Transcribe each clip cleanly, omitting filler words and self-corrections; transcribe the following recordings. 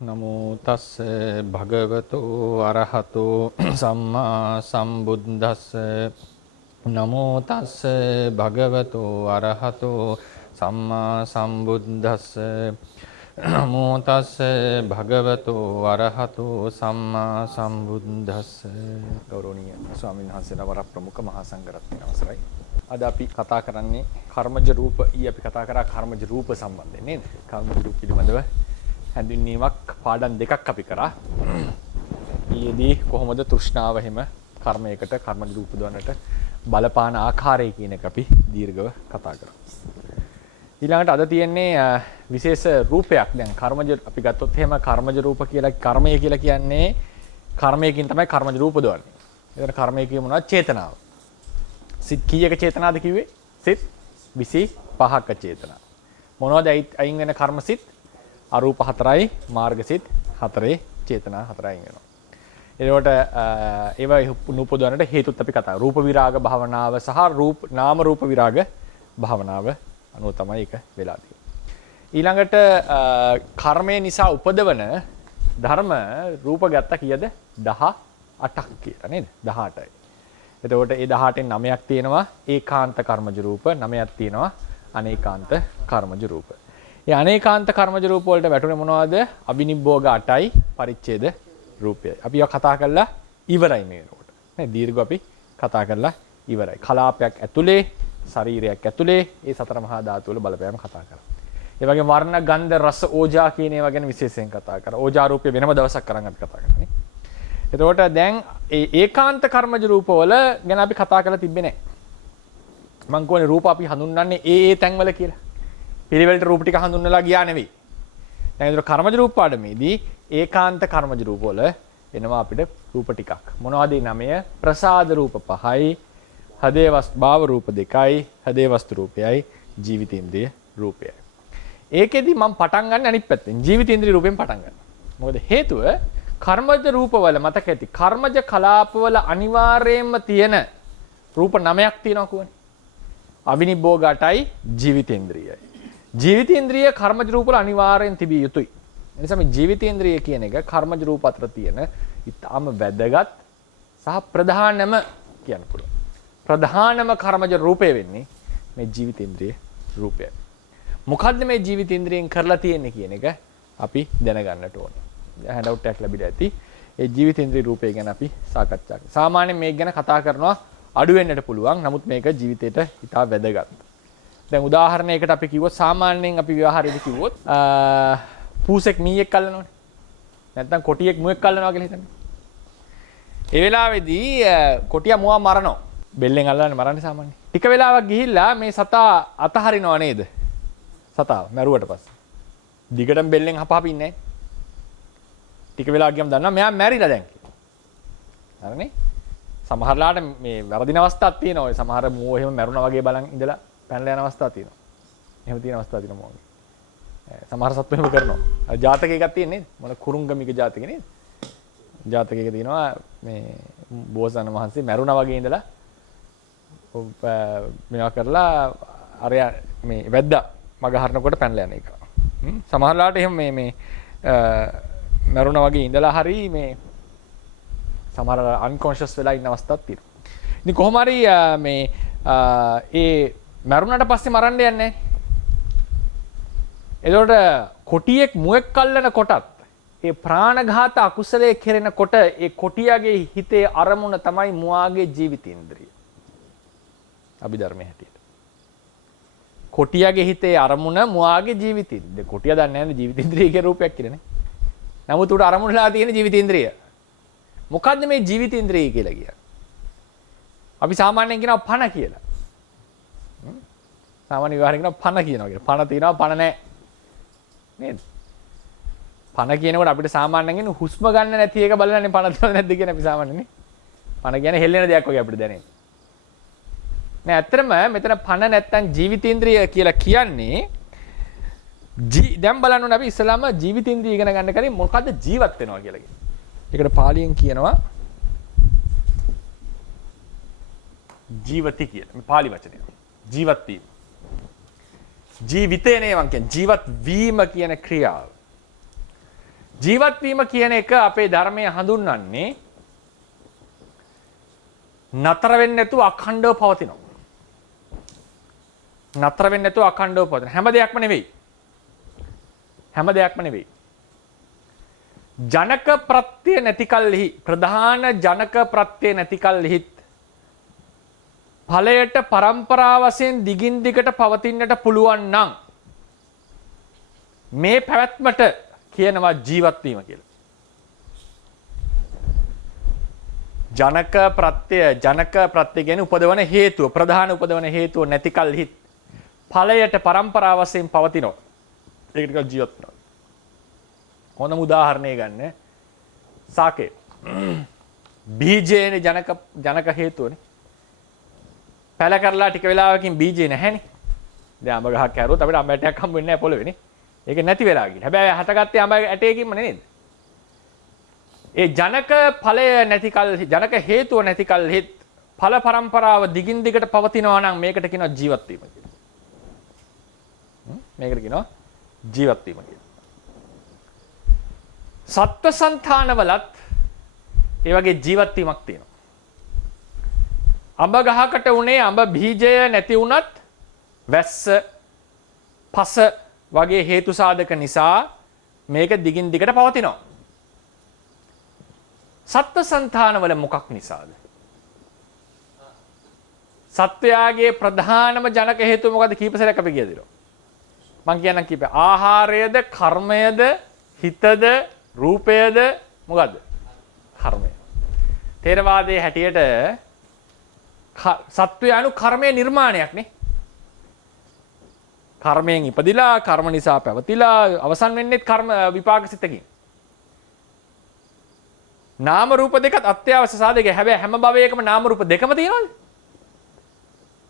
නමෝ තස්ස භගවතෝ අරහතෝ සම්මා සම්බුද්දස්ස නමෝ තස්ස භගවතෝ අරහතෝ සම්මා සම්බුද්දස්ස නමෝ තස්ස භගවතෝ අරහතෝ සම්මා සම්බුද්දස්ස ගෞරවනීය ස්වාමීන් වහන්සේලා වර ප්‍රමුඛ මහා සංඝරත්නය අවසරයි. අද අපි කතා කරන්නේ කර්මජ රූප. අපි කතා කරා කර්මජ රූප සම්බන්ධයෙන් නේද? කර්මජ රූප පිළිබඳව හැඳින්වීමක් පාඩම් දෙකක් අපි කරා. ඊයේදී කොහොමද තෘෂ්ණාව හිම කර්මයකට කර්මජ රූප දවන්නට බලපාන ආකාරය කියන එක අපි දීර්ඝව කතා කරා. ඊළඟට අද තියෙන්නේ විශේෂ රූපයක්. දැන් කර්මජ අපි ගත්තොත් එහෙම කර්මජ රූප කියලා කර්මය කියලා කියන්නේ කර්මයකින් තමයි කර්මජ රූප දවන්නේ. ඒතර කර්මය කිය මොනවද? චේතනාව. සිත් කීයක චේතනාද කිව්වේ? සිත් 25ක චේතනා. මොනවද අයින් වෙන කර්ම සිත්? අරූප 4යි මාර්ගසිත 4 චේතනා 4යි වෙනවා. ඒකට ඒවා නූපදවන්නට හේතුත් අපි කතා කරා. රූප විරාග භාවනාව සහ නාම රූප විරාග භාවනාව අනුව තමයි ඒක වෙලා තියෙන්නේ. ඊළඟට කර්මය නිසා උපදවන ධර්ම රූප ගත්ත කීයද? 18ක් කියලා නේද? 18යි. එතකොට ඒ 18න් 9ක් තියෙනවා ඒකාන්ත කර්මජ රූප, 9ක් තියෙනවා අනේකාන්ත කර්මජ රූප. ඒ අනේකාන්ත කර්මජ රූප වලට වැටුනේ මොනවද? අබිනිබ්බෝග 8යි පරිච්ඡේද රූපයයි. අපි ඒවා කතා කරලා ඉවරයි මේ වෙනකොට. නේ දීර්ඝව අපි කතා කරලා ඉවරයි. කලාපයක් ඇතුලේ, ශරීරයක් ඇතුලේ ඒ සතර මහා ධාතු වල බලපෑම කතා කරා. ඒ වගේම වර්ණ, ගන්ධ, රස, ඕජා කියන ඒවා ගැන විශේෂයෙන් කතා කරා. ඕජා රූපය වෙනම දවසක් කරන් අපි කතා කරන්නේ. එතකොට දැන් ඒ ඒකාන්ත කර්මජ රූප වල ගැන අපි කතා කරලා තිබ්බේ නැහැ. මං කියන්නේ රූප අපි හඳුන්වන්නේ ඒ තැන්වල කියලා. පිළිවෙලට රූප ටික හඳුන්වලා ගියා නෙවෙයි. දැන් ඒතර කර්මජ රූප පාඩමේදී ඒකාන්ත කර්මජ රූප වල එනවා අපිට රූප ටිකක්. මොනවද මේ 9? ප්‍රසාද රූප 5යි, හදේ භාව රූප 2යි, හදේ වස්තු රූපයයි, ජීවිතේන්ද්‍රිය රූපයයි. ඒකෙදි මම පටන් ගන්න අනිත් පැත්තෙන් ජීවිතේන්ද්‍රිය රූපයෙන් පටන් ගන්නවා. මොකද හේතුව කර්මජ රූප වල මතක ඇති කර්මජ කලාප වල අනිවාර්යයෙන්ම තියෙන රූප 9ක් තියෙනවා කියන්නේ. අවිනිබ්බෝග 8යි ජීවිතේන්ද්‍රියයි. ජීවිතේන්ද්‍රිය කර්මජ රූප වල අනිවාර්යෙන් තිබිය යුතුයි. ඒ නිසා මේ ජීවිතේන්ද්‍රිය කියන එක කර්මජ රූප අතර තියෙන ඉතාම වැදගත් සහ ප්‍රධානම කියන්න පුළුවන්. ප්‍රධානම කර්මජ රූපය වෙන්නේ මේ ජීවිතේන්ද්‍රිය රූපය. මොකද්ද මේ ජීවිතේන්ද්‍රියෙන් කරලා තියෙන්නේ කියන එක අපි දැනගන්නට ඕනේ. හැන්ඩ් අවුට් එකක් ලැබිලා ඇති. ඒ ජීවිතේන්ද්‍රිය රූපය ගැන අපි සාකච්ඡා කරමු. සාමාන්‍යයෙන් මේක ගැන කතා කරනවා අඩු වෙන්නට පුළුවන්. නමුත් මේක ජීවිතේට ඉතා වැදගත්. දැන් උදාහරණයකට අපි කිව්වොත් සාමාන්‍යයෙන් අපි ව්‍යවහාරයේදී කිව්වොත් පූසෙක් මීයක් අල්ලනවනේ. නැත්නම් කොටියෙක් මුවෙක් අල්ලනවා කියලා හිතන්න. ඒ වෙලාවේදී කොටියා මුවා මරනවා. බෙල්ලෙන් අල්ලන්නේ මරන්නේ සාමාන්‍යයෙන්. ටික වෙලාවක් ගිහිල්ලා මේ සතා අතහරිනව නේද? සතාව මැරුවට පස්සේ. දිගටම බෙල්ලෙන් හපහපින්නේ නැහැ. ටික වෙලාවක් ගියම දන්නවා මෙයා මැරිලා දැන් කියලා. හරිනේ? සමහරලාට මේ වැරදින අවස්ථාවක් තියෙනවා. ඔය සමහර මුවෝ එහෙම මැරුණා වගේ බලන් ඉඳලා පැනලා යන අවස්ථා තියෙනවා. එහෙම තියෙන අවස්ථා තියෙනවා මොකද? සමහර සත්තු එහෙම කරනවා. ජාතක එකක් තියෙන්නේ නේද? මොන කුරුංගමික ජාතකේ නේද? ජාතකයක තියෙනවා මේ බෝසත්ණන් වහන්සේ මැරුණා වගේ ඉඳලා මේවා කරලා අරයා මේ වැද්දා මග හරනකොට පැනලා යන එක. සමහරලාට එහෙම මේ මැරුණා වගේ ඉඳලා හරි මේ සමහර අන්කොන්ෂස් වෙලා ඉන්න අවස්ථාවක් තියෙනවා. ඉතින් කොහොම හරි මේ ඒ මරුණට පස්සේ මරන්න යන්නේ නැහැ. එතකොට කොටියෙක් මුවෙක් අල්ලන කොටත් ඒ ප්‍රාණඝාත අකුසලයේ කෙරෙනකොට ඒ කොටියාගේ හිතේ අරමුණ තමයි මුවාගේ ජීවිතේන්ද්‍රිය. අභිධර්මයේ හැටියට. කොටියාගේ හිතේ අරමුණ මුවාගේ ජීවිතේන්ද්‍රිය. කොටියා දන්නේ නැහැ ජීවිතේන්ද්‍රියගේ රූපයක් කියලා නේ. නමුත් උට අරමුණලා තියෙන ජීවිතේන්ද්‍රිය. මොකද්ද මේ ජීවිතේන්ද්‍රිය කියලා කියන්නේ? අපි සාමාන්‍යයෙන් කියනවා පණ කියලා. සාමාන්‍ය විවහාරයෙන් කියනවා පණ කියනවා කියලා. පණ තියනවා පණ නැහැ. නේද? පණ කියනකොට අපිට සාමාන්‍යයෙන් ඉන්නේ හුස්ම ගන්න නැති එක බලන්නේ පණ තියනවද නැද්ද කියන අපි සාමාන්‍යනේ. පණ කියන්නේ හෙල්ලෙන දෙයක් වගේ අපිට දැනෙන්නේ. නෑ ඇත්තටම මෙතන පණ නැත්තම් ජීවිතේන්ද්‍රිය කියලා කියන්නේ දැන් බලන්න ඕනේ අපි ඉස්සලාම ජීවිතේන්ද්‍රිය ඉගෙන ගන්න කලින් මොකද්ද ජීවත් වෙනවා කියලා කියන්නේ. ඒකට පාලියෙන් කියනවා ජීවති කියලා. මේ පාලි වචනය. ජීවත් වීම. ජීවිතේ නේ මං කියන්නේ ජීවත් වීම කියන ක්‍රියාව. ජීවත් වීම කියන එක අපේ ධර්මයේ හඳුන්වන්නේ නතර වෙන්නේ නැතුව අඛණ්ඩව පවතිනවා. නතර වෙන්නේ නැතුව අඛණ්ඩව පවතින හැම දෙයක්ම නෙවෙයි. හැම දෙයක්ම නෙවෙයි. ජනක ප්‍රත්‍ය නැති කල්හි ප්‍රධාන ජනක ප්‍රත්‍ය නැති කල්හිත් ඵලයට પરම්පරා වශයෙන් දිගින් දිගට පවතින්නට පුළුවන් නම් මේ පැවැත්මට කියනවා ජීවත් වීම කියලා. ජනක ප්‍රත්‍ය කියන්නේ උපදවන හේතුව, ප්‍රධාන උපදවන හේතුව නැති කල්හිත් ඵලයට પરම්පරා වශයෙන් පවතිනවා. ඒකට කියනවා ජීවත් වෙනවා. හොඳම උදාහරණයක් ගන්න. සාකේ. බීජේනේ ජනක හේතුවනේ. පැල කරලා ටික වෙලාවකින් බීජේ නැහැනේ. දැන් අඹ ගහක් හැරුවොත් අපිට අඹ ඇටයක් හම්බ වෙන්නේ නැහැ පොළවේනේ. ඒක නැති වෙලා ගිහින්. හැබැයි හටගත්තේ අඹ ඇටයකින්ම නේද? ඒ ජනක ඵලය නැති කල් ජනක හේතුව නැති කල් හිත ඵල પરම්පරාව දිගින් දිගට පවතිනවා නම් මේකට කියනවා ජීවත් වීම කියලා. මේකට කියනවා ජීවත් වීම කියලා. සත්ව సంతානවලත් ඒ වගේ ජීවත් වීමක් තියෙනවා. අඹ ගහකට උනේ අඹ බීජය නැති වුණත් වැස්ස පස වගේ හේතු සාධක නිසා මේක දිගින් දිගට පවතිනවා. සත්ව సంతානවල මොකක් නිසාද? සත්වයාගේ ප්‍රධානම ජනක හේතුව මොකද්ද? කීප සැරයක් අපි කිය දෙනවා. මං කියන්නම් කීප. ආහාරයද, කර්මයද, හිතද, රූපයද මොකද්ද? කර්මය. තේරවාදයේ හැටියට සත්වයානු කර්මයේ නිර්මාණයක් නේ. කර්මයෙන් ඉපදිලා, කර්ම නිසා පැවතිලා, අවසන් වෙන්නේ කර්ම විපාක සිතකින්. නාම රූප දෙකත් අත්‍යවශ්‍ය සාධක. හැබැයි හැම භවයකම නාම රූප දෙකම තියෙනවද?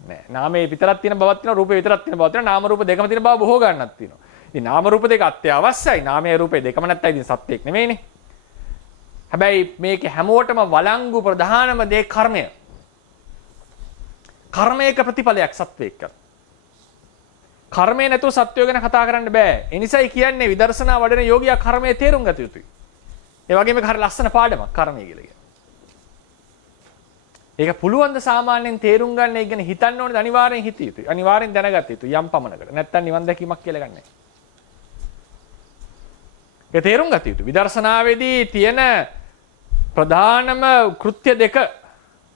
නෑ. නාමයේ විතරක් තියෙන බවක් තියෙනවා, රූපේ විතරක් තියෙන බවක් තියෙනවා, නාම රූප දෙකම තියෙන බව බොහෝ ගන්නක් තියෙනවා. ඉතින් නාම රූප දෙක අත්‍යවශ්‍යයි. නාමයේ රූපේ දෙකම නැත්තම් ඉතින් සත්‍යයක් නෙමෙයිනේ. හැබැයි මේක හැමෝටම වළංගු ප්‍රධානම දේ කර්මය. කර්මයක ප්‍රතිඵලයක් සත්වයක. කර්මය නැතුව සත්වය ගැන කතා කරන්න බෑ. ඒ නිසායි කියන්නේ විදර්ශනා වඩන යෝගියා කර්මයේ තේරුම් ගත යුතුයි. ඒ වගේම මේක හරි ලස්සන පාඩමක් කර්මය කියලා කියන්නේ. ඒක පුළුවන් ද සාමාන්‍යයෙන් තේරුම් ගන්න එක ගැන හිතන්න ඕනේ අනිවාර්යෙන් හිතිය යුතුයි. අනිවාර්යෙන් දැනගත යුතුයි යම් පමණකට. නැත්තම් නිවන් දැකීමක් කියලා ගන්නෑ. ඒක තේරුම් ගත යුතුයි. විදර්ශනාවේදී තියෙන ප්‍රධානම කෘත්‍ය දෙක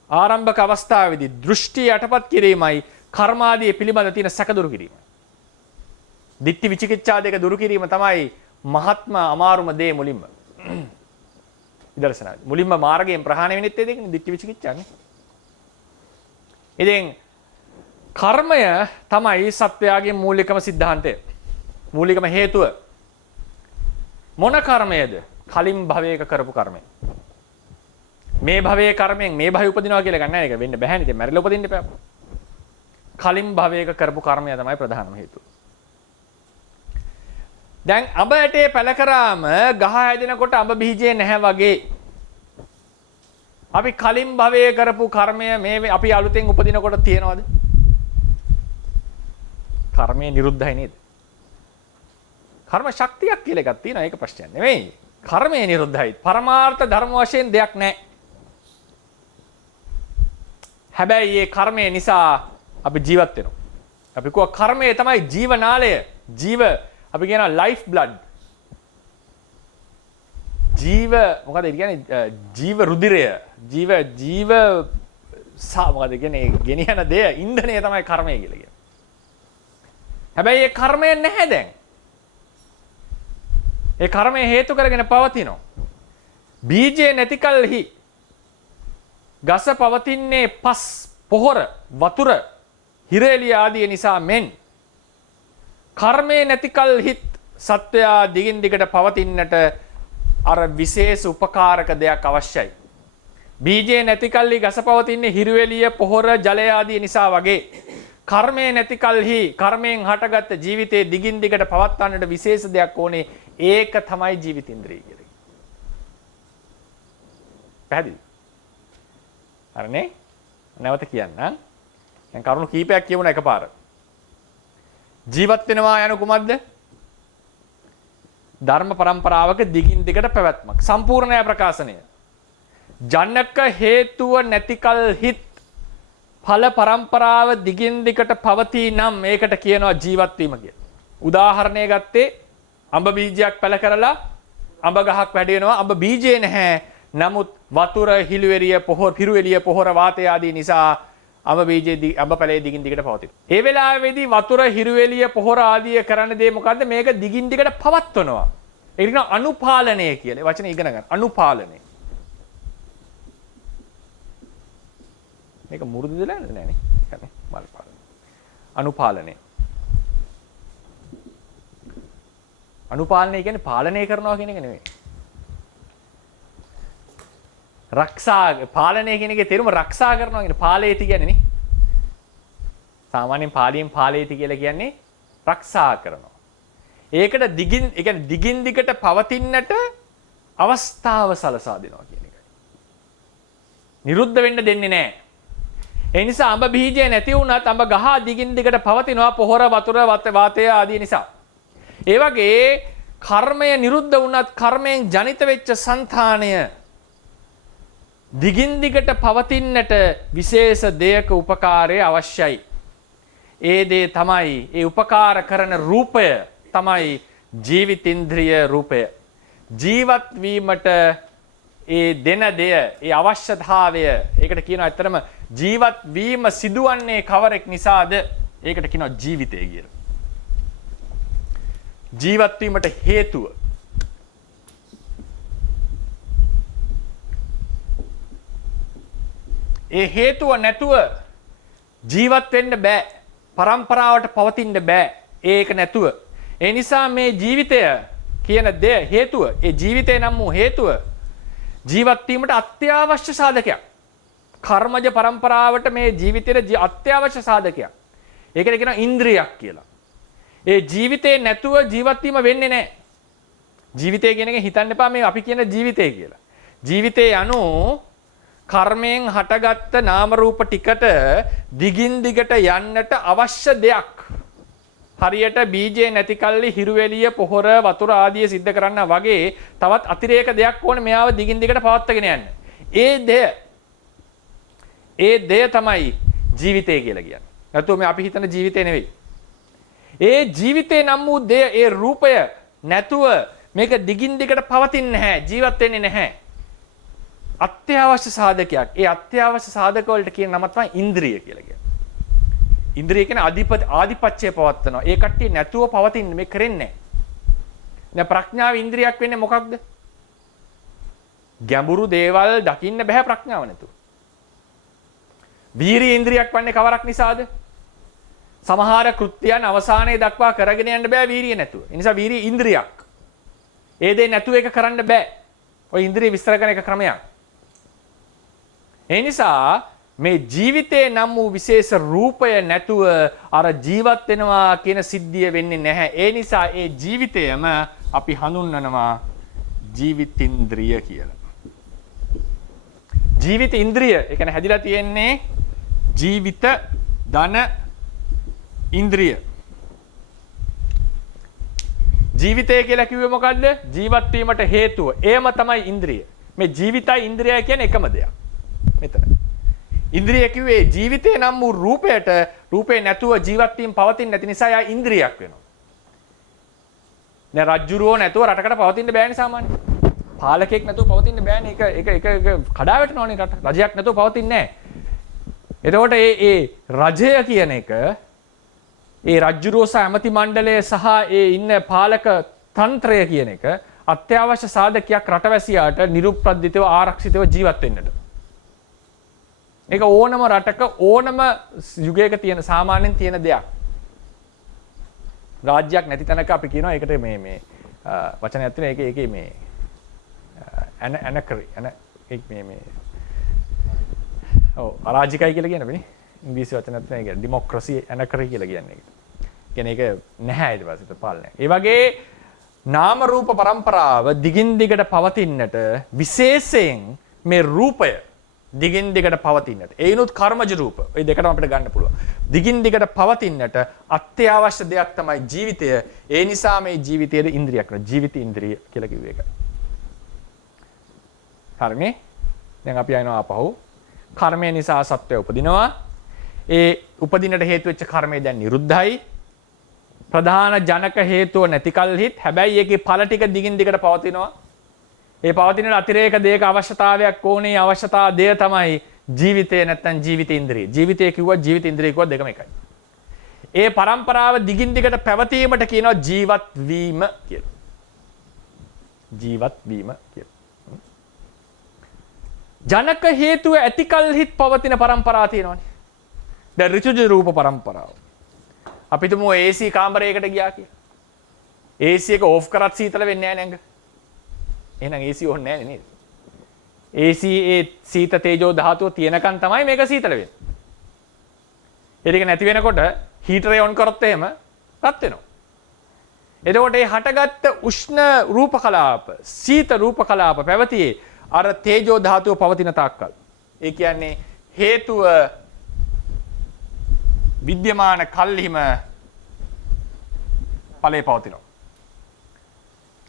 ආරම්භක අවස්ථාවේදී දෘෂ්ටි යටපත් කිරීමයි කර්මාදී පිළිබඳ තියෙන සැක දුරු කිරීමයි. ditthi විචිකිච්ඡා දෙක දුරු කිරීම තමයි මහත්ම අමාරුම දේ මුලින්ම. විදර්ශනාදී මුලින්ම මාර්ගයෙන් ප්‍රහාණය වෙන්නේ ඒ දෙකනේ ditthi විචිකිච්ඡානේ. ඉතින් කර්මය තමයි සත්වයාගේ මූලිකම સિદ્ધාන්තය. මූලිකම හේතුව. මොන කර්මයේද? කලින් භවයක කරපු කර්මය. මේ භවයේ කර්මයෙන් මේ භවය උපදිනවා කියලා ගන්න එක වෙන්න බෑනේ. ඉතින් මැරිලා උපදින්න එපා. කලින් භවයක කරපු කර්මය තමයි ප්‍රධානම හේතුව. දැන් අඹ ඇටේ පැල කරාම ගහ හැදෙනකොට අඹ බීජේ නැහැ වගේ. අපි කලින් භවයේ කරපු කර්මය මේ අපි අලුතෙන් උපදිනකොට තියෙනවද? කර්මය නිරුද්ධයි නේද? කර්ම ශක්තියක් කියලා එකක් තියෙනවා. ඒක ප්‍රශ්නයක් නෙමෙයි. කර්මය නිරුද්ධයි. පරමාර්ථ ධර්ම වශයෙන් දෙයක් නැහැ. හැබැයි මේ කර්මය නිසා අපි ජීවත් වෙනවා. අපි කියව කර්මය තමයි ජීවනාලය. අපි කියනවා ලයිෆ් බ්ලඩ්. මොකද කියන්නේ ජීව රුධිරය. මොකද කියන්නේ ගෙනියන දේ ඉන්ධනය තමයි කර්මය කියලා කියන්නේ. හැබැයි මේ කර්මය නැහැ දැන්. ඒ කර්මය හේතු කරගෙන පවතිනවා. බීජේ නැති කලෙහි ගස පවතින්නේ පස්, පොහොර, වතුර, හිරේලිය ආදී නිසා මෙන් කර්මය නැති කලෙහි සත්වයා දිගින් දිගට පවතින්නට අර විශේෂ උපකාරක දෙයක් අවශ්‍යයි. බීජේ නැති කල්හි ගස පවතින්නේ හිරේලිය, පොහොර, ජලය ආදී නිසා වගේ කර්මය නැති කලෙහි කර්මයෙන් හටගත් ජීවිතයේ දිගින් දිගට පවත්වන්නට විශේෂ දෙයක් ඕනේ. ඒක තමයි ජීවිතින්ද්‍රිය කියන්නේ. පැහැදිලි? හරිනේ? නැවත කියන්නම්. දැන් කරුණු කීපයක් කියමුන එකපාර. ජීවත් වෙනවා යන කුමක්ද? ධර්ම પરම්පරාවක දිගින් දිගට පැවැත්මක්. සම්පූර්ණය ප්‍රකාශනය. ජනක හේතුව නැතිකල් හිත් ඵල પરම්පරාව දිගින් දිගට පවතී නම් මේකට කියනවා ජීවත් වීම කියලා. උදාහරණය ගත්තේ අඹ බීජයක් පැල කරලා අඹ ගහක් වැඩි වෙනවා. අඹ බීජේ නැහැ. නමුත් වතුර, හිළුවෙරිය, පොහොර, පිරුවෙලිය, පොහොර, වාතය ආදී නිසා අඹ බීජේ අඹ පැලේ දිගින් දිගට පවතිනවා. ඒ වෙලාවේදී වතුර, හිරුවෙලිය, පොහොර ආදී කරන දේ මොකද්ද? මේක දිගින් දිගට පවත්වනවා. ඒක කියන අනුපාලනය කියලා. ඒ වචනේ ඉගෙන ගන්න. අනුපාලනය. මේක මුරුදු දෙලා නෑ නේ. කියන්නේ මල් පාලනය. අනුපාලනය. අනුපාලනය කියන්නේ පාලනය කරනවා කියන එක නෙමෙයි. රක්ෂා පාලනය කියන එකේ තේරුම රක්ෂා කරනවා කියන්නේ පාලේති කියන්නේ නේ. සාමාන්‍යයෙන් පාලියෙන් පාලේති කියලා කියන්නේ රක්ෂා කරනවා. ඒකට දිගින් ඒ කියන්නේ දිගින් දිගට පවතින්නට අවස්ථාව සලසා දෙනවා කියන එකයි. නිරුද්ධ වෙන්න දෙන්නේ නැහැ. ඒ නිසා අඹ බීජය නැති වුණත් අඹ ගහ දිගින් දිගට පවතිනවා පොහොර, වතුර, වාතය ආදී නිසා. ඒ වගේ කර්මය නිරුද්ධ වුණත් කර්මයෙන් ජනිත වෙච්ච సంతානය දිගින් දිගට පවතින්නට විශේෂ දෙයක උපකාරය අවශ්‍යයි. ඒ දේ තමයි ඒ උපකාර කරන රූපය තමයි ජීවිතින්ද්‍රිය රූපය. ජීවත් වීමට ඒ දෙන දෙය, ඒ අවශ්‍යතාවය, ඒකට කියනවා ඇත්තටම ජීවත් වීම සිදුවන්නේ කවරෙක් නිසාද? ඒකට කියනවා ජීවිතය කියලා. ජීවත් වීමට හේතුව. ඒ හේතුව නැතුව ජීවත් වෙන්න බෑ. પરම්පරාවට පවතින්න බෑ. ඒක නැතුව. ඒ නිසා මේ ජීවිතය කියන දේ හේතුව, ඒ ජීවිතය නම් වූ හේතුව ජීවත් වීමට අත්‍යවශ්‍ය සාධකයක්. කර්මජ પરම්පරාවට මේ ජීවිතයේ අත්‍යවශ්‍ය සාධකයක්. ඒකට කියනවා ඉන්ද්‍රියක් කියලා. ඒ ජීවිතේ නැතුව ජීවත් වීම වෙන්නේ නැහැ. ජීවිතය කියන එක හිතන්න එපා මේ අපි කියන ජීවිතය කියලා. ජීවිතේ යනු කර්මයෙන් හටගත්ත නාම රූප ටිකට දිගින් දිගට යන්නට අවශ්‍ය දෙයක්. හරියට බීජේ නැති කල්ලි හිරුවෙලිය, පොහොර, වතුර ආදිය සිද්ධ කරන්න වගේ තවත් අතිරේක දෙයක් ඕනේ මෙයාව දිගින් දිගට පවත්වාගෙන යන්න. ඒ දෙය තමයි ජීවිතය කියලා කියන්නේ. නැත්නම් මේ අපි හිතන ජීවිතේ නෙවෙයි. ඒ ජීවිතේ නම් වූ දෙය, ඒ රූපය නැතුව මේක දිගින් දිගට පවතින්නේ නැහැ, ජීවත් වෙන්නේ නැහැ. අත්‍යවශ්‍ය සාධකයක්. ඒ අත්‍යවශ්‍ය සාධක වලට කියන නම තමයි ඉන්ද්‍රිය කියලා කියන්නේ. ඉන්ද්‍රිය කියන්නේ ආධිපත්‍යය පවත්වනවා. ඒ කට්ටිය නැතුව පවතින්නේ මේ කරන්නේ නැහැ. දැන් ප්‍රඥාව ඉන්ද්‍රියක් වෙන්නේ මොකක්ද? ගැඹුරු දේවල් දකින්න බෑ ප්‍රඥාව නැතුව. වීරිය ඉන්ද්‍රියක් වන්නේ කවරක් නිසාද? සමහර කෘත්‍යයන් අවසානයේ දක්වා කරගෙන යන්න බෑ වීරිය නැතුව. ඒ නිසා වීරිය ඉන්ද්‍රියක්. ඒ දේ නැතුව ඒක කරන්න බෑ. ඔය ඉන්ද්‍රිය විස්තර කරන එක ක්‍රමයක්. ඒ නිසා මේ ජීවිතේ නම් වූ විශේෂ රූපය නැතුව අර ජීවත් වෙනවා කියන සිද්ධිය වෙන්නේ නැහැ. ඒ නිසා ඒ ජීවිතයම අපි හඳුන්වනවා ජීවිතින්ද්‍රිය කියලා. ජීවිත ඉන්ද්‍රිය, ඒ කියන්නේ හැදිලා තියෙන්නේ ජීවිත ධන ඉන්ද්‍රිය. ජීවිතය කියලා කිව්වේ මොකද්ද? ජීවත් වීමට හේතුව. ඒම තමයි ඉන්ද්‍රිය. මේ ජීවිතයි ඉන්ද්‍රියයි කියන්නේ එකම දෙයක්. මෙතන. ඉන්ද්‍රිය කිව්වේ ජීවිතේ නම් වූ රූපයට, රූපේ නැතුව ජීවත් වීම පවතින්නේ නැති නිසා යා ඉන්ද්‍රියක් වෙනවා. දැන් රජ්ජුරුවෝ නැතුව රටකට පවතින්න බෑනේ සාමාන්‍යයෙන්. පාලකෙක් නැතුව පවතින්න බෑනේ. ඒක කඩා වැටෙනවනේ රට. රජයක් නැතුව පවතින්නේ නැහැ. එතකොට ඒ රජය කියන එක, ඒ රජ්ජුරුවෝ සහ ඇමති මණ්ඩලය සහ ඒ ඉන්න පාලක තන්ත්‍රය කියන එක අත්‍යවශ්‍ය සාධකයක් රටවැසියාට නිරුප්‍රද්දිතව ආරක්ෂිතව ජීවත් වෙන්නට. ඒක ඕනම රටක ඕනම යුගයක තියෙන සාමාන්‍යයෙන් තියෙන දෙයක්. රාජ්‍යයක් නැති තැනක අපි කියනවා ඒකට මේ වචනයක් තියෙනවා ඒකේ මේ ඇනකරි අරාජිකයි කියලා කියන්නේ නේ. ඉංග්‍රීසි වචනයක් තියෙනවා ඒක ඩෙමොක්‍රසි ඇනකරි කියලා කියන්නේ. කියන්නේ ඒක නැහැ ඊට පස්සේ පාලනය. ඒ වගේ නාම රූප પરම්පරාව දිගින් දිගට පවතින්නට විශේෂයෙන් මේ රූපය දිගින් දිගට පවතින්නට. ඒනොත් කර්මජ රූප. ওই දෙකම අපිට ගන්න පුළුවන්. දිගින් දිගට පවතින්නට අත්‍යවශ්‍ය දෙයක් තමයි ජීවිතය. ඒ නිසා මේ ජීවිතයේ ඉන්ද්‍රියක් න ජීවිත ඉන්ද්‍රිය කියලා කිව්ව එක. හරිනේ? දැන් අපි යනවා ආපහු. කර්මය නිසා සත්වය උපදිනවා. ඒ උපදිනට හේතු වෙච්ච කර්මය දැන් නිරුද්ධයි. ප්‍රධාන ජනක හේතුව නැති කල්හිත් හැබැයි ඒකේ ඵල ටික දිගින් දිගට පවතිනවා. ඒ පවතින අතිරේක දෙයක අවශ්‍යතාවයක් ඕනේ. අවශ්‍යතාව දෙය තමයි ජීවිතය නැත්නම් ජීවිත ඉන්ද්‍රිය. ජීවිතය කිව්වා ජීවිත ඉන්ද්‍රිය කිව්වා දෙකම එකයි. ඒ પરම්පරාව දිගින් දිගට පැවතීමට කියනවා ජීවත් වීම කියලා. ජීවත් වීම කියලා. ජනක හේතුව ඇති කල්හිත් පවතින પરම්පරාව තියෙනවානේ. දැන් ඍතුජ රූප પરම්පරාව. අපි තුමු AC කාමරයකට ගියා කියලා. AC එක ඕෆ් කරත් සීතල වෙන්නේ නැහැ නේද? එහෙනම් AC ඕනේ නැහැ නේද? AC ඒ සීත තේජෝ ධාතුව තියෙනකන් තමයි මේක සීතල වෙන්නේ. ඒක නැති වෙනකොට හීටරේ ඔන් කරොත් එහෙම රත් වෙනවා. එතකොට මේ හටගත්ත උෂ්ණ රූප කලාප, සීත රූප කලාප පැවතියේ අර තේජෝ ධාතුව පවතින තාක්කල්. ඒ කියන්නේ හේතුව විද්‍යමාන කල්හිම ඵලේ පවතිනවා.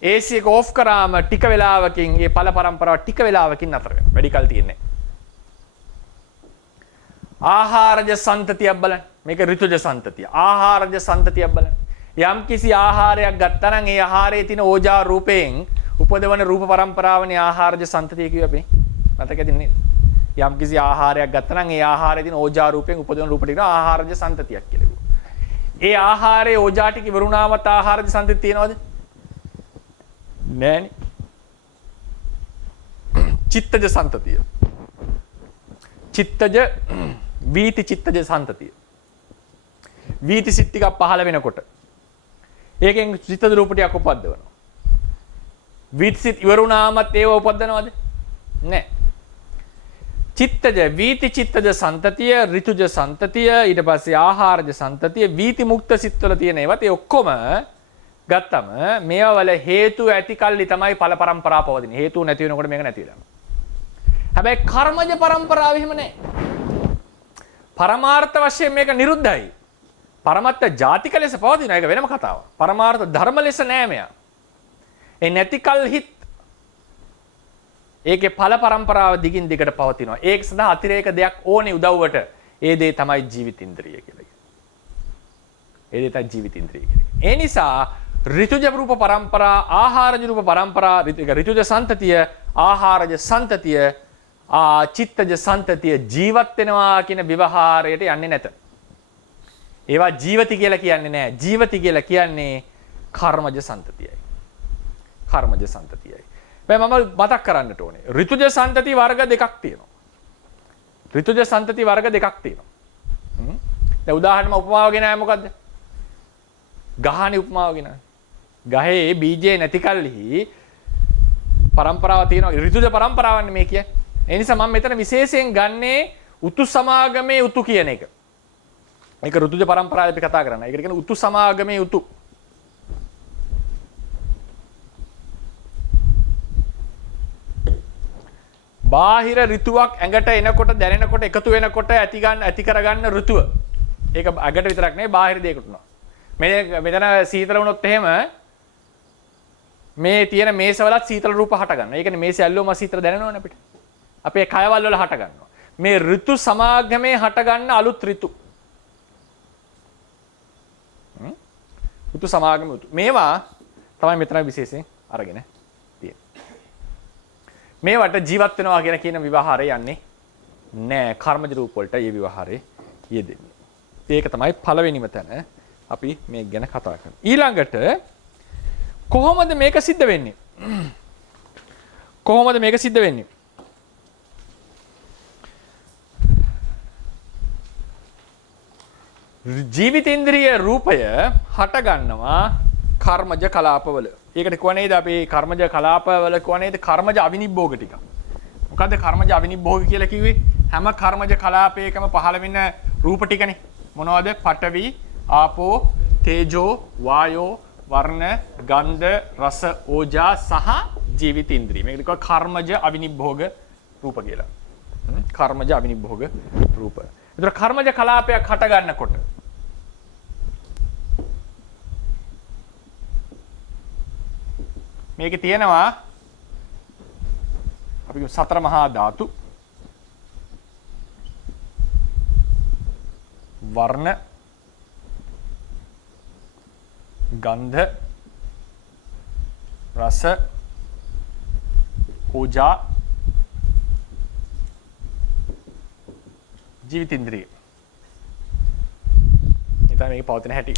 AC එක ඕෆ් කරාම ටික වෙලාවකින් මේ ඵල પરම්පරාව ටික වෙලාවකින් නතර වෙනවා. වැඩි කල් තියෙන්නේ. ආහාරජ සන්තතියක් බලන්න. මේක ඍතුජ සන්තතිය. ආහාරජ සන්තතියක් බලන්න. යම් කිසි ආහාරයක් ගත්තා නම් ඒ ආහාරයේ තියෙන ඕජා රූපයෙන් උපදවන රූප પરම්පරාවනේ ආහාරජ සන්තතිය කියුවේ අපි. මතකද නේද? යම් කිසි ආහාරයක් ගත්තා නම් ඒ ආහාරයේ තියෙන ඕජා රූපයෙන් උපදවන රූප ටික ආහාරජ සන්තතියක් කියලා කිව්වා. ඒ ආහාරයේ ඕජා ටික ඉවරුණාමත් ආහාරජ සන්තතිය තියෙනවද? නෑනේ. චිත්තජ සන්තතිය. චිත්තජ වීති චිත්තජ සන්තතිය. වීති සිත් ටිකක් පහළ වෙනකොට ඒකෙන් චිත්තජ රූප ටිකක් උපද්දවනවා. වීති සිත් ඉවරුණාමත් ඒව උපද්දනවද? නෑ. චිත්තජ වීති චිත්තජ සන්තතිය, ඍතුජ සන්තතිය, ඊට පස්සේ ආහාරජ සන්තතිය, වීති මුක්ත සිත්වල තියෙන ඒවත් ඒ ඔක්කොම ගත්තම මේවා වල හේතු ඇති කල්ලි තමයි ඵල પરම්පරාව පවතින්නේ. හේතු නැති වෙනකොට මේක නැති වෙනවා. හැබැයි කර්මජ પરම්පරාව එහෙම නැහැ. පරමාර්ථ වශයෙන් මේක නිරුද්ධයි. පරමත්ත ජාතික ලෙස පවතින එක වෙනම කතාවක්. පරමාර්ථ ධර්ම ලෙස නෑ මෙයා. ඒ නැති කල්හිත් ඒකේ ඵල પરම්පරාව දිගින් දිගට පවතිනවා. ඒක සඳහා අතිරේක දෙයක් ඕනේ උදව්වට. ඒ දේ තමයි ජීවිත ඉන්ද්‍රිය කියලා කියන්නේ. ඒ දේ තමයි ජීවිත ඉන්ද්‍රිය කියන්නේ. ඒ නිසා ඍතුජ රූප પરම්පරා, ආහාරජ රූප પરම්පරා, ඍතුජ සන්තතිය, ආහාරජ සන්තතිය, චිත්තජ සන්තතිය ජීවත් වෙනවා කියන විවහාරයට යන්නේ නැත. ඒවා ජීවති කියලා කියන්නේ නැහැ. ජීවති කියලා කියන්නේ කර්මජ සන්තතියයි. කර්මජ සන්තතියයි. මම මතක් කරන්නට ඕනේ. ඍතුජ සන්තති වර්ග දෙකක් තියෙනවා. ඍතුජ සන්තති වර්ග දෙකක් තියෙනවා. දැන් උදාහරණයක් උපමාව ගෙනාවේ මොකද්ද? ගහනේ උපමාව ගෙනාවේ. ගහේ බීජේ නැති කල්හි પરම්පරාව තියෙනවා. ඍතුජ પરම්පරාවන්නේ මේ කියන්නේ. ඒ නිසා මම මෙතන විශේෂයෙන් ගන්නේ උතු සමාගමේ උතු කියන එක. මේක ඍතුජ પરම්පරාව අපි කතා කරන්නේ. ඒකට කියන්නේ උතු සමාගමේ උතු. බාහිර ඍතුවක් ඇඟට එනකොට දැනෙනකොට එකතු වෙනකොට ඇති කරගන්න ඍතුව. ඒක ඇඟට විතරක් නෙවෙයි බාහිර දෙයකට උනා. මෙතන සීතල වුණොත් එහෙම මේ තියෙන මේසවලත් සීතල රූප හට ගන්නවා. ඒ කියන්නේ මේසෙ ඇල්ලුවම සීතල දැනෙනවනේ අපිට. අපේ කයවල වල හට ගන්නවා. මේ ඍතු සමාගමේ හට ගන්න අලුත් ඍතු. ඍතු සමාගම ඍතු. මේවා තමයි මෙතන විශේෂයෙන් අරගෙන මේවට ජීවත් වෙනවා කියන විවහාරය යන්නේ නෑ. කර්මජ රූප වලට මේ විවහාරය යෙදෙන්නේ. ඒක තමයි පළවෙනිම තැන අපි මේක ගැන කතා කරන්නේ. ඊළඟට කොහොමද මේක සිද්ධ වෙන්නේ? කොහොමද මේක සිද්ධ වෙන්නේ? ජීවිතේන්ද්‍රිය රූපය හට ගන්නවා කර්මජ කලාපවල. ඒකට කොහොම නේද අපි කර්මජ කලාපවල කොහොම නේද කර්මජ අවිනිබ්බෝග ටික. මොකද්ද කර්මජ අවිනිබ්බෝග කියලා කිව්වේ? හැම කර්මජ කලාපයකම පහළ වෙන රූප ටිකනේ. මොනවද? පඨවි, ආපෝ, තේජෝ, වායෝ, වර්ණ, ගන්ධ, රස, ඕජා සහ ජීවිත ඉන්ද්‍රිය. මේකට කියනවා කර්මජ අවිනිබ්බෝග රූප කියලා. කර්මජ අවිනිබ්බෝග රූප. ඒතර කර්මජ කලාපයක් හට ගන්නකොට මේකේ තියෙනවා අපි කියමු සතර මහා ධාතු වර්ණ ගන්ධ රස ඕජා ජීවිතේන්ද්‍රිය. ඊට මේක පවතින හැටි.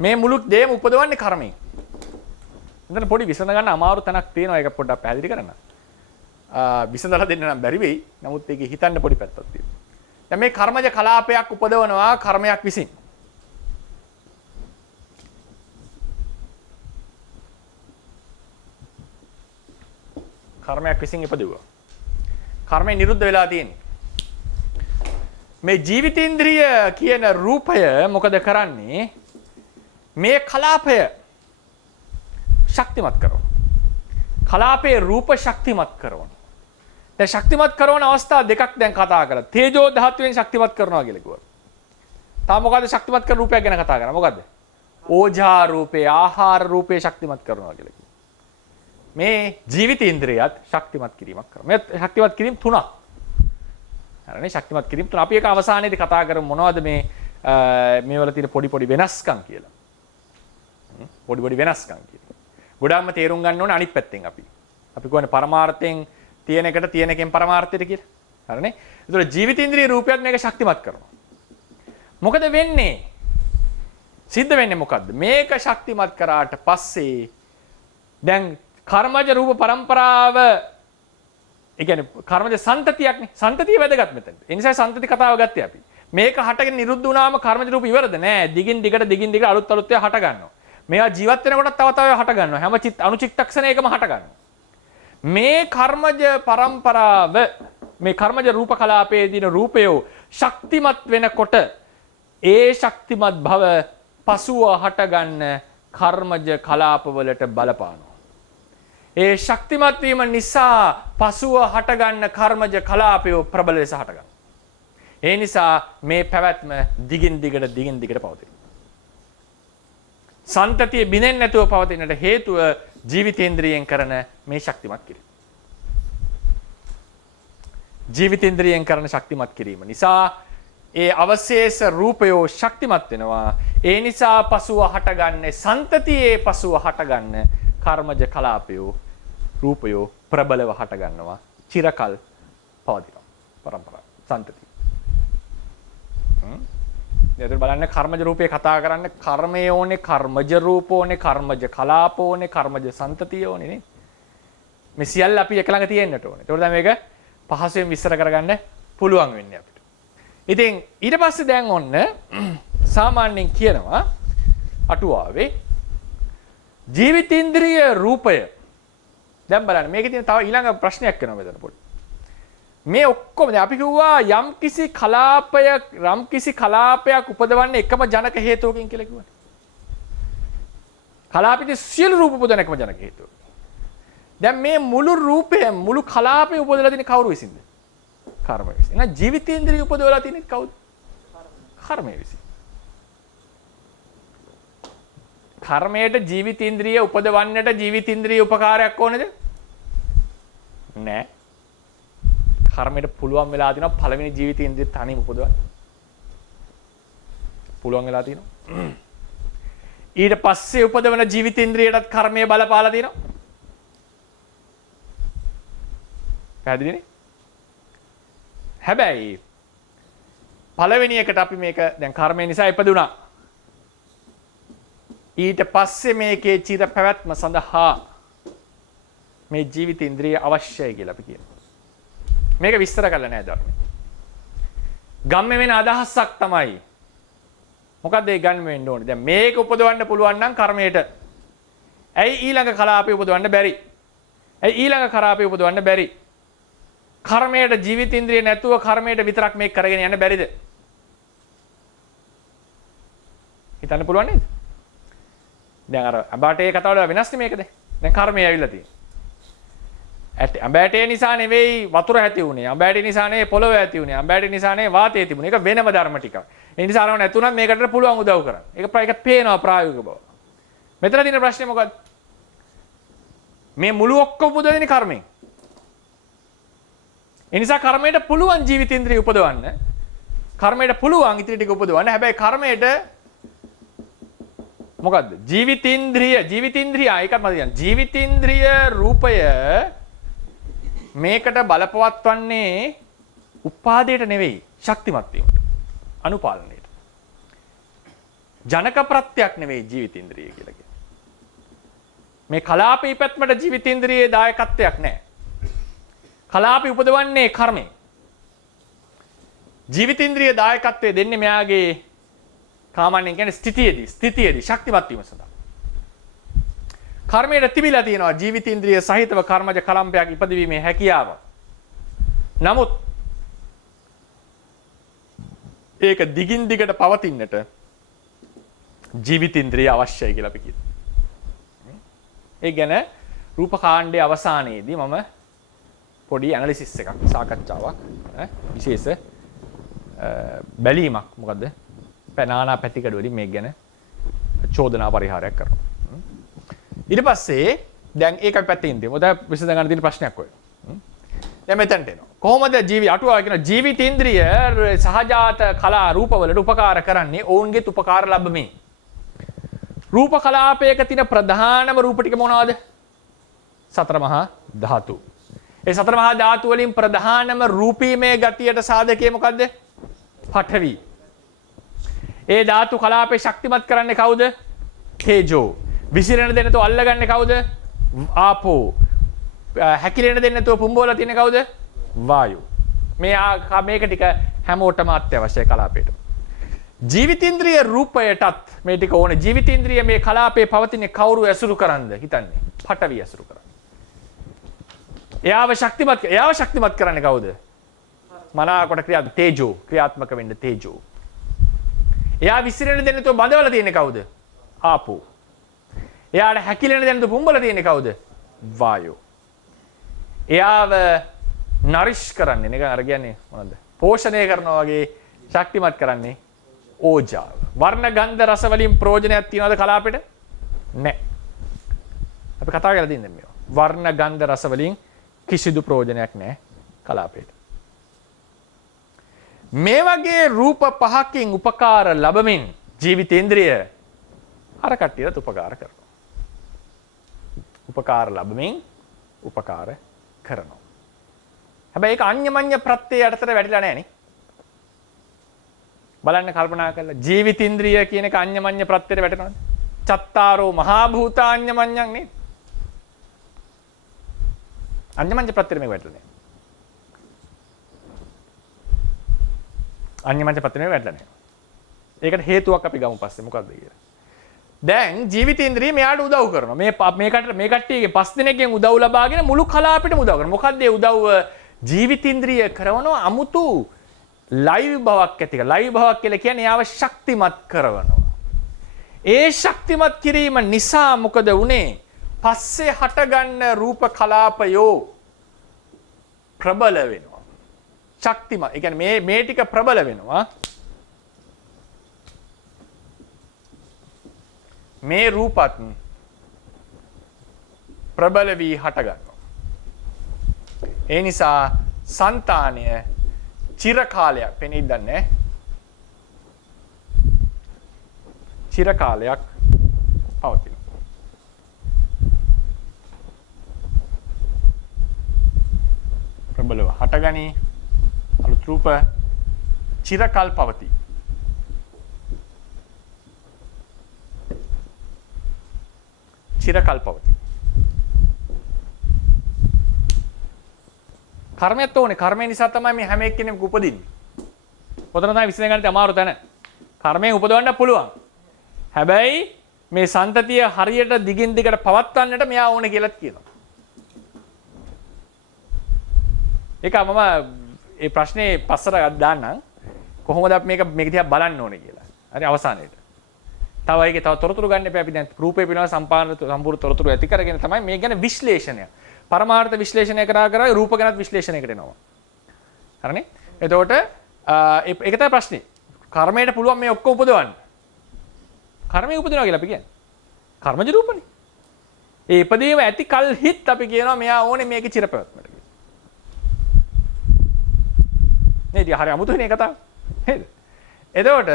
මේ මුළු දේම උපදවන්නේ කර්මයෙන්. එතන පොඩි විසඳ ගන්න අමාරු තැනක් තියෙනවා. ඒක පොඩ්ඩක් පැහැදිලි කරන්න. විසඳලා දෙන්න නම් බැරි වෙයි. නමුත් ඒකේ හිතන්න පොඩි පැත්තක් තියෙනවා. දැන් මේ කර්මජ කලාපයක් උපදවනවා කර්මයක් විසින්. කර්මයක් විසින් ඉපදුවා. කර්මය නිරුද්ධ වෙලා තියෙන්නේ. මේ ජීවිතේන්ද්‍රිය කියන රූපය මොකද කරන්නේ? මේ කලාපය ශක්තිමත් කරනවා. කලාපයේ රූප ශක්තිමත් කරනවා. දැන් ශක්තිමත් කරන අවස්ථා දෙකක් දැන් කතා කරලා. තේජෝ ධාතුවෙන් ශක්තිමත් කරනවා කියලා කිව්වා. තා මොකද්ද ශක්තිමත් කරන රූපයක් ගැන කතා කරන්නේ? මොකද්ද? ඕජා රූපේ, ආහාර රූපේ ශක්තිමත් කරනවා කියලා කිව්වා. මේ ජීවිතේන්ද්‍රයත් ශක්තිමත් කිරීමක් කරනවා. මේ ශක්තිමත් කිරීම තුනක්. හරිනේ ශක්තිමත් කිරීම තුන. අපි ඒක අවසානයේදී කතා කරමු මොනවද මේ වල තියෙන පොඩි වෙනස්කම් කියලා. පොඩි වෙනස්කම් කියලා. ගොඩාක්ම තේරුම් ගන්න ඕනේ අනිත් පැත්තෙන් අපි. අපි කියන්නේ පරමාර්ථයෙන් තියෙන එකට තියෙන එකෙන් පරමාර්ථයට කියලා. හරිනේ? ඒතර ජීවිතේන්ද්‍රිය රූපයත් මේක ශක්තිමත් කරනවා. මොකද වෙන්නේ? සිද්ධ වෙන්නේ මොකද්ද? මේක ශක්තිමත් කරාට පස්සේ දැන් කර්මජ රූප પરම්පරාව ඒ කියන්නේ කර්මජ සන්තතියක්නේ. සන්තතිය වැදගත් මෙතන. ඒ නිසා සන්තති කතාව ගත්තේ අපි. මේක හටගෙන නිරුද්ධ වුණාම කර්මජ රූප ඉවරද නෑ. දිගින් දිගට අලුත් ඒවා හට ගන්නවා. මේවා ජීවත් වෙනකොටත් තව ඒවා හට ගන්නවා. හැම අණුචිත්තක්ෂණයකම හට ගන්නවා. මේ කර්මජ પરම්පරාව මේ කර්මජ රූප කලාපයේ දින රූපය ශක්තිමත් වෙනකොට ඒ ශක්තිමත් භව පසුව හටගන්න කර්මජ කලාපවලට බලපානවා. ඒ ශක්තිමත් වීම නිසා පසුව හටගන්න කර්මජ කලාපය ප්‍රබල ලෙස හටගන්නවා. ඒ නිසා මේ පැවැත්ම දිගින් දිගට පවතිනවා. සන්තතිය බිඳෙන්නේ නැතුව පවතිනට හේතුව ජීවිතේන්ද්‍රියෙන් කරන මේ ශක්තිමත් කිරීම. ජීවිතේන්ද්‍රියෙන් කරන ශක්තිමත් කිරීම නිසා ඒ අවශේෂ රූපය ශක්තිමත් වෙනවා. ඒ නිසා පසුව හටගන්නේ සන්තතියේ පසුව හටගන්න කර්මජ කලාපය රූපය ප්‍රබලව හට ගන්නවා. චිරකල් පවතිනවා. પરම්පරාව සන්තතිය. දැන් බලන්න කර්මජ රූපේ කතා කරන්නේ කර්මය ඕනේ, කර්මජ රූප ඕනේ, කර්මජ කලාප ඕනේ, කර්මජ සන්තතිය ඕනේ නේ. මේ සියල්ල අපි එක ළඟ තියෙන්නට ඕනේ. ඒකට දැන් මේක පහසුවෙන් විස්තර කරගන්න පුළුවන් වෙන්නේ අපිට. ඉතින් ඊට පස්සේ දැන් ඔන්න සාමාන්‍යයෙන් කියනවා අටුවාවේ ජීවිතේන්ද්‍රිය රූපය. දැන් බලන්න මේකේ තියෙන තව ඊළඟ ප්‍රශ්නයක් වෙනවා මෙතන පොඩි. මේ ඔක්කොම දැන් අපි කිව්වා යම් කිසි කලාපයක් උපදවන්නේ එකම ජනක හේතුවකින් කියලා කිව්වා. කලාපිතේ සියලු රූප උපදවන එකම ජනක හේතුව. දැන් මේ මුළු රූපය මුළු කලාපය උපදවලා තියෙන්නේ කවුරු විසින්ද? කර්මය විසින්. එහෙනම් ජීවිතේන්ද්‍රිය උපදවලා තියෙන්නේ කවුද? කර්මය විසින්. කර්මයට ජීවිතේන්ද්‍රිය උපදවන්නට ජීවිතේන්ද්‍රිය උපකාරයක් ඕනේද? නෑ. කර්මයට පුළුවන් වෙලා තියෙනවා පළවෙනි ජීවිතේන්ද්‍රිය තනියම උපදවන්න. පුළුවන් වෙලා තියෙනවා. ඊට පස්සේ උපදවන ජීවිතේන්ද්‍රියටත් කර්මය බලපාලා තියෙනවා. පැහැදිලිනේ? හැබැයි පළවෙනි එකට අපි මේක දැන් කර්මය නිසා ඉපදුණා. ඊට පස්සේ මේකේ චිර පැවැත්ම සඳහා මේ ජීවිතේන්ද්‍රිය අවශ්‍යයි කියලා අපි කියනවා. මේක විස්තර කරලා නෑ ධර්මයේ. ගම්ම වෙන අදහසක් තමයි. මොකද්ද ඒ ගම්ම වෙන්න ඕනේ? දැන් මේක උපදවන්න පුළුවන් නම් කර්මයට. ඇයි ඊළඟ කලාපේ උපදවන්න බැරි? ඇයි ඊළඟ කලාපේ උපදවන්න බැරි? කර්මයට ජීවිතේන්ද්‍රිය නැතුව කර්මයට විතරක් මේක කරගෙන යන්න බැරිද? හිතන්න පුළුවන් නේද? දැන් අර අබාටේ කතාවල වෙනස්නේ මේකද? දැන් කර්මය ඇවිල්ලා තියෙනවා. අඹ ඇටේ නිසා නෙවෙයි වතුර ඇති උනේ. අඹ ඇටේ නිසා නෙවෙයි පොළොව ඇති උනේ. අඹ ඇටේ නිසා නෙවෙයි වාතය තිබුණේ. ඒක වෙනම ධර්ම ටිකක්. ඒ නිසා අරව නැතුණත් මේකට පුළුවන් උදව් කරන්න. ඒක පේනවා ප්‍රායෝගික බව. මෙතන තියෙන ප්‍රශ්නේ මොකද්ද? මේ මුළු ඔක්කොම උපදවන්නේ කර්මයෙන්. ඒ නිසා කර්මයට පුළුවන් ජීවිතේන්ද්‍රිය උපදවන්න. කර්මයට පුළුවන් ඉතිරි ටික උපදවන්න. හැබැයි කර්මයට මොකද්ද? ජීවිතේන්ද්‍රිය ඒකත් මම කියන්නේ. ජීවිතේන්ද්‍රිය රූපය මේකට බලපවත්වන්නේ උපාදයට නෙවෙයි ශක්තිමත් වීමට. අනුපාලනයට. ජනක ප්‍රත්‍යක් නෙවෙයි ජීවිතේන්ද්‍රිය කියලා කියන්නේ. මේ කලාපී පැත්මට ජීවිතේන්ද්‍රියේ දායකත්වයක් නැහැ. කලාපී උපදවන්නේ කර්මය. ජීවිතේන්ද්‍රිය දායකත්වයේ දෙන්නේ මෙයාගේ කාමයන් කියන්නේ ස්ථිතියේදී ශක්තිමත් වීම සඳහා. කර්මයට තිබිලා තියෙනවා ජීවිතේන්ද්‍රිය සහිතව කර්මජ කලම්පයක් ඉපදවීමේ හැකියාව. නමුත් ඒක දිගින් දිගට පවතින්නට ජීවිතේන්ද්‍රිය අවශ්‍යයි කියලා අපි කියනවා. ඒ ගැන රූපකාණ්ඩයේ අවසානයේදී මම පොඩි ඇනලිසිස් එකක් සාකච්ඡාවක් විශේෂ බැලීමක් මොකද්ද? නානා පැතිකඩ වලින් මේක ගැන චෝදනා පරිහාරයක් කරනවා. ඊට පස්සේ දැන් ඒකයි පැත්තෙන් දෙමු. දැන් විසඳ ගන්න තියෙන ප්‍රශ්නයක් ඔය. දැන් මෙතනට එනවා. කොහොමද අටුවාව කියන ජීවිතේන්ද්‍රිය සහජාත කලා රූපවලට උපකාර කරන්නේ ඔවුන්ගේත් උපකාර ලැබෙමින්. රූප කලාපයක තියෙන ප්‍රධානම රූප ටික මොනවද? සතර මහා ධාතු. ඒ සතර මහා ධාතු වලින් ප්‍රධානම රූපීමේ ගතියට සාධකයේ මොකද්ද? පඨවි. ඒ ධාතු කලාපේ ශක්තිමත් කරන්නේ කවුද? තේජෝ. විසිරෙන දෙන්න තෝ අල්ලගන්නේ කවුද? ආපෝ. හැකිලෙන දෙන්න තෝ පුම්බෝලා තියෙන කවුද? වායු. මේක ටික හැමෝටම අත්‍යවශ්‍යයි කලාපේට. ජීවිතේන්ද්‍රිය රූපයටත් මේ ටික ඕනේ. ජීවිතේන්ද්‍රිය මේ කලාපේ පවතින කවුරු ඇසුරු කරන්ද හිතන්නේ? පඨවි ඇසුරු කරන්නේ. එයාව ශක්තිමත් කරන්නේ කවුද? මනාකොට තේජෝ ක්‍රියාත්මක වෙන්න තේජෝ. එයා විසිරෙන දෙන්න තෝ බඳවලා තියෙන්නේ කවුද? ආපෝ. එයාට හැකිලෙන දෙන්න තෝ පුම්බලා තියෙන්නේ කවුද? වායෝ. එයාව නරිෂ් කරන්නේ නිකන් අර කියන්නේ මොනවද? පෝෂණය කරනවා වගේ ශක්තිමත් කරන්නේ ඕජාව. වර්ණ ගන්ධ රස වලින් ප්‍රයෝජනයක් තියනවද කලාපෙට? නැහැ. අපි කතා කරලා තින්නේ මේවා. වර්ණ ගන්ධ රස වලින් කිසිදු ප්‍රයෝජනයක් නැහැ කලාපෙට. මේ වගේ රූප පහකින් උපකාර ලැබමින් ජීවිතේන්ද්‍රිය අර කට්ටියට උපකාර කරනවා. උපකාර ලැබමින් උපකාර කරනවා. හැබැයි ඒක අඤ්ඤමඤ්ඤ ප්‍රත්‍යය යටතට වැටිලා නැහැ නේ. බලන්න කල්පනා කරලා ජීවිතේන්ද්‍රිය කියන එක අඤ්ඤමඤ්ඤ ප්‍රත්‍යයට වැටෙනවද? චත්තාරෝ මහා භූතාඤ්ඤමඤ්ඤං නේ. අඤ්ඤමඤ්ඤ ප්‍රත්‍යයට මේක වැටෙන්නේ නැහැ. අඤ්ඤමඤ්ඤ ප්‍රත්‍යයට වැටෙන්නේ නැහැ. ඒකට හේතුවක් අපි ගමු පස්සේ මොකක්ද කියලා. දැන් ජීවිතේන්ද්‍රිය මෙයාට උදව් කරනවා. මේ කට්ටියගේ 5 දිනකින් උදව් ලබාගෙන මුළු කලාපෙටම උදව් කරනවා. මොකද්ද ඒ උදව්ව? ජීවිතේන්ද්‍රිය කරනවා අමුතු ලයිව් බවක් ඇතික. ලයිව් බවක් කියලා කියන්නේ යාව ශක්තිමත් කරනවා. ඒ ශක්තිමත් කිරීම නිසා මොකද වුනේ? පස්සේ හටගන්න රූප කලාපයෝ ප්‍රබල වෙනවා. ශක්තිමත්. ඒ කියන්නේ මේ ටික ප්‍රබල වෙනවා. මේ රූපත් ප්‍රබල වී හටගන්නවා. ඒ නිසා సంతානය චිර කාලයක් පෙනී දන්නේ චිර කාලයක් පවතින. ප්‍රබලව හටගනී අලුත් රූප චිරකල් පවතී. චිරකල් පවතී. කර්මයක් ඕනේ. කර්මය නිසා තමයි මේ හැම එක්කෙනෙම උපදින්නේ. ඔතන තමයි විශ්ලේෂණය කරන්න අමාරු තැන. කර්මයෙන් උපදවන්න පුළුවන්. හැබැයි මේ සන්තතිය හරියට දිගින් දිගට පවත්වන්නට මෙයා ඕනේ කියලාත් කියනවා. ඒක මම මේ ප්‍රශ්නේ පස්සට දාන්නම්. කොහොමද අපි මේක දිහා බලන්න ඕනේ කියලා. හරි අවසානයේට. තව ඒකේ තව තොරතුරු ගන්න එපා. අපි දැන් රූපේ පිනව සම්පූර්ණ තොරතුරු ඇති කරගෙන තමයි මේ ගැන විශ්ලේෂණය. පරමාර්ථ විශ්ලේෂණය කරා රූප ගැනත් විශ්ලේෂණයකට එනවා. හරිනේ? එතකොට ඒක තමයි ප්‍රශ්නේ. කර්මයට පුළුවන් මේ ඔක්කොම උපදවන්න. කර්මය උපදිනවා කියලා අපි කියන්නේ. කර්මජ රූපනේ. ඒ ඉපදීම ඇති කල් හිත් අපි කියනවා මෙයා ඕනේ මේකේ චිරපැවැත්මට කියලා. නේද? හරි අමුතුනේ කතාව. නේද? එතකොට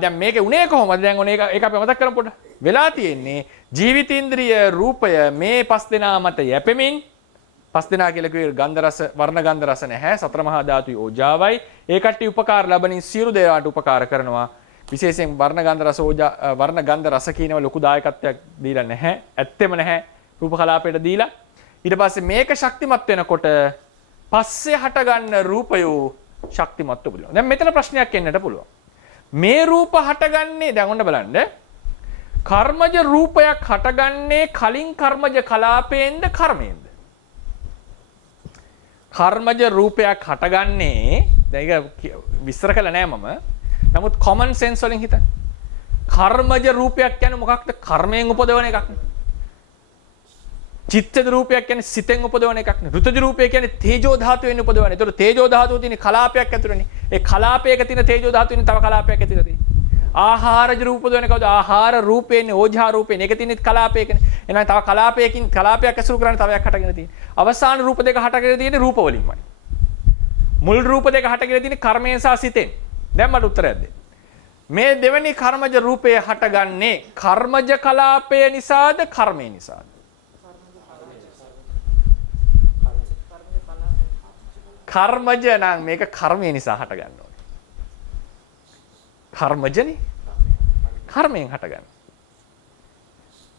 දැන් මේකේ උනේ කොහොමද? දැන් ඔනේ ඒක අපි මතක් කරමු පොඩ්ඩක්. වෙලා තියෙන්නේ ජීවිතේන්ද්‍රිය රූපය මේ පස් දෙනා මත යැපෙමින් පස් දෙනා කියලා කිව්වේ ගන්ධ රස වර්ණ ගන්ධ රස නැහැ සතර මහා ධාතුයි ඕජාවයි ඒ කට්ටිය උපකාර ලැබෙනින් සියලු දේවාට උපකාර කරනවා විශේෂයෙන් වර්ණ ගන්ධ රස ඕජා වර්ණ ගන්ධ රස කියනවා ලොකු දායකත්වයක් දීලා නැහැ ඇත්තෙම නැහැ රූප කලාපයට දීලා ඊට පස්සේ මේක ශක්තිමත් වෙනකොට පස්සේ හට ගන්න රූපය ශක්තිමත් උපදිනවා දැන් මෙතන ප්‍රශ්නයක් එන්නට පුළුවන් මේ රූප හටගන්නේ දැන් ඔන්න බලන්න කර්මජ රූපයක් හටගන්නේ කලින් කර්මජ කලාපයෙන්ද කර්මයෙන්ද කර්මජ රූපයක් හටගන්නේ දැන් ඒක විස්තර කළා නෑ මම නමුත් common sense වලින් හිතන්න කර්මජ රූපයක් කියන්නේ මොකක්ද කර්මයෙන් උපදවන එකක් නේ චිත්තජ රූපයක් කියන්නේ සිතෙන් උපදවන එකක් නේ ඍතුජ රූපය කියන්නේ තේජෝ ධාතුවෙන් උපදවන. ඒතර තේජෝ ධාතුවේ තියෙන කලාපයක් ඇතුළේනේ. ඒ කලාපයක තියෙන තේජෝ ධාතුවෙන් තව කලාපයක් ඇතුළේ තියෙන්නේ. ආහාරජ රූප උපදවන කවුද? ආහාර රූපේනේ ඕජා රූපේනේ. ඒක තියෙන්නේ කලාපයකනේ. එහෙනම් තව කලාපයකින් කලාපයක් ඇසුරු කරන්නේ තව එකක් හටගෙන තියෙන්නේ. අවසාන රූප දෙක හටගෙන තියෙන්නේ රූප වලින්මයි. මුල් රූප දෙක හටගෙන තියෙන්නේ කර්මයෙන් සහ සිතෙන්. දැන් මට උත්තරයක් දෙන්න. මේ දෙවෙනි කර්මජ රූපය හටගන්නේ කර්මජ කලාපය නිසාද කර්මය නිසාද? කර්මජ නම් මේක කර්මය නිසා හට ගන්න ඕනේ. කර්මජනේ කර්මයෙන් හට ගන්න.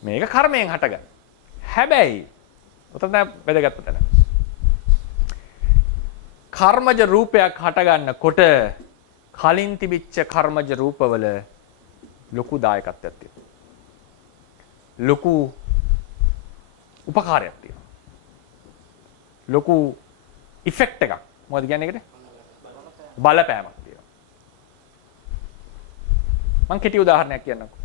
මේක කර්මයෙන් හට ගන්න. හැබැයි උතන වැදගත් තැන. කර්මජ රූපයක් හට ගන්නකොට කලින් තිබිච්ච කර්මජ රූපවල ලොකු දායකත්වයක් තියෙනවා. ලොකු උපකාරයක් තියෙනවා. ලොකු ඉෆෙක්ට් එකක්. මොකද කියන්නේ ඒකට? බලපෑමක් තියෙනවා. මම කෙටි උදාහරණයක් කියන්නම්කෝ.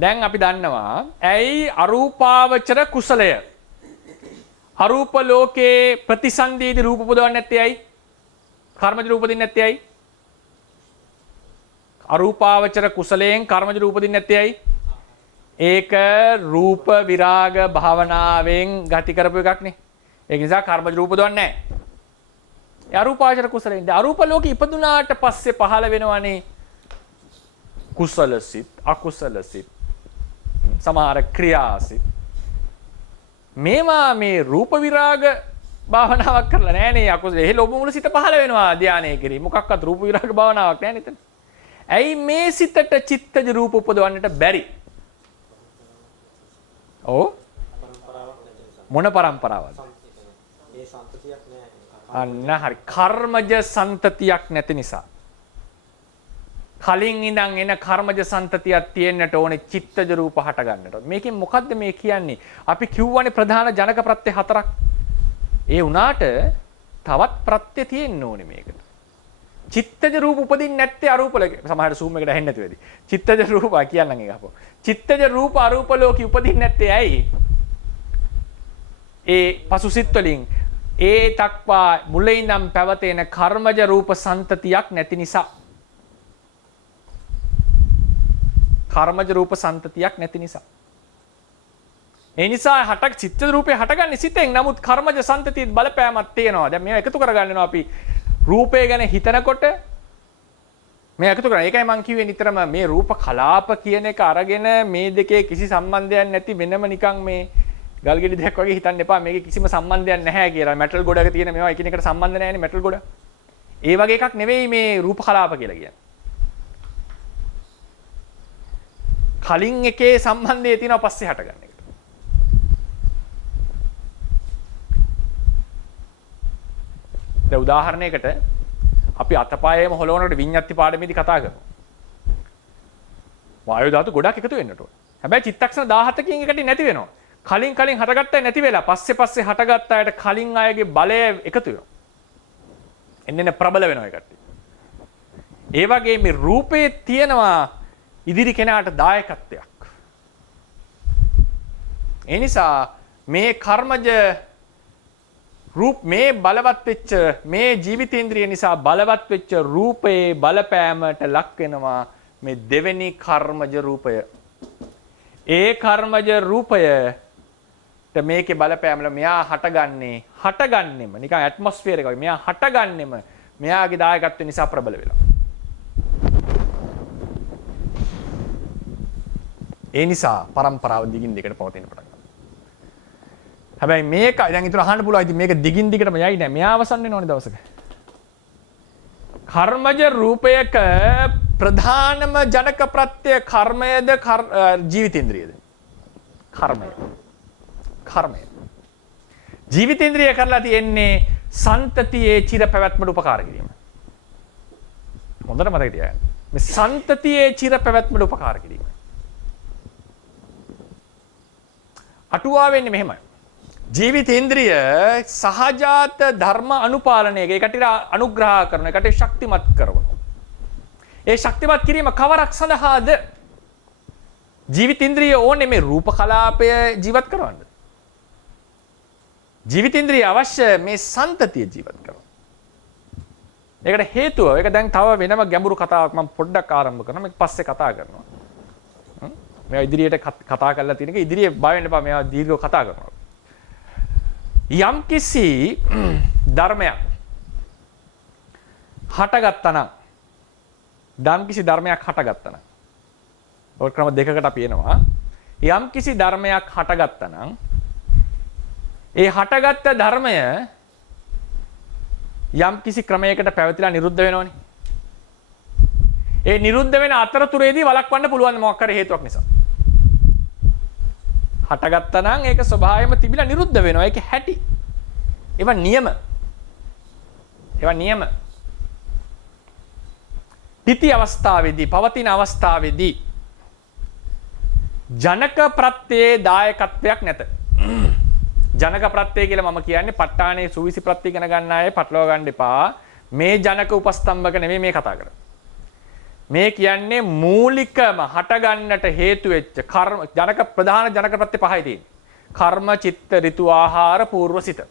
දැන් අපි දන්නවා ඇයි අරූපාවචර කුසලය අරූප ලෝකේ ප්‍රතිසන්දීදී රූප උපදවන්නේ නැත්තේ ඇයි? කර්මජ රූප දෙන්නේ නැත්තේ ඇයි? අරූපාවචර කුසලයෙන් කර්මජ රූප දෙන්නේ නැත්තේ ඇයි? ඒක රූප විරාග භාවනාවෙන් ගති කරපු එකක් නේ. ඒක නිසා කර්මජ රූප දවන්නේ නැහැ. ඒ අරූපාවචර කුසලෙන්. අරූප ලෝකෙ ඉපදුනාට පස්සේ පහළ වෙනවනේ කුසල සිත්, අකුසල සිත්, සමහර ක්‍රියාසිත. මේවා මේ රූප විරාග භාවනාවක් කරලා නැහනේ අකුසල. එහෙ ලොබ මුල සිත පහළ වෙනවා ධානය කිරි. මොකක්වත් රූප විරාග භාවනාවක් නැහැ නේද? ඇයි මේ සිතට චිත්තජ රූප උපදවන්නට බැරි? ඔව්. මොන પરම්පරාවද? අන්න හරි කර්මජ සන්තතියක් නැති නිසා කලින් ඉඳන් එන කර්මජ සන්තතියක් තියෙන්නට ඕනේ චිත්තජ රූප හට ගන්නට. මේකෙන් මොකද්ද මේ කියන්නේ? අපි කිව්වනේ ප්‍රධාන ජනක ප්‍රත්‍ය හතරක්. ඒ වුණාට තවත් ප්‍රත්‍ය තියෙන්න ඕනේ මේකට. චිත්තජ රූප උපදින්නේ නැත්තේ අරූප ලෝකේ. සමහර සූම් එකට ඇහෙන්නේ නැති වෙයි. චිත්තජ රූප කියන්නම් ඒක අපෝ. චිත්තජ රූප අරූප ලෝකේ උපදින්නේ නැත්තේ ඇයි? ඒ පසුසිත වලින් ඒ තක්වා මුලින් ඉඳන් පැවතෙන කර්මජ රූප සන්තතියක් නැති නිසා කර්මජ රූප සන්තතියක් නැති නිසා ඒ නිසා හටක් චිත්ත රූපේ හටගන්නේ සිතෙන් නමුත් කර්මජ සන්තතියේ බලපෑමක් තියෙනවා දැන් මේවා එකතු කරගන්න වෙනවා අපි රූපය ගැන හිතනකොට මේ එකතු කරා ඒකයි මම කිව්වේ නිතරම මේ රූප කලාප කියන එක අරගෙන මේ දෙකේ කිසි සම්බන්ධයක් නැති වෙනම නිකන් මේ ගල්ගෙඩි දෙයක් වගේ හිතන්න එපා මේකේ කිසිම සම්බන්ධයක් නැහැ කියලා. මෙටල් ගොඩක තියෙන මේවා එකිනෙකට සම්බන්ධ නැහැනේ මෙටල් ගොඩ. ඒ වගේ එකක් නෙවෙයි මේ රූප කලාප කියලා කියන්නේ. කලින් එකේ සම්බන්ධය තියෙනවා පස්සේ හටගන්න එකට. දැන් උදාහරණයකට අපි අතපයේම හොලවනකොට විඤ්ඤාති පාඩමේදී කතා කරනවා. වායු ධාතු ගොඩක් එකතු වෙන්නට ඕන. හැබැයි චිත්තක්ෂණ 17කින් එකට නැති වෙනවා. කලින් හටගත්තා නැති වෙලා පස්සේ හටගත්ත අයට කලින් අයගේ බලය එකතු වෙනවා. එන්නේ ප්‍රබල වෙනවා ඒකට. ඒ වගේ මේ රූපේ තියෙනවා ඉදිරි කෙනාට දායකත්වයක්. ඒ නිසා මේ කර්මජ රූප මේ බලවත් වෙච්ච මේ ජීවිතේන්ද්‍රිය නිසා බලවත් වෙච්ච රූපයේ බලපෑමට ලක් වෙනවා මේ දෙවෙනි කර්මජ රූපය. ඒ කර්මජ රූපයට මේකේ බලපෑමල මෙයා හටගන්නෙම නිකන් ඇට්මොස්ෆියර් එක වගේ මෙයා හටගන්නෙම මෙයාගේ දායකත්වය නිසා ප්‍රබල වෙලා. ඒ නිසා પરම්පරාව දිගින් දිගට පවතින පටන් ගන්නවා. හැබැයි මේක දැන් ඊතර අහන්න පුළුවන් ඉතින් මේක දිගින් දිගටම යයි නෑ. මෙයා අවසන් වෙන ඕනේ දවසක. කර්මජ රූපයක ප්‍රධානම ජනක ප්‍රත්‍ය කර්මයද ජීවිතේන්ද්‍රියද? කර්මය. ජීවිතේන්ද්‍රිය කරලා තියෙන්නේ සන්තතියේ චිර පැවැත්මට උපකාර කිරීම. හොඳට මතක තියාගන්න. මේ සන්තතියේ චිර පැවැත්මට උපකාර කිරීම. අටුවා වෙන්නේ මෙහෙමයි. ජීවිතේන්ද්‍රිය සහජාත ධර්ම අනුපාලනයක ඒකට අනුග්‍රහ කරන එකට ශක්තිමත් කරනවා. ඒ ශක්තිමත් කිරීම කවරක් සඳහාද? ජීවිතේන්ද්‍රිය ඕනේ මේ රූප කලාපය ජීවත් කරවන්න. ජීවිතේන්ද්‍රිය අවශ්‍ය මේ සන්තතිය ජීවත් කරන්න. ඒකට හේතුව ඒක දැන් තව වෙනම ගැඹුරු කතාවක් මම පොඩ්ඩක් ආරම්භ කරනවා. මේක පස්සේ කතා කරනවා. මේවා ඉදිරියට කතා කරලා තියෙන එක ඉදිරියේ බය වෙන්න එපා. මේවා දීර්ඝව කතා කරනවා. යම් කිසි ධර්මයක් හටගත්තා නම් ඔය ක්‍රම දෙකකට අපි එනවා. යම් කිසි ධර්මයක් හටගත්තා නම් ඒ හටගත්ත ධර්මය යම් කිසි ක්‍රමයකට පැවතිලා නිරුද්ධ වෙනවනේ. ඒ නිරුද්ධ වෙන අතරතුරේදී වළක්වන්න පුළුවන් මොකක් හරි හේතුවක් නිසා. හටගත්තා නම් ඒක ස්වභාවයෙන්ම තිබිලා නිරුද්ධ වෙනවා. ඒක හැටි. ඒවා නියම. තිති අවස්ථාවේදී පවතින අවස්ථාවේදී ජනක ප්‍රත්‍යේ දායකත්වයක් නැත. ජනක ප්‍රත්‍යය කියලා මම කියන්නේ ප ဋ ාණේ සූවිසි ප්‍රත්‍ය ඉගෙන ගන්න අය පටලවා ගන්න එපා. මේ ජනක උපස්තම්භක නෙමෙයි මේ කතා කරන්නේ. මේ කියන්නේ මූලිකම හටගන්නට හේතු වෙච්ච කර්ම ජනක ප්‍රධාන ජනක ප්‍රත්‍ය පහයි තියෙන්නේ. කර්ම, චිත්ත, ඍතු, ආහාර, පූර්ව සිත.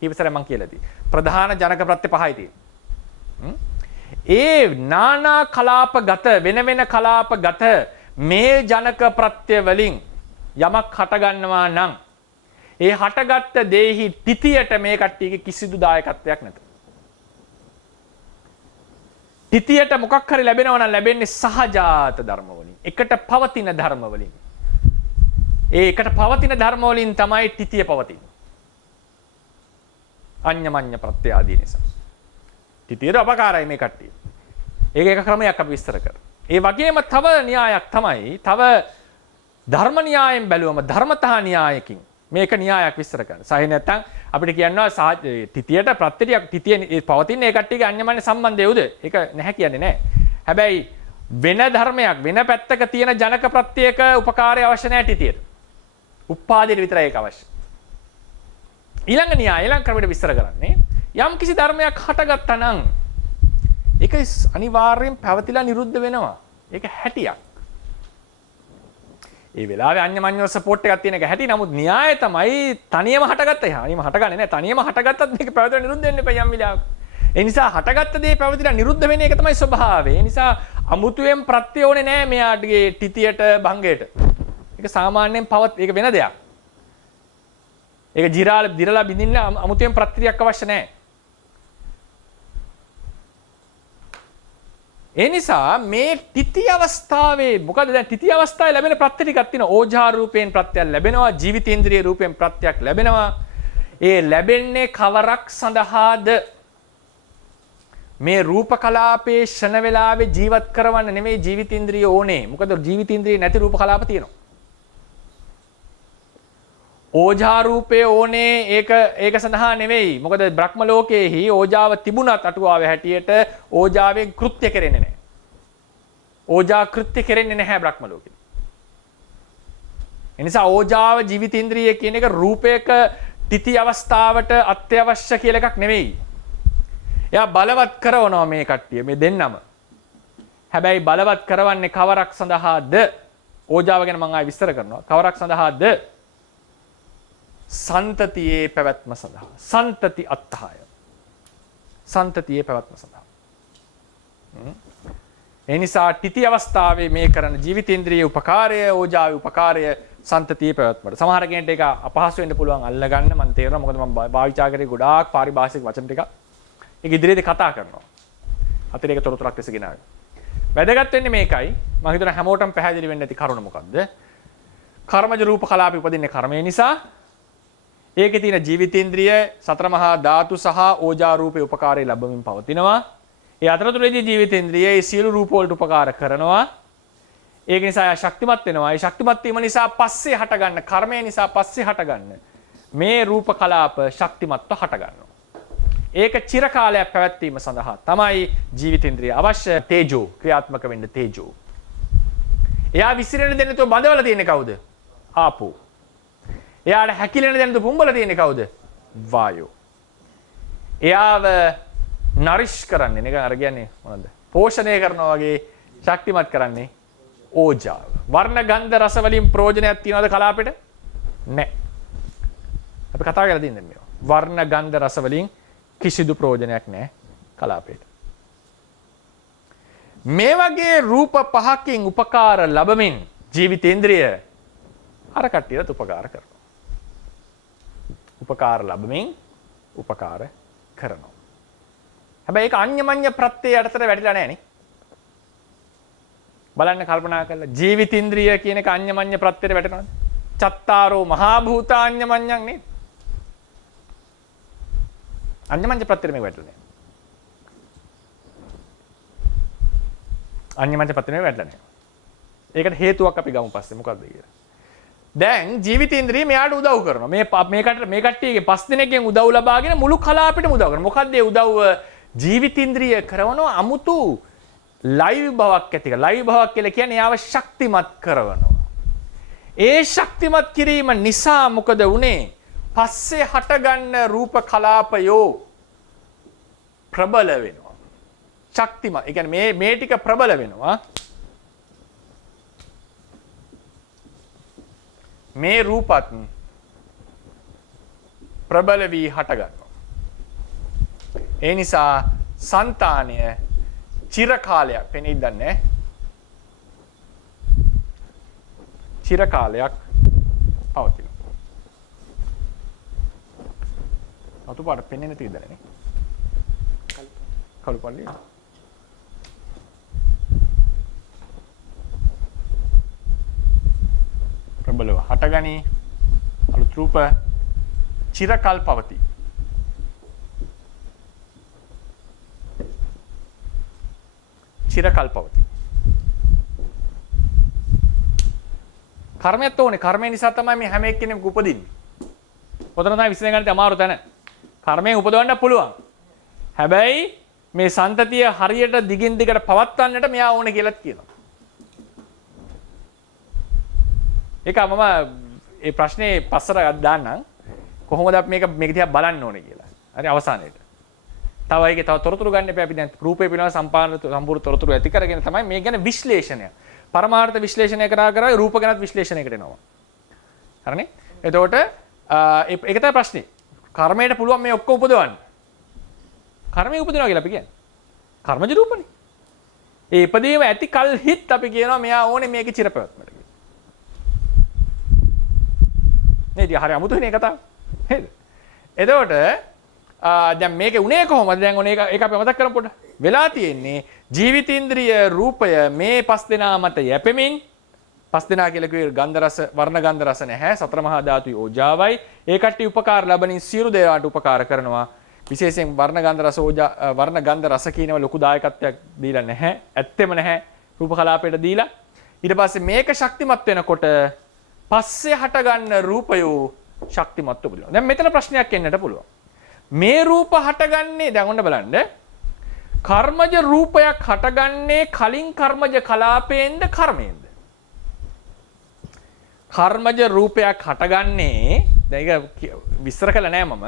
කීපසර මම කියලා දී. ප්‍රධාන ජනක ප්‍රත්‍ය පහයි තියෙන්නේ. ඒ නානා කලාපගත වෙන කලාපගත මේ ජනක ප්‍රත්‍ය වලින් යමක් හට ගන්නවා නම් ඒ හටගත්ත දේහි තිතියට මේ කට්ටියගේ කිසිදු දායකත්වයක් නැත. තිතියට මොකක් හරි ලැබෙනවා නම් ලැබෙන්නේ සහජාත ධර්ම වලින්. එකට පවතින ධර්ම වලින්. ඒ එකට පවතින ධර්ම වලින් තමයි තිතිය පවතින්නේ. අඤ්ඤමඤ්ඤ ප්‍රත්‍ය ආදී නිසා. තිතියට අපකාරයි මේ කට්ටිය. ඒක එක ක්‍රමයක් අපි විස්තර කරමු. ඒ වගේම තව න්‍යායක් තමයි තව ධර්ම න්‍යායෙන් බැලුවම ධර්මතා න්‍යායකින් මේක න්‍යායක් විස්තර කරන්න. සහි නැත්නම් අපිට කියනවා තිතියට ප්‍රත්‍යයක් තිතිය පවතින ඒ කට්ටියගේ අඤ්ඤමඤ්ඤ සම්බන්ධයුද? ඒක නැහැ කියන්නේ නැහැ. හැබැයි වෙන ධර්මයක් වෙන පැත්තක තියෙන ජනක ප්‍රත්‍යයක උපකාරය අවශ්‍ය නැහැ තිතියට. උපාදිත විතරයි ඒක අවශ්‍ය. ඊළඟ න්‍යාය ඊළඟ ක්‍රමයට විස්තර කරන්නේ යම් කිසි ධර්මයක් හටගත්තා නම් ඒක අනිවාර්යෙන් පැවතිලා නිරුද්ධ වෙනවා. ඒක හැටියක්. ඒ වෙලාවේ අඤ්ඤමඤ්ඤ සපෝට් එකක් තියෙන එක හැටි. නමුත් න්‍යාය තමයි තනියම හටගත්තා. තනියම හටගන්නේ නැහැ. තනියම හටගත්තත් මේක පැවතිලා නිරුද්ධ වෙන්න එපා යම් වෙලාවක. ඒ නිසා හටගත්ත දේ පැවතිලා නිරුද්ධ වෙන එක තමයි ස්වභාවය. ඒ නිසා අමුතුවෙන් ප්‍රත්‍ය ඕනේ නැහැ මෙයාගේ තිතියට භංගයට. ඒක සාමාන්‍යයෙන් ඒක වෙන දෙයක්. ඒක දිරලා බින්දින්න අමුතුවෙන් ප්‍රත්‍යක් අවශ්‍ය නැහැ. ඒ නිසා මේ තිති අවස්ථාවේ මොකද දැන් තිති අවස්ථාවේ ලැබෙන ප්‍රත්‍ය ටිකක් තියෙනවා. ඕජා රූපයෙන් ප්‍රත්‍යක් ලැබෙනවා, ජීවිතේන්ද්‍රිය රූපයෙන් ප්‍රත්‍යක් ලැබෙනවා. ඒ ලැබෙන්නේ කවරක් සඳහාද? මේ රූප කලාපේ ෂණ වේලාවේ ජීවත් කරවන්න නෙමෙයි ජීවිතේන්ද්‍රිය ඕනේ. මොකද ජීවිතේන්ද්‍රිය නැති රූප කලාප තියෙනවා. ඕජා රූපය ඕනේ ඒක සඳහා නෙවෙයි. මොකද බ්‍රහ්ම ලෝකයේහි ඕජාව තිබුණත් අටුවාවේ හැටියට ඕජාවෙන් කෘත්‍ය කෙරෙන්නේ නැහැ. ඕජා කෘත්‍ය කෙරෙන්නේ නැහැ බ්‍රහ්ම ලෝකෙ. ඒ නිසා ඕජාව ජීවිතේන්ද්‍රිය කියන එක රූපයක තිති අවස්ථාවට අත්‍යවශ්‍ය කියලා එකක් නෙවෙයි. එයා බලවත් කරනවා මේ කට්ටිය මේ දෙන්නම. හැබැයි බලවත් කරවන්නේ කවරක් සඳහාද? ඕජාව ගැන මම ආයෙ විස්තර කරනවා. කවරක් සඳහාද? සන්තතියේ පැවැත්ම සඳහා. සන්තති අත්හාය. සන්තතියේ පැවැත්ම සඳහා. ඒ නිසා තිති අවස්ථාවේ මේ කරන ජීවිතේන්ද්‍රියේ උපකාරය, ඕජාවේ උපකාරය සන්තතියේ පැවැත්මට. සමහර කෙනෙක්ට ඒක අපහසු වෙන්න පුළුවන් අල්ලගන්න. මම තේරෙනවා මොකද මම භාවිතා කරේ ගොඩාක් පාරිභාෂික වචන ටික. ඒක ඉදිරියේදී කතා කරනවා. අතිරේක තොරතුරක් ලෙස ගෙනාවේ. වැදගත් වෙන්නේ මේකයි. මම හිතනවා හැමෝටම පැහැදිලි වෙන්න ඇති කරුණ මොකද්ද? කර්මජ රූප කලාපේ උපදින්නේ කර්මය නිසා. ඒකේ තියෙන ජීවිතේන්ද්‍රිය සතර මහා ධාතු සහ ඕජා රූපේ උපකාරය ලැබමින් පවතිනවා. ඒ අතරතුරේදී ජීවිතේන්ද්‍රිය ඒ සියලු රූප වලට උපකාර කරනවා. ඒක නිසා එයා ශක්තිමත් වෙනවා. ඒ ශක්තිමත් වීම නිසා පස්සේ හටගන්න කර්මය නිසා පස්සේ හටගන්න මේ රූප කලාප ශක්තිමත්ව හටගන්නවා. ඒක චිර කාලයක් පැවැත්වීම සඳහා තමයි ජීවිතේන්ද්‍රිය අවශ්‍ය. තේජෝ ක්‍රියාත්මක වෙන්න තේජෝ. එයා විසිරෙන්න දෙන්න තු බඳවල තියෙන්නේ කවුද? ආපෝ. එයාට හැකිලෙන්න දෙන්න තු පුම්බල තියෙන්නේ කවුද? වායෝ. එයාව නරිෂ් කරන්නේ නිකන් අර කියන්නේ මොනවද? පෝෂණය කරනවා වගේ ශක්තිමත් කරන්නේ ඕජාව. වර්ණ ගන්ධ රස වලින් ප්‍රයෝජනයක් තියනවද කලාපෙට? නැහැ. අපි කතා කරලා තින්නේ මේවා. වර්ණ ගන්ධ රස වලින් කිසිදු ප්‍රයෝජනයක් නැහැ කලාපෙට. මේ වගේ රූප පහකින් උපකාර ලැබමින් ජීවිතේන්ද්‍රිය අර කට්ටියට උපකාර කරනවා. උපකාර ලැබමින් උපකාර කරනවා. හැබැයි ඒක අඤ්ඤමඤ්ඤ ප්‍රත්‍යය යටතට වැටිලා නැහැ නේ. බලන්න කල්පනා කරලා ජීවිතේන්ද්‍රිය කියන එක අඤ්ඤමඤ්ඤ ප්‍රත්‍යයට වැටෙනවද? චත්තාරෝ මහා භූතාඤ්ඤමඤ්ඤං නේ. අඤ්ඤමඤ්ඤ ප්‍රත්‍යයට මේක වැටෙලා නැහැ. අඤ්ඤමඤ්ඤ ප්‍රත්‍යයට වැටෙලා නැහැ. ඒකට හේතුවක් අපි ගමු පස්සේ මොකක්ද කියලා. දැන් ජීවිතේන්ද්‍රිය මෙයාට උදව් කරනවා. මේ කට්ටියගේ 5 දිනකින් උදව් ලබාගෙන මුළු කලාපෙටම උදව් කරනවා. මොකද්ද ඒ උදව්ව? ජීවිතේන්ද්‍රිය කරනවා අමුතු ලයිව් බවක් ඇති කර. ලයිව් බවක් කියලා කියන්නේ යාව ශක්තිමත් කරනවා. ඒ ශක්තිමත් කිරීම නිසා මොකද වුනේ? පස්සේ හටගන්න රූප කලාපයෝ ප්‍රබල වෙනවා. ශක්තිමත්. ඒ කියන්නේ මේ ටික ප්‍රබල වෙනවා. මේ රූපත් ප්‍රබල වී හටගන්නවා. ඒ නිසා సంతානය චිර කාලයක් පෙනී දන්නේ චිර කාලයක් පවතින. අතු පාට පෙන්නේ නැති ඉඳලානේ. කළු පල්ලි. ප්‍රබලව හටගනී අලුත් රූප චිරකල් පවතී. චිරකල් පවතී. කර්මයක් ඕනේ. කර්මය නිසා තමයි මේ හැම එක්කෙනෙක් උපදින්නේ. ඔතන තමයි විශ්ලේෂණය කරන්න අමාරු තැන. කර්මයෙන් උපදවන්න පුළුවන්. හැබැයි මේ සන්තතිය හරියට දිගින් දිගට පවත්වන්නට මෙයා ඕනේ කියලාත් කියනවා. ඒක මම මේ ප්‍රශ්නේ පස්සට දාන්නම්. කොහොමද අපි මේක දිහා බලන්න ඕනේ කියලා. හරි අවසානයේට. තව ඒකේ තව තොරතුරු ගන්න එපා. අපි දැන් රූපේ පිළිබඳ සම්පූර්ණ තොරතුරු ඇති කරගෙන තමයි මේ ගැන විශ්ලේෂණය. පරමාර්ථ විශ්ලේෂණය කරා රූප ගැනත් විශ්ලේෂණයකට එනවා. හරිනේ? එතකොට ඒක තමයි ප්‍රශ්නේ. කර්මයට පුළුවන් මේ ඔක්කොම උපදවන්න. කර්මය උපදිනවා කියලා අපි කියන්නේ. කර්මජ රූපනේ. ඒ ඉපදීම ඇති කල් හිත් අපි කියනවා මෙයා ඕනේ මේකේ චිරපැවැත්මට. නේද? හරි අමුතුනේ කතාව. නේද? එතකොට දැන් මේකේ උනේ කොහොමද? දැන් ඔනේ ඒක අපි මතක් කරමු පොඩ්ඩක්. වෙලා තියෙන්නේ ජීවිතේන්ද්‍රිය රූපය මේ 5 දෙනා මත යැපෙමින් 5 දෙනා කියලා කිව්වේ ගන්ධ රස වර්ණ ගන්ධ රස නැහැ. සතර මහා ධාතුයි ඕජාවයි. ඒ කට්ටිය උපකාර ලැබෙනින් සියලු දේවාට උපකාර කරනවා. විශේෂයෙන් වර්ණ ගන්ධ රස ඕජා වර්ණ ගන්ධ රස කියනවා ලොකු දායකත්වයක් දීලා නැහැ. ඇත්තෙම නැහැ. රූප කලාපයට දීලා. ඊට පස්සේ මේක ශක්තිමත් වෙනකොට පස්සේ හටගන්න රූපයෝ ශක්තිමත් වෙනවා. දැන් මෙතන ප්‍රශ්නයක් එන්නට පුළුවන්. මේ රූප හටගන්නේ දැන් ඔන්න බලන්න. කර්මජ රූපයක් හටගන්නේ කලින් කර්මජ කලාපයෙන්ද කර්මයෙන්ද? කර්මජ රූපයක් හටගන්නේ දැන් ඒක විස්තර කළා නෑ මම.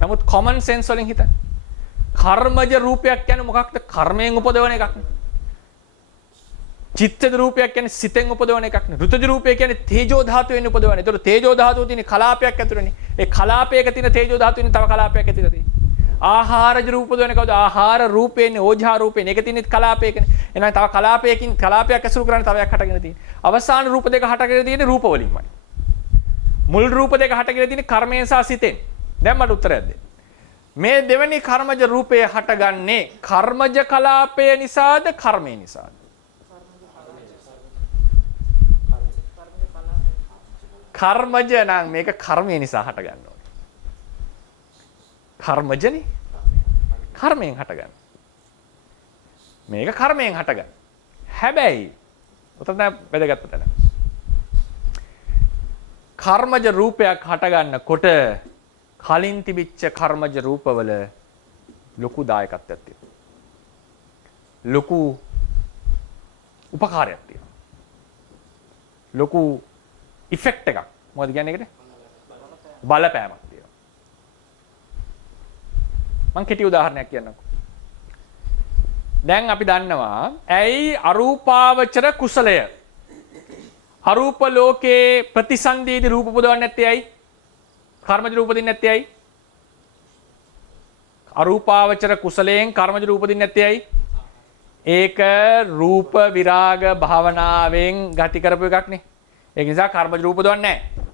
නමුත් common sense වලින් හිතන්න. කර්මජ රූපයක් කියන්නේ මොකක්ද? කර්මයෙන් උපදවන එකක්. චිත්තජ රූපයක් කියන්නේ සිතෙන් උපදවන එකක් නේ. ඍතුජ රූපය කියන්නේ තේජෝ ධාතුවෙන් උපදවන. ඒතර තේජෝ ධාතුවේ තියෙන කලාපයක් ඇතුළේනේ. ඒ කලාපයක තියෙන තේජෝ ධාතුවෙන් තව කලාපයක් ඇතුළේ තියෙන්නේ. ආහාරජ රූප උපදවන කවුද? ආහාර රූපේනේ ඕජා රූපේනේ. ඒක තියෙන්නේ කලාපයකනේ. එහෙනම් තව කලාපයකින් කලාපයක් ඇසුරු කරන්නේ තව එකක් හටගෙන තියෙන්නේ. අවසාන රූප දෙක හටගෙන තියෙන්නේ රූප වලින්මයි. මුල් රූප දෙක හටගෙන තියෙන්නේ කර්මයෙන් සහ සිතෙන්. දැන් මට උත්තරයක් දෙන්න. මේ දෙවෙනි කර්මජ රූපය හටගන්නේ කර්මජ කලාපය නිසාද කර්මය නිසාද? කර්මජ නම් මේක කර්මය නිසා හට ගන්න ඕනේ. කර්මජනේ කර්මයෙන් හට ගන්න. මේක කර්මයෙන් හට ගන්න. හැබැයි උතන වැදගත් තැන. කර්මජ රූපයක් හට ගන්නකොට කලින් තිබිච්ච කර්මජ රූපවල ලොකු දායකත්වයක් තියෙනවා. ලොකු උපකාරයක් තියෙනවා. ලොකු ඉෆෙක්ට් එකක්. මොකද කියන්නේ ඒකට? බලපෑමක් තියෙනවා. මම කෙටි උදාහරණයක් කියන්නම්කෝ. දැන් අපි දන්නවා ඇයි අරූපාවචර කුසලය අරූප ලෝකේ ප්‍රතිසන්දීදී රූප පුදවන්නේ නැත්තේ ඇයි? කර්මජ රූප දෙන්නේ නැත්තේ ඇයි? අරූපාවචර කුසලයෙන් කර්මජ රූප දෙන්නේ නැත්තේ ඇයි? ඒක රූප විරාග භාවනාවෙන් ගති කරපු එකක් නේ. ඒක නිසා කර්මජ රූප දවන්නේ නැහැ.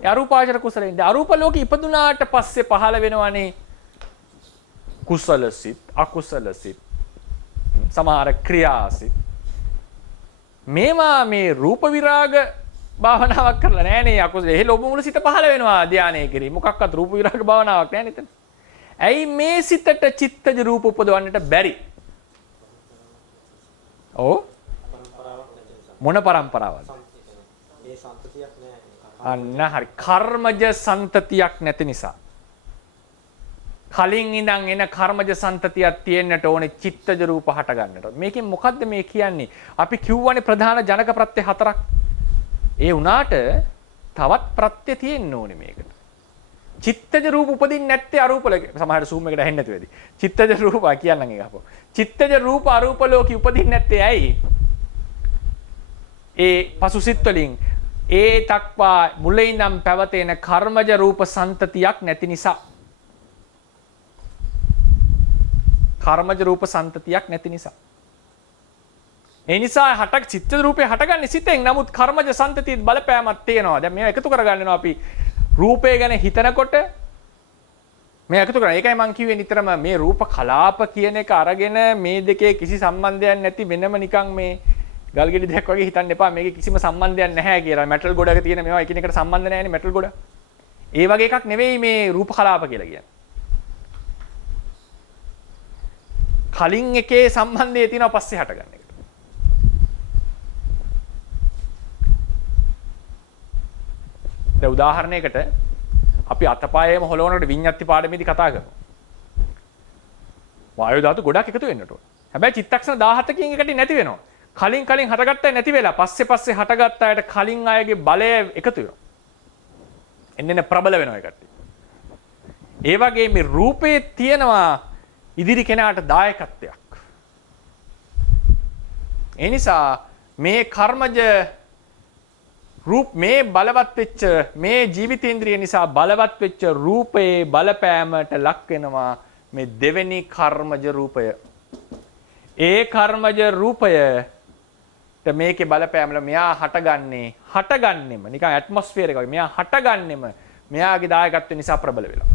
ඒ අරූපාවචර කුසලෙන්. අරූප ලෝකෙ ඉපදුනාට පස්සේ පහළ වෙනවනේ කුසල සිත්, අකුසල සිත්, සමහර ක්‍රියාසිත. මේවා මේ රූප විරාග භාවනාවක් කරලා නැහැ නේ අකුසල. එහෙ ලෝභ මූල සිත පහළ වෙනවා ධානයේ කිරි. මොකක්වත් රූප විරාග භාවනාවක් නැහැ නේද? ඇයි මේ සිතට චිත්තජ රූප උපදවන්නට බැරි? ඔව්. මොන પરම්පරාවක්ද? ඒ සම්පතියක් නැහැ. අන්න හරි. කර්මජ සන්තතියක් නැති නිසා. කලින් ඉඳන් එන කර්මජ සන්තතියක් තියෙන්නට ඕනේ චිත්තජ රූප හට ගන්නට. මේකෙන් මොකද්ද මේ කියන්නේ? අපි කිව්වනේ ප්‍රධාන ජනක ප්‍රත්‍ය 4ක්. ඒ වුණාට තවත් ප්‍රත්‍ය තියෙන්න ඕනේ මේකට. චිත්තජ රූප උපදින්නේ නැත්තේ අරූප ලෝකේ. සමහරට සූම් එකට ඇහෙන්නේ නැති වෙයි. චිත්තජ රූප කියන්නම් ඒක අපෝ. චිත්තජ රූප අරූප ලෝකෙ උපදින්නේ නැත්තේ ඇයි? ඒ පසුසිත වලින් ඒ තක්වා මුලින් ඉඳන් පැවතෙන කර්මජ රූප සන්තතියක් නැති නිසා. කර්මජ රූප සන්තතියක් නැති නිසා. ඒ නිසා හටක් චිත්ත රූපේ හටගන්නේ සිතෙන්. නමුත් කර්මජ සන්තතිය බලපෑමක් තියෙනවා. දැන් මේවා එකතු කරගන්නවා අපි රූපය ගැන හිතනකොට මේ එකතු කරා. ඒකයි මම කිව්වේ නිතරම මේ රූප කලාප කියන එක අරගෙන මේ දෙකේ කිසි සම්බන්ධයක් නැති වෙනම නිකන් මේ ගල්ගෙඩි දෙයක් වගේ හිතන්න එපා. මේකේ කිසිම සම්බන්ධයක් නැහැ කියලා. මෙටල් ගොඩක තියෙන මේවා එකිනෙකට සම්බන්ධ නැහැනේ මෙටල් ගොඩ. ඒ වගේ එකක් නෙවෙයි මේ රූප කලාප කියලා කියන්නේ. කලින් එකේ සම්බන්ධය තියෙනවා පස්සේ හටගන්න එක. දැන් උදාහරණයකට අපි අතපයේම හොලවනකොට විඤ්ඤාති පාඩමේදී කතා කරනවා. වායු ධාතු ගොඩක් එකතු වෙන්නට ඕන. හැබැයි චිත්තක්ෂණ 17කින් එකට නැති වෙනවා. කලින් හටගත්තා නැති වෙලා පස්සේ හටගත්ත අයට කලින් අයගේ බලය එකතු වෙනවා. එන්න ප්‍රබල වෙනවා ඒකට. ඒ වගේ මේ රූපේ තියෙනවා ඉදිරි කෙනාට දායකත්වයක්. ඒ නිසා මේ කර්මජ රූප මේ බලවත් වෙච්ච මේ ජීවිතේන්ද්‍රිය නිසා බලවත් වෙච්ච රූපේ බලපෑමට ලක් වෙනවා මේ දෙවෙනි කර්මජ රූපය. ඒ කර්මජ රූපය මේකේ බලපෑමල මෙයා හටගන්නෙම නිකන් ඇට්මොස්ෆියර් එක වගේ මෙයා හටගන්නෙම මෙයාගේ දායකත්වය නිසා ප්‍රබල වෙලා.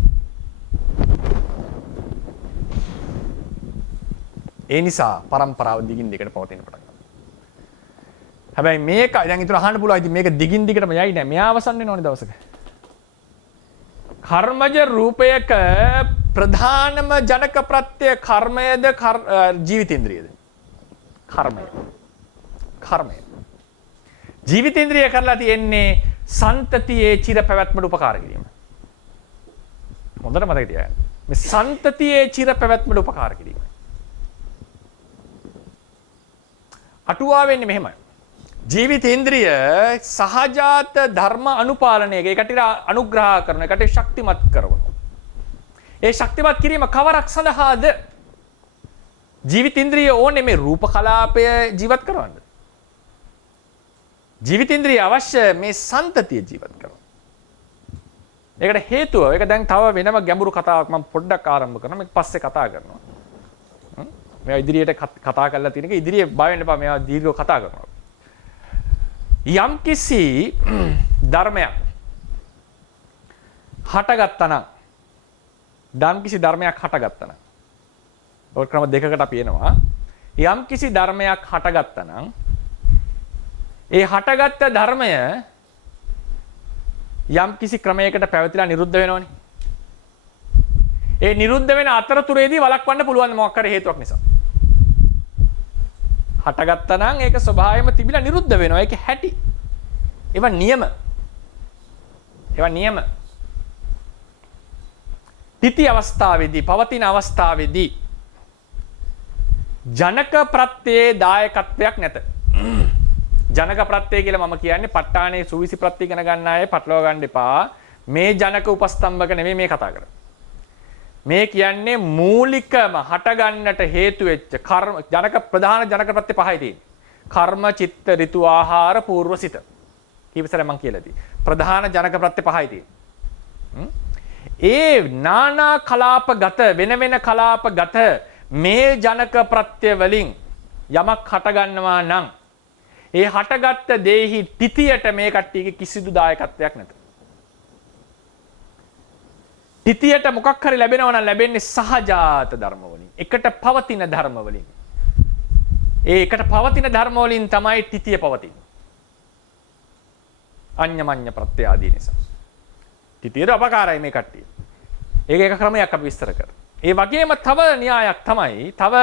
ඒ නිසා પરම්පරාව දිගින් දිගට පවතින පටන් ගන්නවා. හැබැයි මේක දැන් ඊතර අහන්න පුළුවන් ඉතින් මේක දිගින් දිගටම යයි නෑ. මෙයා අවසන් වෙනවනේ දවසක. කර්මජ රූපයක ප්‍රධානම ජනක ප්‍රත්‍ය කර්මයද ජීවිතේන්ද්‍රියද? කර්මය. ජීවිතේන්ද්‍රිය කරලා තියෙන්නේ සන්තතියේ චිර පැවැත්මට උපකාර කිරීම. හොඳට මතක තියාගන්න. මේ සන්තතියේ චිර පැවැත්මට උපකාර කිරීම. අටුවා වෙන්නේ මෙහෙමයි. ජීවිතේන්ද්‍රිය සහජාත ධර්ම අනුපාලනය ඒකට අනුග්‍රහ කරන එකට ශක්තිමත් කරනවා. ඒ ශක්තිමත් කිරීම කවරක් සඳහාද? ජීවිතේන්ද්‍රිය ඕනේ මේ රූප කලාපය ජීවත් කරවන්න. ජීවිතේන්ද්‍රිය අවශ්‍ය මේ සන්තතිය ජීවත් කරවන්න. ඒකට හේතුව ඒක දැන් තව වෙනම ගැඹුරු කතාවක් මම පොඩ්ඩක් ආරම්භ කරනවා. මේක පස්සේ කතා කරනවා. මේවා ඉදිරියට කතා කරලා තියෙන එක ඉදිරියේ බය වෙන්න එපා. මේවා දීර්ඝව කතා කරනවා. යම් කිසි ධර්මයක් හටගත්තා නම් යම්කිසි ධර්මයක් හටගත්තා නම් ඔය ක්‍රම දෙකකට අපි එනවා. යම්කිසි ධර්මයක් හටගත්තා නම් ඒ හටගත්ත ධර්මය යම්කිසි ක්‍රමයකට පැවතිලා නිරුද්ධ වෙනවනේ. ඒ නිරුද්ධ වෙන අතරතුරේදී වළක්වන්න පුළුවන් මොකක් හරි හේතුවක් නිසා. හටගත්තා නම් ඒක ස්වභාවයෙන්ම තිබිලා නිරුද්ධ වෙනවා. ඒක හැටි. ඒවා නියම. ඒවා නියම. තිති අවස්ථාවේදී පවතින අවස්ථාවේදී ජනක ප්‍රත්‍යේ දායකත්වයක් නැත. ජනක ප්‍රත්‍යේ කියලා මම කියන්නේ ප ဋ ාණේ සුවිසි ප්‍රත්‍ය ඉගෙන ගන්න අය පටලවා ගන්න එපා. මේ ජනක උපස්තම්භක නෙමෙයි මේ කතා කරන්නේ. මේ කියන්නේ මූලිකම හට ගන්නට හේතු වෙච්ච කර්ම ජනක ප්‍රධාන ජනක ප්‍රත්‍ය පහයි තියෙන්නේ. කර්ම, චිත්ත, ඍතු, ආහාර, පූර්ව සිත. කීපසර මම කියලා දී. ප්‍රධාන ජනක ප්‍රත්‍ය පහයි තියෙන්නේ. ඒ නානා කලාපගත වෙන වෙන කලාපගත මේ ජනක ප්‍රත්‍ය වලින් යමක් හට ගන්නවා නම් ඒ හටගත්ත දේහි තිතියට මේ කට්ටියගේ කිසිදු දායකත්වයක් නැත. තිතියට මොකක් හරි ලැබෙනවා නම් ලැබෙන්නේ සහජාත ධර්ම වලින්. එකට පවතින ධර්ම වලින්. ඒ එකට පවතින ධර්ම වලින් තමයි තිතිය පවතින්නේ. අඤ්ඤමඤ්ඤ ප්‍රත්‍ය ආදී නිසා. තිතියට අපකාරයි මේ කට්ටිය. ඒක එක ක්‍රමයක් අපි විස්තර කරමු. ඒ වගේම තව න්‍යායක් තමයි තව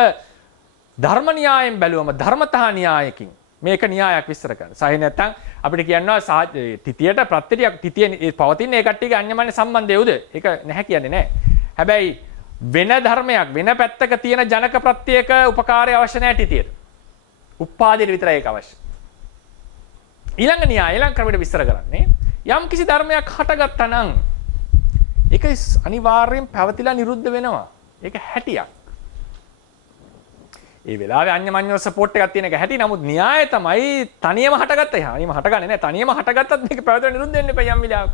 ධර්ම න්‍යායෙන් බැලුවම ධර්මතා න්‍යායකින් මේක න්‍යායක් විස්තර කරන්න. සහය නැත්නම් අපිට කියනවා තිතියට ප්‍රත්‍යයක් තිතිය පවතින ඒ කට්ටියගේ අඤ්ඤමඤ්ඤ සම්බන්ධය උද? ඒක නැහැ කියන්නේ නැහැ. හැබැයි වෙන ධර්මයක් වෙන පැත්තක තියෙන ජනක ප්‍රත්‍යයක උපකාරය අවශ්‍ය නැහැ තිතියට. උපාදිත විතරයි ඒක අවශ්‍ය. ඊළඟ න්‍යාය ඊළඟ ක්‍රමයට විස්තර කරන්නේ යම් කිසි ධර්මයක් හටගත්තා නම් ඒක අනිවාර්යෙන් පැවතිලා නිරුද්ධ වෙනවා. ඒක හැටියක්. ඒ වෙලාවේ අඤ්ඤමඤ්ඤ සපෝට් එකක් තියෙන එක හැටි. නමුත් න්‍යාය තමයි තනියම හටගත්තා. තනියම හටගන්නේ නැහැ. තනියම හටගත්තත් මේක පැවතිලා නිරුද්ධ වෙන්න එපා යම් වෙලාවක.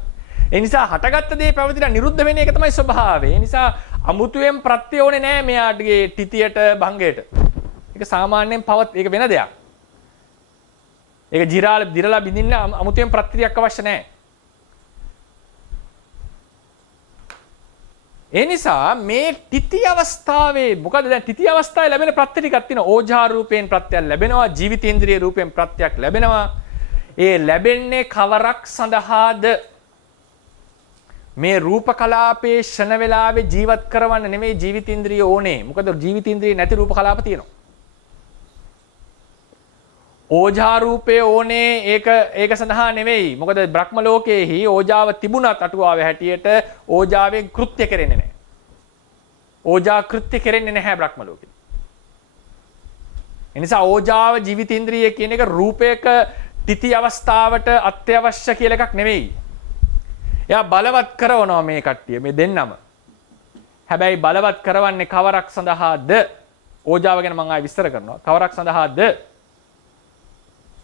ඒ නිසා හටගත්ත දේ පැවතිලා නිරුද්ධ වෙන එක තමයි ස්වභාවය. ඒ නිසා අමුතුවෙන් ප්‍රත්‍ය ඕනේ නැහැ මෙයාගේ තිතියට භංගයට. ඒක සාමාන්‍යයෙන් ඒක වෙන දෙයක්. ඒක දිරලා බින්දින්න අමුතුවෙන් ප්‍රත්‍යක් අවශ්‍ය නැහැ. ඒ නිසා මේ තිති අවස්ථාවේ මොකද දැන් තිති අවස්ථාවේ ලැබෙන ප්‍රත්‍ය ටිකක් තියෙනවා. ඕජා රූපයෙන් ප්‍රත්‍යක් ලැබෙනවා, ජීවිතේන්ද්‍රිය රූපයෙන් ප්‍රත්‍යක් ලැබෙනවා. ඒ ලැබෙන්නේ කවරක් සඳහාද? මේ රූප කලාපේ ෂණ වේලාවේ ජීවත් කරවන්න නෙමෙයි ජීවිතේන්ද්‍රිය ඕනේ. මොකද ජීවිතේන්ද්‍රිය නැති රූප කලාප තියෙනවා. ඕජා රූපේ ඕනේ ඒක සඳහා නෙවෙයි. මොකද බ්‍රහ්ම ලෝකයේහි ඕජාව තිබුණත් අටුවාවේ හැටියට ඕජාවෙන් කෘත්‍ය කෙරෙන්නේ නැහැ. ඕජා කෘත්‍ය කෙරෙන්නේ නැහැ බ්‍රහ්ම ලෝකේ. ඒ නිසා ඕජාව ජීවිතේන්ද්‍රිය කියන එක රූපයක තිති අවස්ථාවට අත්‍යවශ්‍ය කියලා එකක් නෙවෙයි. එයා බලවත් කරනවා මේ කට්ටිය මේ දෙන්නම. හැබැයි බලවත් කරවන්නේ කවරක් සඳහාද? ඕජාව ගැන මම ආයෙ විස්තර කරනවා. කවරක් සඳහාද?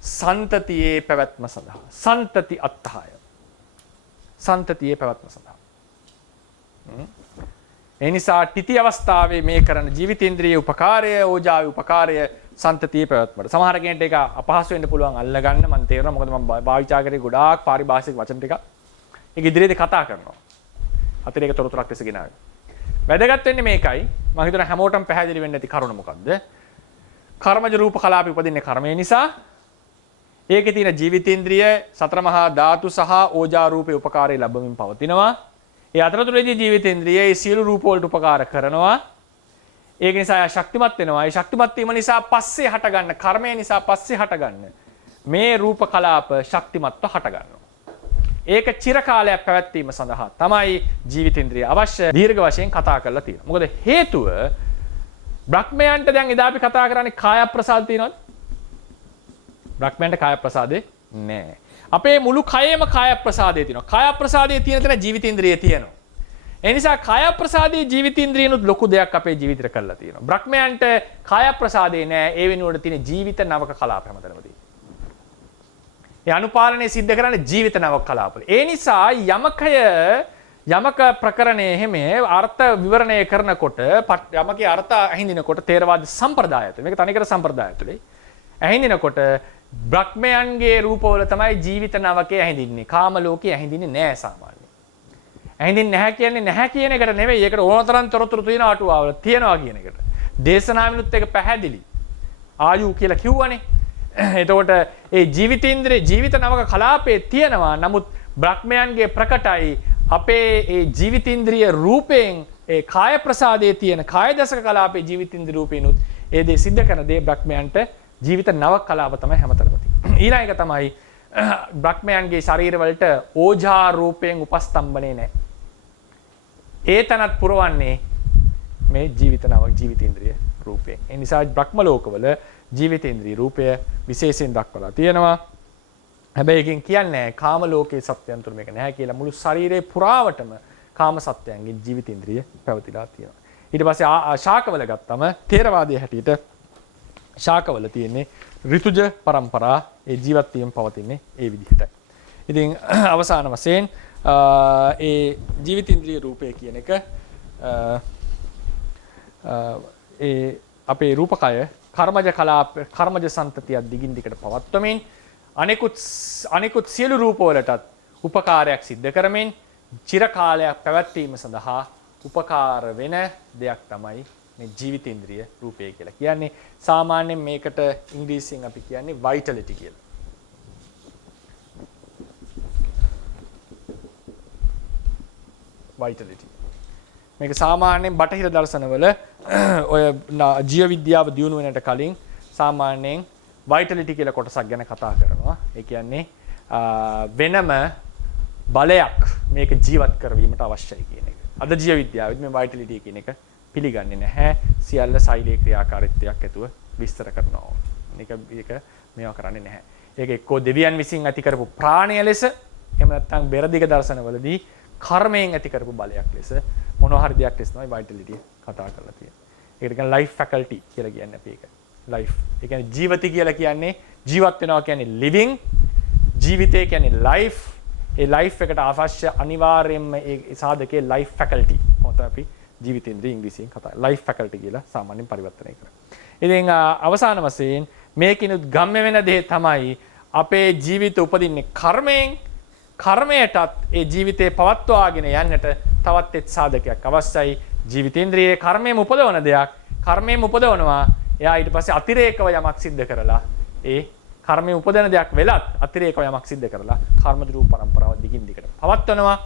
සන්තතියේ පැවැත්ම සඳහා. සන්තති අත්හාය. සන්තතියේ පැවැත්ම සඳහා. ඒ නිසා තිති අවස්ථාවේ මේ කරන ජීවිතේන්ද්‍රියේ උපකාරය, ඕජාවේ උපකාරය සන්තතියේ පැවැත්මට. සමහර කෙනෙක්ට ඒක අපහසු වෙන්න පුළුවන් අල්ලගන්න. මම තේරෙනවා මොකද මම භාවිතා කරේ ගොඩාක් පාරිභාෂික වචන ටික. ඒක ඉදිරියේදී කතා කරනවා. අතිරේක තොරතුරක් ලෙස ගෙනාවේ. වැදගත් වෙන්නේ මේකයි. මම හිතනවා හැමෝටම පැහැදිලි වෙන්න ඇති කරුණ මොකද්ද? කර්මජ රූප කලාප උපදින්නේ කර්මය නිසා. ඒකේ තියෙන ජීවිතේන්ද්‍රිය සතර මහා ධාතු සහ ඕජා රූපේ උපකාරය ලැබමින් පවතිනවා. ඒ අතරතුරේදී ජීවිතේන්ද්‍රිය ඒ සියලු රූප වලට උපකාර කරනවා. ඒක නිසා එයා ශක්තිමත් වෙනවා. ඒ ශක්තිමත් වීම නිසා පස්සේ හටගන්න කර්මය නිසා පස්සේ හටගන්න මේ රූප කලාප ශක්තිමත්ව හටගන්නවා. ඒක චිර කාලයක් පැවැත්වීම සඳහා තමයි ජීවිතේන්ද්‍රිය අවශ්‍ය දීර්ඝ වශයෙන් කතා කරලා තියෙනවා. මොකද හේතුව බ්‍රහ්මයන්ට දැන් එදා අපි කතා කරන්නේ කාය ප්‍රසාද තියෙනවද? බ්‍රහ්මයන්ට කාය ප්‍රසාදේ නැහැ. අපේ මුළු කයෙම කාය ප්‍රසාදේ තියෙනවා. කාය ප්‍රසාදේ තියෙන තැන ජීවිතේන්ද්‍රිය තියෙනවා. ඒ නිසා කාය ප්‍රසාදයේ ජීවිතේන්ද්‍රියනුත් ලොකු දෙයක් අපේ ජීවිතේට කරලා තියෙනවා. බ්‍රහ්මයන්ට කාය ප්‍රසාදේ නෑ. ඒ වෙනුවට තියෙන ජීවිත නවක කලාප හැමතැනම තියෙනවා. ඒ අනුපාලනය සිද්ධ කරන්නේ ජීවිත නවක කලාපවල. ඒ නිසා යමක ප්‍රකරණයේ හැම අර්ථ විවරණය කරනකොට යමකේ අර්ථ අහිඳිනකොට තේරවාද සම්ප්‍රදායත මේක තනිකර සම්ප්‍රදායතුලේ ඇහිඳිනකොට බ්‍රහ්මයන්ගේ රූපවල තමයි ජීවිත නවකේ ඇහිඳින්නේ. කාම ලෝකේ ඇහිඳින්නේ නෑ සාමාන්‍යයෙන්. ඇහිඳින්නේ නැහැ කියන්නේ නැහැ කියන එකට නෙවෙයි. ඒකට ඕනතරම් තොරතුරු තියෙන අටුවාවල තියනවා කියන එකට. දේශනාවිනුත් එක පැහැදිලි. ආයු කියලා කිව්වනේ. එතකොට ඒ ජීවිතේන්ද්‍රේ ජීවිත නවක කලාපේ තියෙනවා. නමුත් බ්‍රහ්මයන්ගේ ප්‍රකටයි අපේ ඒ ජීවිතේන්ද්‍රිය රූපයෙන් ඒ කාය ප්‍රසාදයේ තියෙන කාය දසක කලාපේ ජීවිතේන්ද්‍රිය රූපේනුත් ඒ දේ සිද්ධ කරන දේ බ්‍රහ්මයන්ට ජීවිත නවක කලාප තමයි හැමතැනම තියෙන්නේ. ඊළඟ එක තමයි බ්‍රහ්මයන්ගේ ශරීර වලට ඕජා රූපයෙන් උපස්තම්බනේ නැහැ. ඒ තනත් පුරවන්නේ මේ ජීවිත නවක ජීවිතේන්ද්‍රිය රූපයෙන්. ඒ නිසා බ්‍රහ්ම ලෝකවල ජීවිතේන්ද්‍රිය රූපය විශේෂයෙන් දක්වලා තියෙනවා. හැබැයි එකෙන් කියන්නේ කාම ලෝකයේ සත්‍යයන් තුර මේක නැහැ කියලා. මුළු ශරීරේ පුරාවටම කාම සත්‍යයන්ගේ ජීවිතේන්ද්‍රිය පැවතිලා තියෙනවා. ඊට පස්සේ ශාකවල ගත්තම තේරවාදයේ හැටියට ශාකවල තියෙන්නේ ඍතුජ પરම්පරා ඒ ජීවත් වීම පවතින්නේ ඒ විදිහටයි. ඉතින් අවසාන වශයෙන් ඒ ජීවිතේන්ද්‍රිය රූපය කියන එක ඒ අපේ රූපකය කර්මජ කලාප කර්මජ සම්තතිය දිගින් දිගට පවත්වමින් අනෙකුත් සියලු රූපවලටත් උපකාරයක් සිද්ධ කරමින් චිර කාලයක් පැවැත්වීම සඳහා උපකාර වෙන දෙයක් තමයි මේ ජීවිතේන්ද්‍රිය රූපය කියලා කියන්නේ. සාමාන්‍යයෙන් මේකට ඉංග්‍රීසියෙන් අපි කියන්නේ vitality කියලා. vitality. මේක සාමාන්‍යයෙන් බටහිර දර්ශනවල ඔය ජීව විද්‍යාව දියුණු වෙනට කලින් සාමාන්‍යයෙන් vitality කියලා කොටසක් ගැන කතා කරනවා. ඒ කියන්නේ වෙනම බලයක් මේක ජීවත් කරවීමට අවශ්‍යයි කියන එක. අද ජීව විද්‍යාවෙත් මේ vitality කියන එක පිළිගන්නේ නැහැ. සියල්ල සෛලීය ක්‍රියාකාරීත්වයක් ඇතුව විස්තර කරනවා. මේක මේවා කරන්නේ නැහැ. ඒක එක්කෝ දෙවියන් විසින් ඇති කරපු ප්‍රාණය ලෙස එහෙම නැත්නම් බෙරදිග දර්ශනවලදී කර්මයෙන් ඇති කරපු බලයක් ලෙස මොනවා හරි දෙයක් ලෙස තමයි vitality කතා කරලා තියෙන්නේ. ඒකට කියන life faculty කියලා කියන්නේ අපි ඒක. life. ඒ කියන්නේ ජීවිතය කියලා කියන්නේ ජීවත් වෙනවා කියන්නේ living. ජීවිතය කියන්නේ life. ඒ life එකට අවශ්‍ය අනිවාර්යයෙන්ම ඒ සාධකයේ life faculty. මොකද අපි ජීවිතේන්ද්‍රිය ඉංග්‍රීසියෙන් කතා life faculty කියලා සාමාන්‍යයෙන් පරිවර්තනය කරනවා. ඉතින් අවසාන වශයෙන් මේකිනුත් ගම්ම වෙන දේ තමයි අපේ ජීවිත උපදින්නේ කර්මයෙන්. කර්මයටත් ඒ ජීවිතේ පවත්වාගෙන යන්නට තවත් එක් සාධකයක් අවශ්‍යයි. ජීවිතේන්ද්‍රියේ කර්මයෙන් උපදවන දෙයක් කර්මයෙන් උපදවනවා. එයා ඊට පස්සේ අතිරේකව යමක් සිද්ධ කරලා ඒ කර්මයෙන් උපදවන දෙයක් වෙලත් අතිරේකව යමක් සිද්ධ කරලා කර්ම රූප પરම්පරාව දිගින් දිගට පවත්වනවා.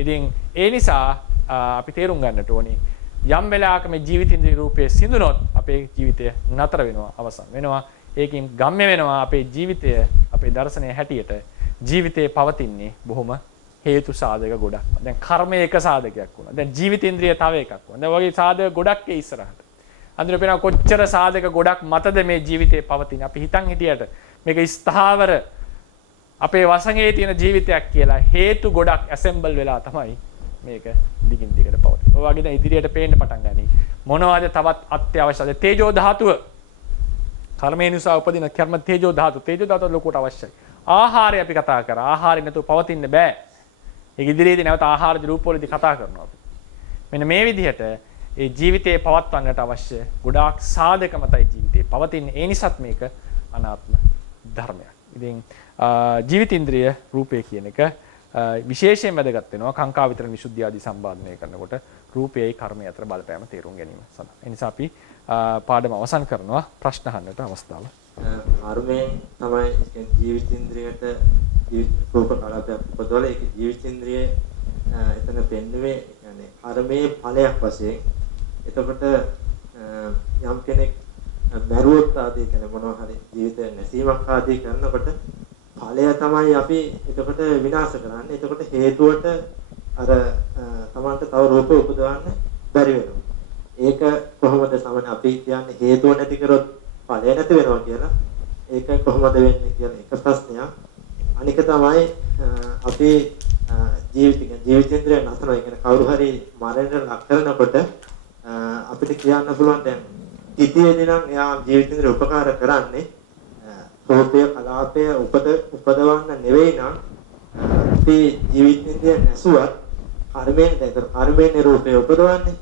ඉතින් ඒ නිසා අපි තේරුම් ගන්නට ඕනේ යම් වෙලාවක මේ ජීවිතේන්ද්‍රිය රූපයේ සිඳුනොත් අපේ ජීවිතය නතර වෙනවා අවසන් වෙනවා. ඒකෙන් ගම්ම්‍ය වෙනවා අපේ ජීවිතය අපේ දර්ශනය හැටියට ජීවිතේ පවතින්නේ බොහොම හේතු සාධක ගොඩක්. දැන් කර්මය එක සාධකයක් වුණා. දැන් ජීවිතේන්ද්‍රිය තව එකක් වුණා. දැන් වගේ සාධක ගොඩක් ඒ ඉස්සරහට. අඳුර පේනවා කොච්චර සාධක ගොඩක් මතද මේ ජීවිතේ පවතින. අපි හිතන් හිටියට මේක ස්ථාවර අපේ වසඟේ තියෙන ජීවිතයක් කියලා හේතු ගොඩක් ඇසෙම්බල් වෙලා තමයි මේක දිගින් දිගට පවතින. ඔය වගේ දැන් ඉදිරියට පේන්න පටන් ගනී. මොනවද තවත් අත්‍යවශ්‍යද? තේජෝ ධාතුව. කර්මය නිසා උපදින කර්ම තේජෝ ධාතුව. තේජෝ ධාතුව ලොකුට අවශ්‍යයි. ආහාරය අපි කතා කරා. ආහාරය නැතුව පවතින්න බෑ. ඒක ඉදිරියේදී නැවත ආහාර රූපවලදී කතා කරනවා අපි. මෙන්න මේ විදිහට ඒ ජීවිතේ පවත්වන්නට අවශ්‍ය ගොඩාක් සාධක මතයි ජීවිතේ පවතින්නේ. ඒ නිසාත් මේක අනාත්ම ධර්මයක්. ඉතින් ජීවිතේන්ද්‍රිය රූපය කියන එක විශේෂයෙන් වැදගත් වෙනවා කාංකා විතරණ විසුද්ධිය ආදී සම්බන්ධනය කරනකොට රූපයයි කර්මය අතර බලපෑම තේරුම් ගැනීම සඳහා. ඒ නිසා අපි පාඩම අවසන් කරනවා ප්‍රශ්න අහන්නට අවස්ථාව. කර්මයෙන් තමයි ජීවිතේන්ද්‍රියට රූප කලාපයක් උපදවල ඒක ජීවිතේන්ද්‍රියේ එතන පෙන්නුවේ يعني කර්මයේ ඵලයක් වශයෙන්. එතකොට යම් කෙනෙක් මරුවොත් ආදී කියන මොනවා හරි ජීවිත නැසීමක් ආදී කරනකොට ඵලය තමයි අපි එතකොට විනාශ කරන්නේ. එතකොට හේතුවට අර තමන්ට තව රූප උපදවන්න බැරි වෙනවා. ඒක කොහොමද සමන අපි කියන්නේ හේතුව නැති කරොත් ඵලය නැති වෙනවා කියලා. ඒක කොහොමද වෙන්නේ කියන එක ප්‍රශ්නයක්. අනික තමයි අපි ජීවිතේන්ද්‍රය නැතනවා. ඒ කියන්නේ කවුරු හරි මරණයට ලක් කරනකොට අපිට කියන්න පුළුවන් දැන් තිතියේදී නම් එයා ජීවිතේන්ද්‍රය උපකාර කරන්නේ රූපය කලාපය උපදවන්න නෙවෙයි නම් අපි ජීවිතේන්ද්‍රය නැසුවත් කර්මයෙන් දැන් කර්මයෙන් රූපය උපදවන්නේ.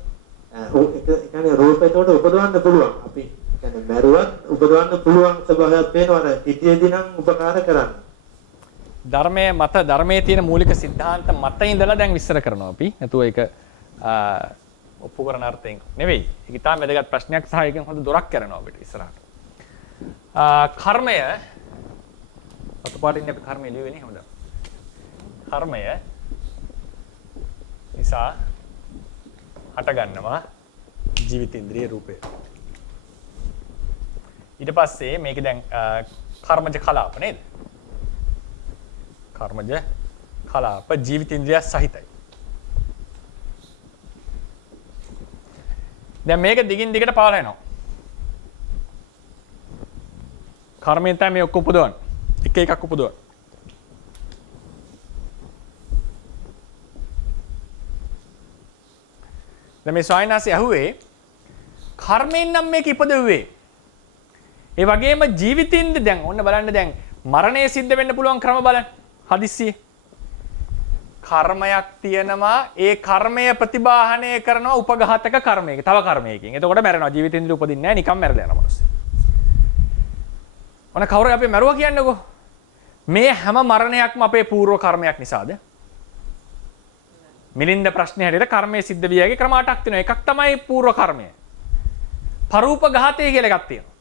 ඒ කියන්නේ රූපයට උපදවන්න පුළුවන්. අපි කියන්නේ මරුවත් උපදවන්න පුළුවන් ස්වභාවයක් වෙනවා. අර තිතියේදී නම් උපකාර කරන්නේ. ධර්මයේ මත ධර්මයේ තියෙන මූලික સિદ્ધාන්ත මත ඉඳලා දැන් විස්තර කරනවා අපි. නැතුව ඒක ඔප්පු කරන අර්ථයෙන් නෙවෙයි. ඒක ඉතාම වැදගත් ප්‍රශ්නයක් සහ ඒකෙන් හොඳ දොරක් කරනවා අපිට ඉස්සරහට. කර්මය අතපාටින් අපි කර්මය ලියුවේනේ හොඳ. කර්මය නිසා හට ගන්නවා ජීවිතේන්ද්‍රිය රූපය. ඊට පස්සේ මේක දැන් කර්මජ කලාප නේද? කර්මජ කලාප ජීවිතේන්ද්‍රිය සහිතයි. දැන් මේක දිගින් දිගට පහළ වෙනවා. කර්මයෙන් තමයි මේ ඔක්කොම උපදවන්නේ. එක එකක් උපදවන්නේ. දැන් මේ ස්වයන්ාසය ඇහුවේ කර්මයෙන් නම් මේක ඉපදෙව්වේ. ඒ වගේම ජීවිතින්ද දැන් ඔන්න බලන්න දැන් මරණය සිද්ධ වෙන්න පුළුවන් ක්‍රම බලන්න. හදිස්සියේ කර්මයක් තියෙනවා ඒ කර්මය ප්‍රතිබාහනය කරනවා උපඝාතක කර්මයක තව කර්මයකින්. එතකොට මැරෙනවා ජීවිතින්ද උපදින්නේ නැහැ නිකන් මැරලා යනවා මිනිස්සු. ඔන්න කවුරු අපි මැරුවා කියන්නකෝ. මේ හැම මරණයක්ම අපේ పూర్ව කර්මයක් නිසාද? මිලින්ද ප්‍රශ්නේ හැටියට කර්මයේ සිද්ධ වියගේ ක්‍රම 8ක් තියෙනවා. එකක් තමයි పూర్ව කර්මය. පරූපඝාතය කියලා එකක් තියෙනවා.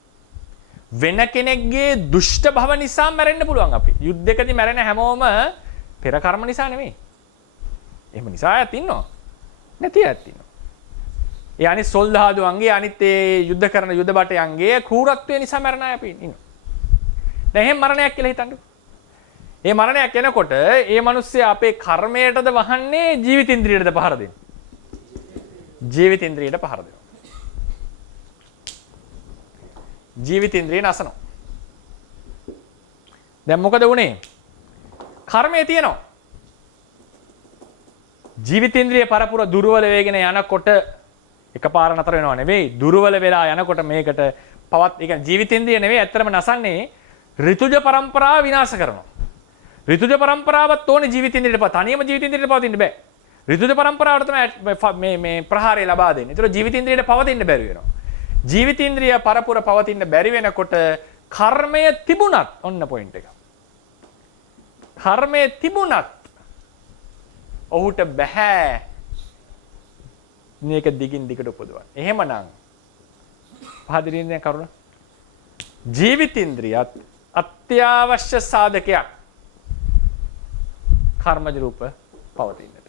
වෙන කෙනෙක්ගේ දුෂ්ට භව නිසා මැරෙන්න පුළුවන් අපි. යුද්ධකදී මැරෙන හැමෝම පෙර කර්ම නිසා නෙමෙයි. එහෙම නිසා අයත් ඉන්නවා. නැති අයත් ඉන්නවා. ඒ අනිත් සොල්දාදුවන්ගේ අනිත් ඒ යුද්ධ කරන යුද බටයන්ගේ කෲරත්වය නිසා මැරෙන අය අපි ඉන්නවා. දැන් එහෙම මරණයක් කියලා හිතන්නකෝ. ඒ මරණයක් එනකොට ඒ මිනිස්සයා අපේ කර්මයටද වහන්නේ ජීවිතේන්ද්‍රියටද පහර දෙන්නේ? ජීවිතේන්ද්‍රියට පහර දෙනවා. ජීවිතේන්ද්‍රිය නැසනවා. දැන් මොකද වුනේ? කර්මය තියෙනවා. ජීවිතේන්ද්‍රිය පරපුර දුර්වල වෙගෙන යනකොට එකපාර නතර වෙනව නෙවෙයි. දුර්වල වෙලා යනකොට මේකට පවත් ඒ කියන්නේ ජීවිතේන්ද්‍රිය නෙවෙයි ඇත්තටම නැසන්නේ ඍතුජ પરම්පරාව විනාශ කරනවා. ඍතුජ પરම්පරාවත් ඕනේ ජීවිතේන්ද්‍රියට තනියම ජීවිතේන්ද්‍රියට පවතින්න බෑ. ඍතුජ પરම්පරාවට තමයි මේ ප්‍රහාරය ලබා දෙන්නේ. ඒතර ජීවිතේන්ද්‍රියට පවතින්න බැරි වෙනවා. ජීවිතේන්ද්‍රිය පරපුර පවතින්න බැරි වෙනකොට කර්මය තිබුණත් ඔන්න පොයින්ට් එක. කර්මය තිබුණත් ඔහුට බෑ මේක දිගින් දිගට උපදවන්න. එහෙමනම් පහදිරින් දැන් කරුණ ජීවිතේන්ද්‍රියත් අත්‍යවශ්‍ය සාධකයක් කර්මජ රූප පවතින්නට.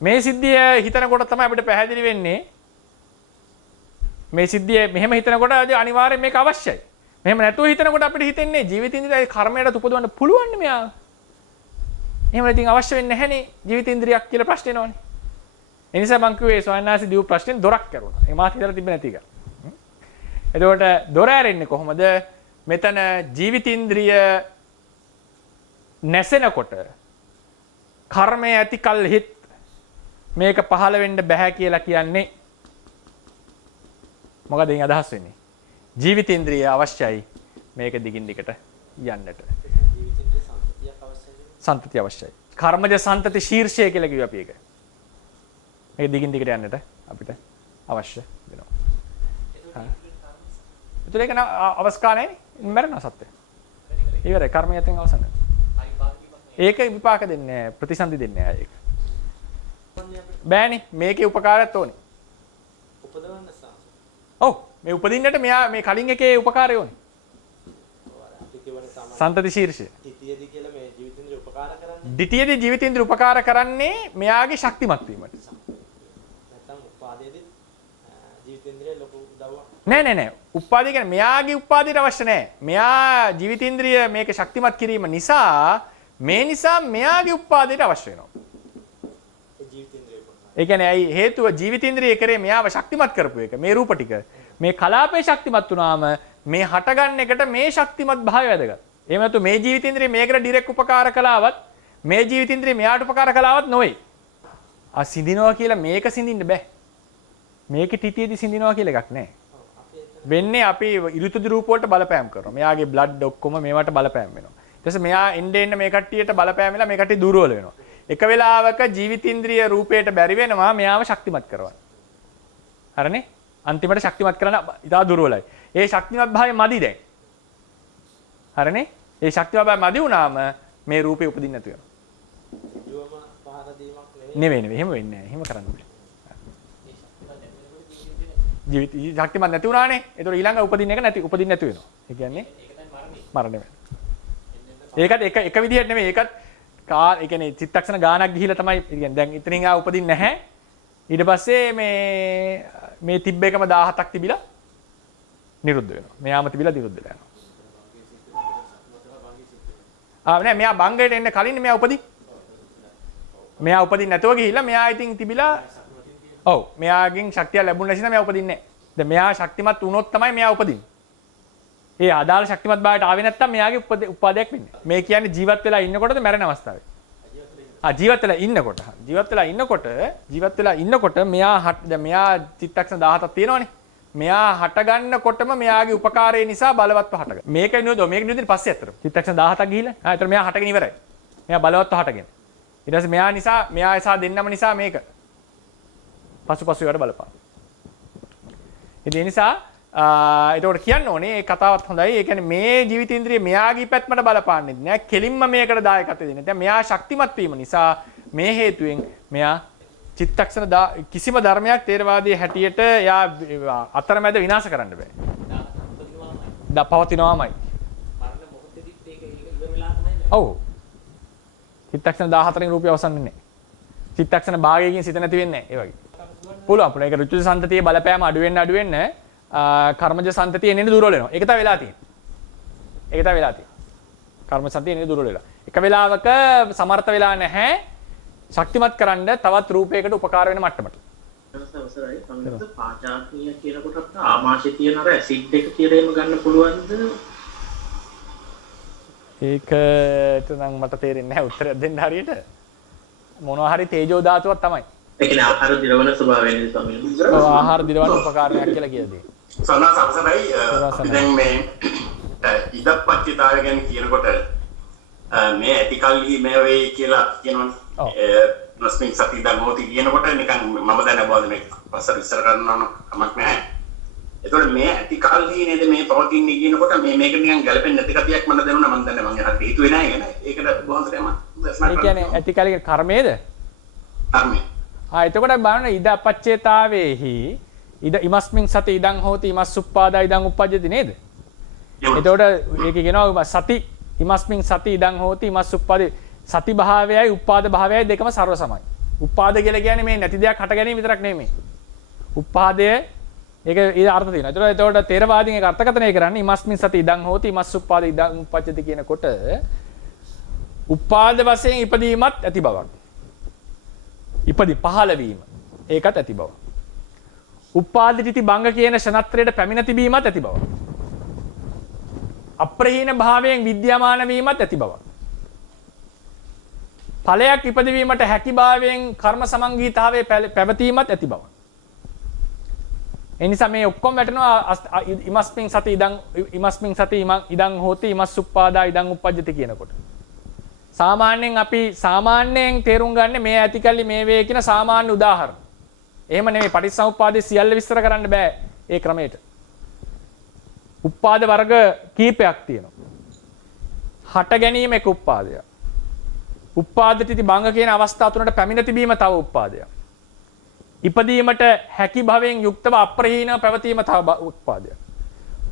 මේ සිද්ධිය හිතනකොට තමයි අපිට පැහැදිලි වෙන්නේ මේ සිද්ධිය මෙහෙම හිතනකොට අනිවාර්යයෙන් මේක අවශ්‍යයි. මෙහෙම නැතුව හිතනකොට අපිට හිතෙන්නේ ජීවිතේන්ද්‍රිය කර්මයට උපදවන්න පුළුවන් නේ මෙයා. එහෙම නැතිනම් අවශ්‍ය වෙන්නේ නැහැනේ ජීවිතේන්ද්‍රියක් කියලා ප්‍රශ්න එනවනේ. ඒ නිසා මම කිව්වේ සොයන්නාසි දීපු ප්‍රශ්නෙන් දොරක් කරුණා. ඒ මාත් හිතලා තිබ්බ නැති එක. එතකොට දොර ඇරෙන්නේ කොහොමද? මෙතන ජීවිතේන්ද්‍රිය නැසෙනකොට කර්මය ඇති කල්හිත් මේක පහළ වෙන්න බෑ කියලා කියන්නේ මොකද එයින් අදහස් වෙන්නේ? ජීවිතේන්ද්‍රිය අවශ්‍යයි මේක දිගින් දිගට යන්නට. ජීවිතේන්ද්‍රිය සම්පතියක් අවශ්‍යයි. සම්පතිය අවශ්‍යයි. කර්මජ සම්පති ශීර්ෂය කියලා කිව්වා අපි ඒක. මේක දිගින් දිගට යන්නට අපිට අවශ්‍ය වෙනවා. ඒතර ඒක අවස්කාරයනේ මරණ සත්‍ය. ඉවරයි කර්මයෙන් අවසන්. ඒක විපාක දෙන්නේ නැහැ ප්‍රතිසන්දි දෙන්නේ නැහැ ඒක. බෑනේ මේකේ උපකාරයක් ඕනේ. උපදවන්න ඔව් මේ උපදින්නට මෙයා මේ කලින් එකේ උපකාරය ඕනේ. සන්තති ශීර්ෂය. ද්විතීයදී කියලා මේ ජීවිතේන්ද්‍රිය උපකාර කරන්නේ. ද්විතීයදී ජීවිතේන්ද්‍රිය උපකාර කරන්නේ මෙයාගේ ශක්තිමත් වීමට. නැත්නම් උපාදයේදී ජීවිතේන්ද්‍රිය ලොකු උදව්වක්. නෑ. උපාදේ කියන්නේ මෙයාගේ උපාදයට අවශ්‍ය නෑ. මෙයා ජීවිතේන්ද්‍රිය මේක ශක්තිමත් කිරීම නිසා මේ නිසා මෙයාගේ උපාදයට අවශ්‍ය වෙනවා. ඒ කියන්නේ ඇයි හේතුව ජීවිතේන්ද්‍රිය කරේ මෙයාව ශක්තිමත් කරපු එක. මේ රූප ටික මේ කලාපේ ශක්තිමත් වුණාම මේ හටගන්න එකට මේ ශක්තිමත් භාවය වැදගත්. එහෙම නැතු මේ ජීවිතේන්ද්‍රිය මේකට ඩිරෙක්ට් උපකාර කළාවත් මේ ජීවිතින්ද්‍රිය මෙයාට උපකාර කළාවත් නොවේ. ආ සිඳිනවා කියලා මේක සිඳින්න බෑ. මේක ටිටියේදී සිඳිනවා කියලා එකක් නැහැ. වෙන්නේ අපි ඍතුදි රූප වලට බලපෑම් කරනවා. මෙයාගේ බ්ලඩ් ඔක්කොම මේවට බලපෑම් වෙනවා. ඊට පස්සේ මෙයා එන්න මේ කට්ටියට බලපෑම් වෙලා මේ කට්ටිය දුර්වල වෙනවා. එක වෙලාවක ජීවිතින්ද්‍රිය රූපයට බැරි වෙනවා මෙයාව ශක්තිමත් කරවන්න. හරිනේ? අන්තිමට ශක්තිමත් කරන්න ඉතා දුර්වලයි. ඒ ශක්තිමත් භාවය මදි දැන්. හරිනේ? ඒ ශක්තිමත් භාවය මදි වුණාම මේ රූපේ උපදින්න නැතු වෙනවා. ජීවම පහර දීමක් නෙවෙයි. එහෙම වෙන්නේ නැහැ. එහෙම කරන්න බෑ. ජීවිත ශක්තිමත් නැති වුණානේ. ඒතකොට ඊළඟ උපදින්න එක නැති උපදින්න නැතු වෙනවා. ඒ කියන්නේ මරණය. ඒකත් එක විදිහට නෙමෙයි. ඒකත් ඒ කියන්නේ චිත්තක්ෂණ ගානක් ගිහිලා තමයි. ඒ කියන්නේ දැන් ඉතින් ආ උපදින්නේ නැහැ. ඊට පස්සේ මේ තිබ්බ එකම 17ක් තිබිලා නිරුද්ධ වෙනවා. මෙයාම තිබිලා නිරුද්ධ වෙලා යනවා. නෑ මෙයා බංගයට එන්න කලින් මෙයා උපදින්. මෙයා උපදින්න නැතුව ගිහිල්ලා මෙයා ඉතින් තිබිලා ඔව් මෙයාගෙන් ශක්තිය ලැබුණ නැසි නම් මෙයා උපදින්නේ නැහැ. දැන් මෙයා ශක්තිමත් වුණොත් තමයි මෙයා උපදින්නේ. ඒ ආදාළ ශක්තිමත් භාවයට ආවේ නැත්තම් මෙයාගේ උපාදයක් වෙන්නේ. මේ කියන්නේ ජීවත් වෙලා ඉන්නකොටද මැරෙන අවස්ථාවේ. ජීවත් වෙලා ඉන්නකොට මෙයා දැන් මෙයා චිත්තක්ෂණ 17ක් තියෙනවනේ. මෙයා හට ගන්නකොටම මෙයාගේ උපකාරය නිසා බලවත්ව හටගන්න. මේක නියුදින් පස්සේ අතර. චිත්තක්ෂණ 17ක් ගිහිල්ලා. ඒතර මෙයා හටගෙන ඉවරයි. මෙයා බලවත්ව හටගෙන. ඊට පස්සේ මෙයා නිසා මෙයා එසා දෙන්නම නිසා මේක පසු ඒවට බලපාන. ඒ නිසා ඒකට කියන්න ඕනේ මේ කතාවත් හොඳයි. ඒ කියන්නේ මේ ජීවිතේන්ද්‍රිය මෙයාගේ පැත්තට බලපාන්නේ නැහැ. කෙලින්ම මේකට දායකත්වය දෙන්නේ. දැන් මෙයා ශක්තිමත් වීම නිසා මේ හේතුවෙන් මෙයා චිත්තක්ෂණ කිසිම ධර්මයක් තේරවාදී හැටියට යා අතරමැද විනාශ කරන්න බෑ. පවතිනවාමයි. මරණ මොහොතේදීත් ඒක ඉවර වෙලා තමයි. ඔව්. චිත්තක්ෂණ 14 රූපය අවසන් වෙන්නේ නැහැ. චිත්තක්ෂණ භාගයකින් සිත නැති වෙන්නේ නැහැ. ඒ වගේ. පුළුවන්. ඒක ඍතු සන්තතියේ බලපෑම අඩු වෙන්න කර්මජ සන්තතිය එන්නේ දුර්වල වෙනවා. ඒක තමයි වෙලා තියෙන්නේ. කර්ම සන්තතිය එන්නේ දුර්වල වෙලා. එක වෙලාවක සමර්ථ වෙලා නැහැ. ශක්තිමත් කරන්න තවත් රූපයකට උපකාර වෙන මට්ටමට. අවසරයි. සංගත පාචාත්මීය කියනකොට අපිට ආමාශය තියෙන අර ඇසිඩ් එක කියලා එහෙම ගන්න පුළුවන්ද? ඒකට නම් මට තේරෙන්නේ නැහැ උත්තරයක් දෙන්න හරියට. මොනවා හරි තේජෝ ධාතුවක් තමයි. ඒ කියන්නේ ආහාර දිරවන ස්වභාවය නේද ස්වාමීන් වහන්සේ? ඔව් ආහාර දිරවන උපකාරණයක් කියලා කියදී. සනස අවසරයි. දැන් මේ ඉදප්පච්චිතාවය ගැන කියනකොට මේ ඇතිකල්හි මේ වේ කියලා කියනවනේ. නොස්මින් සති ධර්මෝති කියනකොට නිකන් මම දැනගවද මේ පස්සට ඉස්සර කරනවා කමක් නැහැ. ඒතකොට මේ ඇතිකල්හි නේද මේ පවතින්නේ කියනකොට මේක නිකන් ගැලපෙන්නේ නැති කතියක් මම දැනුණා. මම දන්නේ මම හරි හේතුවේ නැහැ නේද? ඒකට බොහොමදම ඒ කියන්නේ ඇතිකල්හි කර්මයේද? කර්මය. එතකොට බලන්න ඉදපච්චේතාවේහි ඉමස්මින් සති ඉදං හෝති ඉමස්සුප්පාදා ඉදං උප්පජ්ජති නේද? එතකොට ඒකේ කියනවා සති ඉමස්මින් සති ඉදං හෝති ඉමස්සුප්පාදේ සති භාවයයි උපාද භාවයයි දෙකම සර්ව සමයි. උපාද කියලා කියන්නේ මේ නැති දෙයක් හට ගැනීම විතරක් නෙමෙයි. උපාදය ඒක ඒ අර්ථ තියෙනවා. එතකොට තේරවාදීන් ඒක අර්ථකථනය කරන්නේ ඉමස්මින් සති ඉදං හෝති ඉමස්සුප්පාද ඉදං උප්පජ්ජති කියනකොට උපාද වශයෙන් ඉපදීමත් ඇති බවක්. පහළ වීම ඒකත් ඇති බව. උපාදිතී භංග කියන ෂණත්‍රයට පැමිණ තිබීමත් ඇති බව. අප්‍රහීන භාවයෙන් විද්‍යාමාන වීමත් ඇති බව. ඵලයක් ඉපදවීමට හැකි භාවයෙන් කර්ම සමංගීතාවයේ පැවතීමත් ඇති බව. ඒ නිසා මේ ඔක්කොම වැටෙනවා ඉමස්මින් සති ඉදං හෝති ඉමස්සුප්පාදා ඉදං උප්පජ්ජති කියනකොට. සාමාන්‍යයෙන් තේරුම් ගන්න මේ ඇතිකල්ලි මේ වේ කියන සාමාන්‍ය උදාහරණ. එහෙම නෙමෙයි පටිච්චසමුප්පාදේ සියල්ල විස්තර කරන්න බෑ ඒ ක්‍රමයට. උප්පාද වර්ග කීපයක් තියෙනවා. හට ගැනීම එක උප්පාදයක්. උප්පාදිතී භංග කියන අවස්ථා තුනට පැමිණ තිබීම තව උප්පාදයක්. ඉපදීමට හැකි භවයෙන් යුක්තව අප්‍රහීනව පැවතීම තව උප්පාදයක්.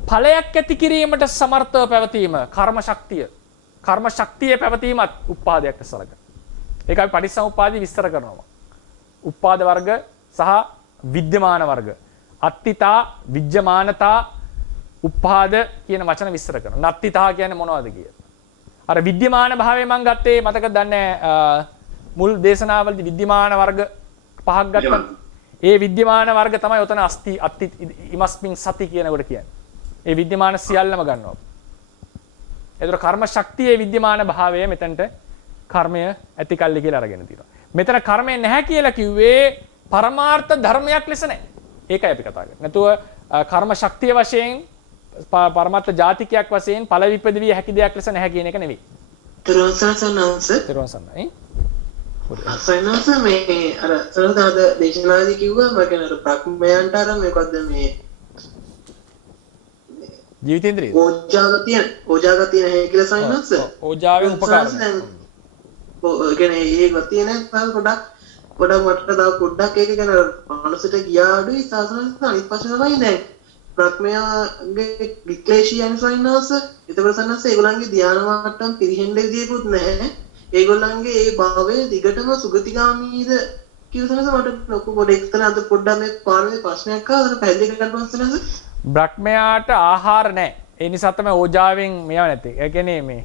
ඵලයක් ඇති කිරීමට සමර්ථව පැවතීම කර්ම ශක්තිය පැවතීමත් උප්පාදයක් සලකන. ඒක අපි පටිච්චසමුප්පාදේ විස්තර කරනවා. උප්පාද වර්ග සහ විද්‍යමාන වර්ග. අත්තිතා, විද්‍යමානතා, උප්පාද කියන වචන විස්තර කරනවා. නත්තිතා කියන්නේ මොනවද කියලා. අර විද්‍යමාන භාවය මම ගත්තේ මතකද දන්නේ මුල් දේශනාවලදී විද්‍යමාන වර්ග පහක් ගත්තා. ඒ විද්‍යමාන වර්ග තමයි උතන අත්ති ඉමස්මින් සති කියනකොට කියන්නේ. ඒ විද්‍යමාන සියල්ලම ගන්නවා. ඒතර කර්ම ශක්තියේ විද්‍යමාන භාවය මෙතනට කර්මය ඇති කල්ලි කියලා අරගෙන තියෙනවා. මෙතන කර්මය නැහැ කියලා කිව්වේ පරමාර්ථ ධර්මයක් ලෙස නැහැ. ඒකයි අපි කතා කරන්නේ. නැතුව කර්ම ශක්තිය වශයෙන් පරමාර්ථ ජාතිකයක් වශයෙන් ඵල විපදවිය හැකි දෙයක් ලෙස නැහැ කියන එක නෙවෙයි. තෙරුවන් සන්නස මේ අර සරදාද දේශනාදී කිව්වා මම කියන අර ප්‍රඥාන්ට අර මේකද මේ ජීවිතේන්ද්‍රිය ඕජාගතිය නැහැ කියලා සන්නස ඕජාවෙන් උපකාරය කියන්නේ ඒ ගතිය නැහැ ගොඩක් මට තව පොඩ්ඩක් ඒක ගැන මනසට ගියාඩුයි සාසනත් අනිත් පස්සේ තමයි දැන් ප්‍රඥාගේ වික්ලේශී යනසයිනස එතකොට සන්නස ඒගොල්ලන්ගේ ධානය මට්ටම් පිරිහෙන්න විදියකුත් නැහැ ඒගොල්ලන්ගේ ඒ භාවය දිගටම සුගතිගාමීද කියලා සන්නස මට ලොකු පොඩ එක්තන අද පොඩ්ඩක් මේ පාරේ ප්‍රශ්නයක් ආවා අර පැහැදිලි කරන්න සන්නස බ්‍රහ්මයාට ආහාර නැහැ ඒ නිසා තමයි ඕජාවෙන් මේව නැත්තේ ඒ කියන්නේ මේ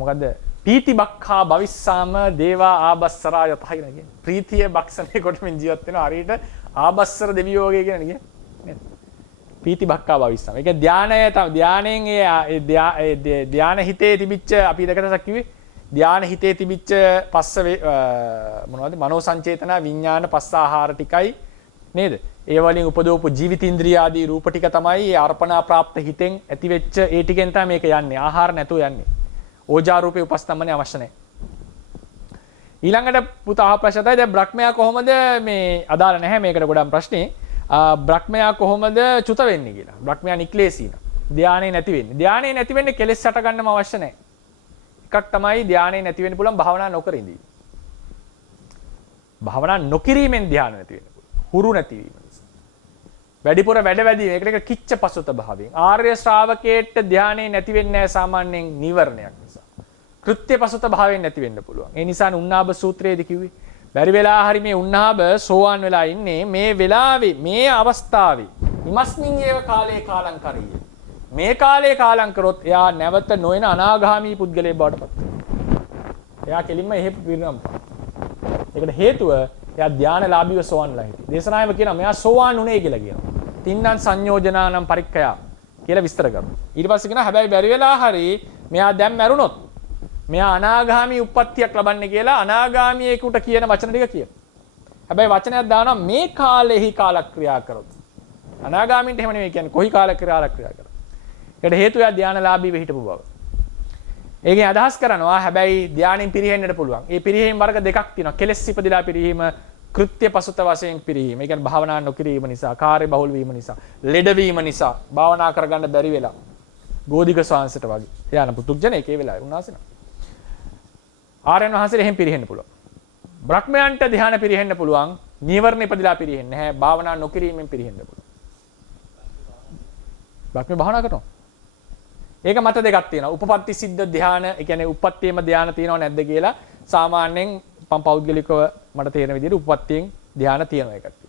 මොකද්ද පීති බක්ඛා භවිස්සාම දේවා ආබස්සරා යතයි කියන්නේ ප්‍රීතිය බක්සනේ කොටමින් ජීවත් වෙනවා හරියට ආබස්සර දෙවියෝ වගේ කියන නේ නේද පීති බක්ඛා භවිස්සාම ඒක ධානය තමයි ධානයෙන් ඒ ධාන හිතේ තිබිච්ච අපි දෙකටසක් කිව්වේ ධාන හිතේ තිබිච්ච පස්ස මොනවද මනෝ සංචේතන විඥාන පස්ස ආහාර ටිකයි නේද ඒ වලින් උපදවපු ජීවිතින්ද්‍රිය ආදී රූප ටික තමයි ඒ අර්පණා ප්‍රාප්ත හිතෙන් ඇතිවෙච්ච ඒ ටිකෙන් තමයි මේක යන්නේ ආහාර නැතුව යන්නේ ඕජා රූපේ උපස්තම්මනේ අවශ්‍ය නැහැ. ඊළඟට පුතා ප්‍රශ්නය තමයි දැන් බ්‍රහ්මයා කොහොමද මේ අදාළ නැහැ මේකට ගොඩක් ප්‍රශ්නේ. බ්‍රහ්මයා කොහොමද චුත වෙන්නේ කියලා. බ්‍රහ්මයා නික්ලේශීන. ධානය නැති වෙන්නේ. ධානය නැති වෙන්නේ කෙලෙස් හට ගන්නම අවශ්‍ය නැහැ. එකක් තමයි ධානය නැති වෙන්න පුළුවන් භාවනා නොකර ඉඳීම. භාවනා නොකිරීමෙන් ධානය නැති වෙන්න පුළුවන්. හුරු නැතිවීම නිසා. වැඩිපුර වැඩ වැඩි මේකට කිච්ච පසුත භාවයෙන්. ආර්ය ශ්‍රාවකේට ධානය නැති වෙන්නේ නැහැ සාමාන්‍යයෙන් නීවරණයක්. කෘත්‍ය පසුත භාවයෙන් නැති වෙන්න පුළුවන්. ඒ නිසා උන්නාභ සූත්‍රයේදී කිව්වේ බැරි වෙලා හරි මේ උන්නාභ සෝවාන් වෙලා ඉන්නේ මේ වෙලාවේ මේ අවස්ථාවේ ඉමස්මින් ඒව කාලේ කාලංකරීය. මේ කාලේ කාලං කරොත් එයා නැවත නොයන අනාගාමී පුද්ගලයෙක් බවට පත් වෙනවා. එයා කෙලින්ම එහෙ පිරිනමන. ඒකට හේතුව එයා ධානලාභීව සෝවාන්ලා හිටියේ. දේශනාවෙම කියනවා මෙයා සෝවාන් උනේ කියලා කියනවා. තින්නං සංයෝජනානම් පරික්ඛයා කියලා විස්තර කරනවා. ඊට පස්සේ කියනවා හැබැයි බැරි වෙලා හරි මෙයා දැන් මැරුණොත් මෙයා අනාගාමී උප්පත්තියක් ලබන්නේ කියලා අනාගාමීයෙකුට කියන වචන ටික කියනවා. හැබැයි වචනයක් දානවා මේ කාලෙහි කාලක්‍රියා කරොත්. අනාගාමීන්ට එහෙම නෙමෙයි කියන්නේ කොයි කාලක්‍රියා කරොත්. ඒකට හේතුව යා ධානලාභීව හිටපු බව. ඒකෙන් අදහස් කරනවා හැබැයි ධානයෙන් පිරිහෙන්නට පුළුවන්. ඒ පිරිහීම වර්ග දෙකක් තියෙනවා. කෙලෙස් ඉපදිලා පිරිහීම, කෘත්‍ය පසුත වශයෙන් පිරිහීම. ඒ කියන්නේ භාවනා නොකිරීම නිසා, කාර්ය බහුල වීම නිසා, ලෙඩ වීම නිසා භාවනා කරගන්න බැරි වෙලා. ගෝධික ස්වාංශයට වගේ. එයාන පුතුක්ජනෙක් ඒ වෙලාවේ උන්වහන්සේ නම. ආර්යයන් වහන්සේට එහෙම පිරෙහෙන්න පුළුවන්. බ්‍රහ්මයන්ට ධ්‍යාන පිරෙහෙන්න පුළුවන්. නීවරණ ඉපදිලා පිරෙහෙන්නේ නැහැ. භාවනා නොකිරීමෙන් පිරෙහෙන්න පුළුවන්. බ්‍රහ්ම භාවනා කරනවා. ඒක මත දෙකක් තියෙනවා. උපපත්ති සිද්ධ ධ්‍යාන, ඒ කියන්නේ උපපත්තියේම ධ්‍යාන තියෙනව නැද්ද කියලා සාමාන්‍යයෙන් පෞද්ගලිකව මට තේරෙන විදිහට උපපත්තියෙන් ධ්‍යාන තියෙනවා ඒකට.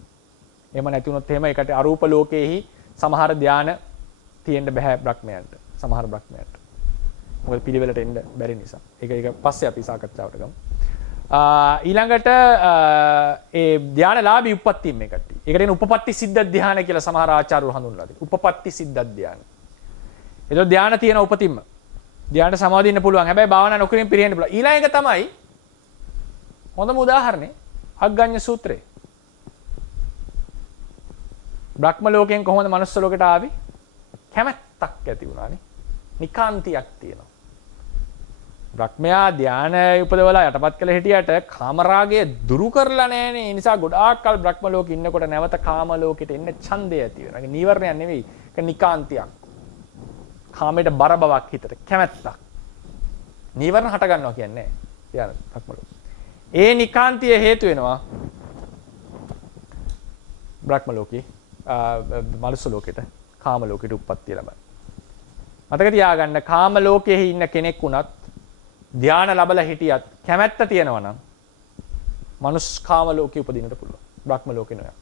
එහෙම නැති වුණොත් එහෙම ඒකට අරූප ලෝකයේහි සමහර ධ්‍යාන තියෙන්න බෑ බ්‍රහ්මයන්ට. සමහර බ්‍රහ්මයන්ට. මොකද පිළිවෙලට එන්න බැරි නිසා. ඒක පස්සේ අපි සාකච්ඡාවට ගමු. ඊළඟට ඒ ධානලාභී උප්පත්තියෙන් මේ කට්ටිය. ඒකට කියන උපපත්ති සිද්ධ ධානය කියලා සමහර ආචාර්යවරු හඳුන්වලා තියෙනවා. උපපත්ති සිද්ධ ධානය. ඒක ධානය තියෙන උපතින්ම. ධානයට සමාදින්න පුළුවන්. හැබැයි භාවනා නොකරින් පිරෙන්න පුළුවන්. ඊළඟ එක තමයි හොඳම උදාහරණේ අග්ගඤ්ඤ සූත්‍රය. බ්‍රහ්ම ලෝකයෙන් කොහොමද මනුස්ස ලෝකයට ආවේ? කැමැත්තක් ඇති වුණානේ. නිකාන්තියක් තියෙනවා. බ්‍රහ්මයා ධානය උපදවලා යටපත් කළ හිටියට කාමරාගය දුරු කරලා නැහැනේ. ඒ නිසා ගොඩාක් කල් බ්‍රහ්ම ලෝකෙ ඉන්නකොට නැවත කාම ලෝකෙට එන්න ඡන්දය ඇති වෙනවා. ඒක නීවරණයක් නෙවෙයි. ඒක නිකාන්තියක්. කාමයට බර බවක් හිතට කැමැත්තක්. නීවරණ හට ගන්නවා කියන්නේ ධාන බ්‍රහ්ම ලෝකෙ. ඒ නිකාන්තිය හේතු වෙනවා බ්‍රහ්ම ලෝකේ මනුස්ස ලෝකෙට කාම ලෝකෙට උප්පත්තිය ලබන. මතක තියාගන්න කාම ලෝකයේ ඉන්න කෙනෙක් වුණත් ධාන ලැබලා හිටියත් කැමැත්ත තියෙනවා නම් මනුස්ස කාම ලෝකෙ උපදින්නට පුළුවන්. බ්‍රහ්ම ලෝකේ නෑ.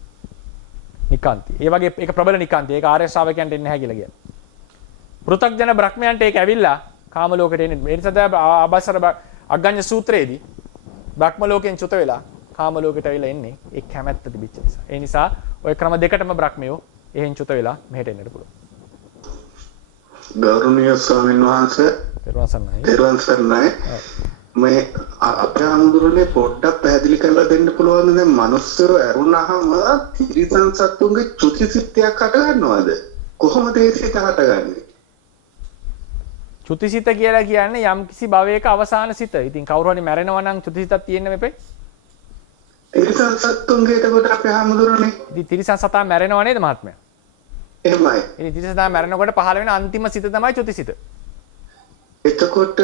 නිකාන්ති. ඒ වගේ ඒක ප්‍රබල නිකාන්ති. ඒක ආර්ය ශ්‍රාවකයන්ට එන්නේ නැහැ කියලා කියන්නේ. පෘථග්ජන බ්‍රහ්මයන්ට ඒක ඇවිල්ලා කාම ලෝකෙට එන්නේ. ඒ නිසා තමයි ආබස්සර අග්ගඤ්ඤ සූත්‍රයේදී බ්‍රහ්ම ලෝකෙන් චුත වෙලා කාම ලෝකෙට ඇවිල්ලා එන්නේ ඒ කැමැත්ත තිබිච්ච නිසා. ඒ නිසා ওই ක්‍රම දෙකටම බ්‍රහ්මයෝ එහෙන් චුත වෙලා මෙහෙට එන්නට පුළුවන්. ගෞරවනීය ස්වාමීන් වහන්සේ තෙරුවන් සරණයි. තෙරුවන් සරණයි. මේ අපේ හඳුරන්නේ පොඩ්ඩක් පැහැදිලි කරලා දෙන්න පුළුවන්ද දැන් මිනිස්සු ඇරුණාම තිරිසන් සත්තුන්ගේ චුතිසිතයක් හට ගන්නවද කොහොමද ඒ සිත හටගන්නේ චුතිසිත කියලා කියන්නේ යම් කිසි භවයක අවසාන සිත. ඉතින් කවුරු හරි මැරෙනවා නම් චුතිසිතක් තියෙන්න මෙපේ. තිරිසන් සත්තුන්ගේ එතකොට අපේ හඳුරන්නේ ඉතින් තිරිසන් සතා මැරෙනව නේද මහත්මයා? එහෙමයි ඉතින් තිරිසන් සතා මැරෙනකොට පහළ වෙන අන්තිම සිත තමයි චුතිසිත. එතකොට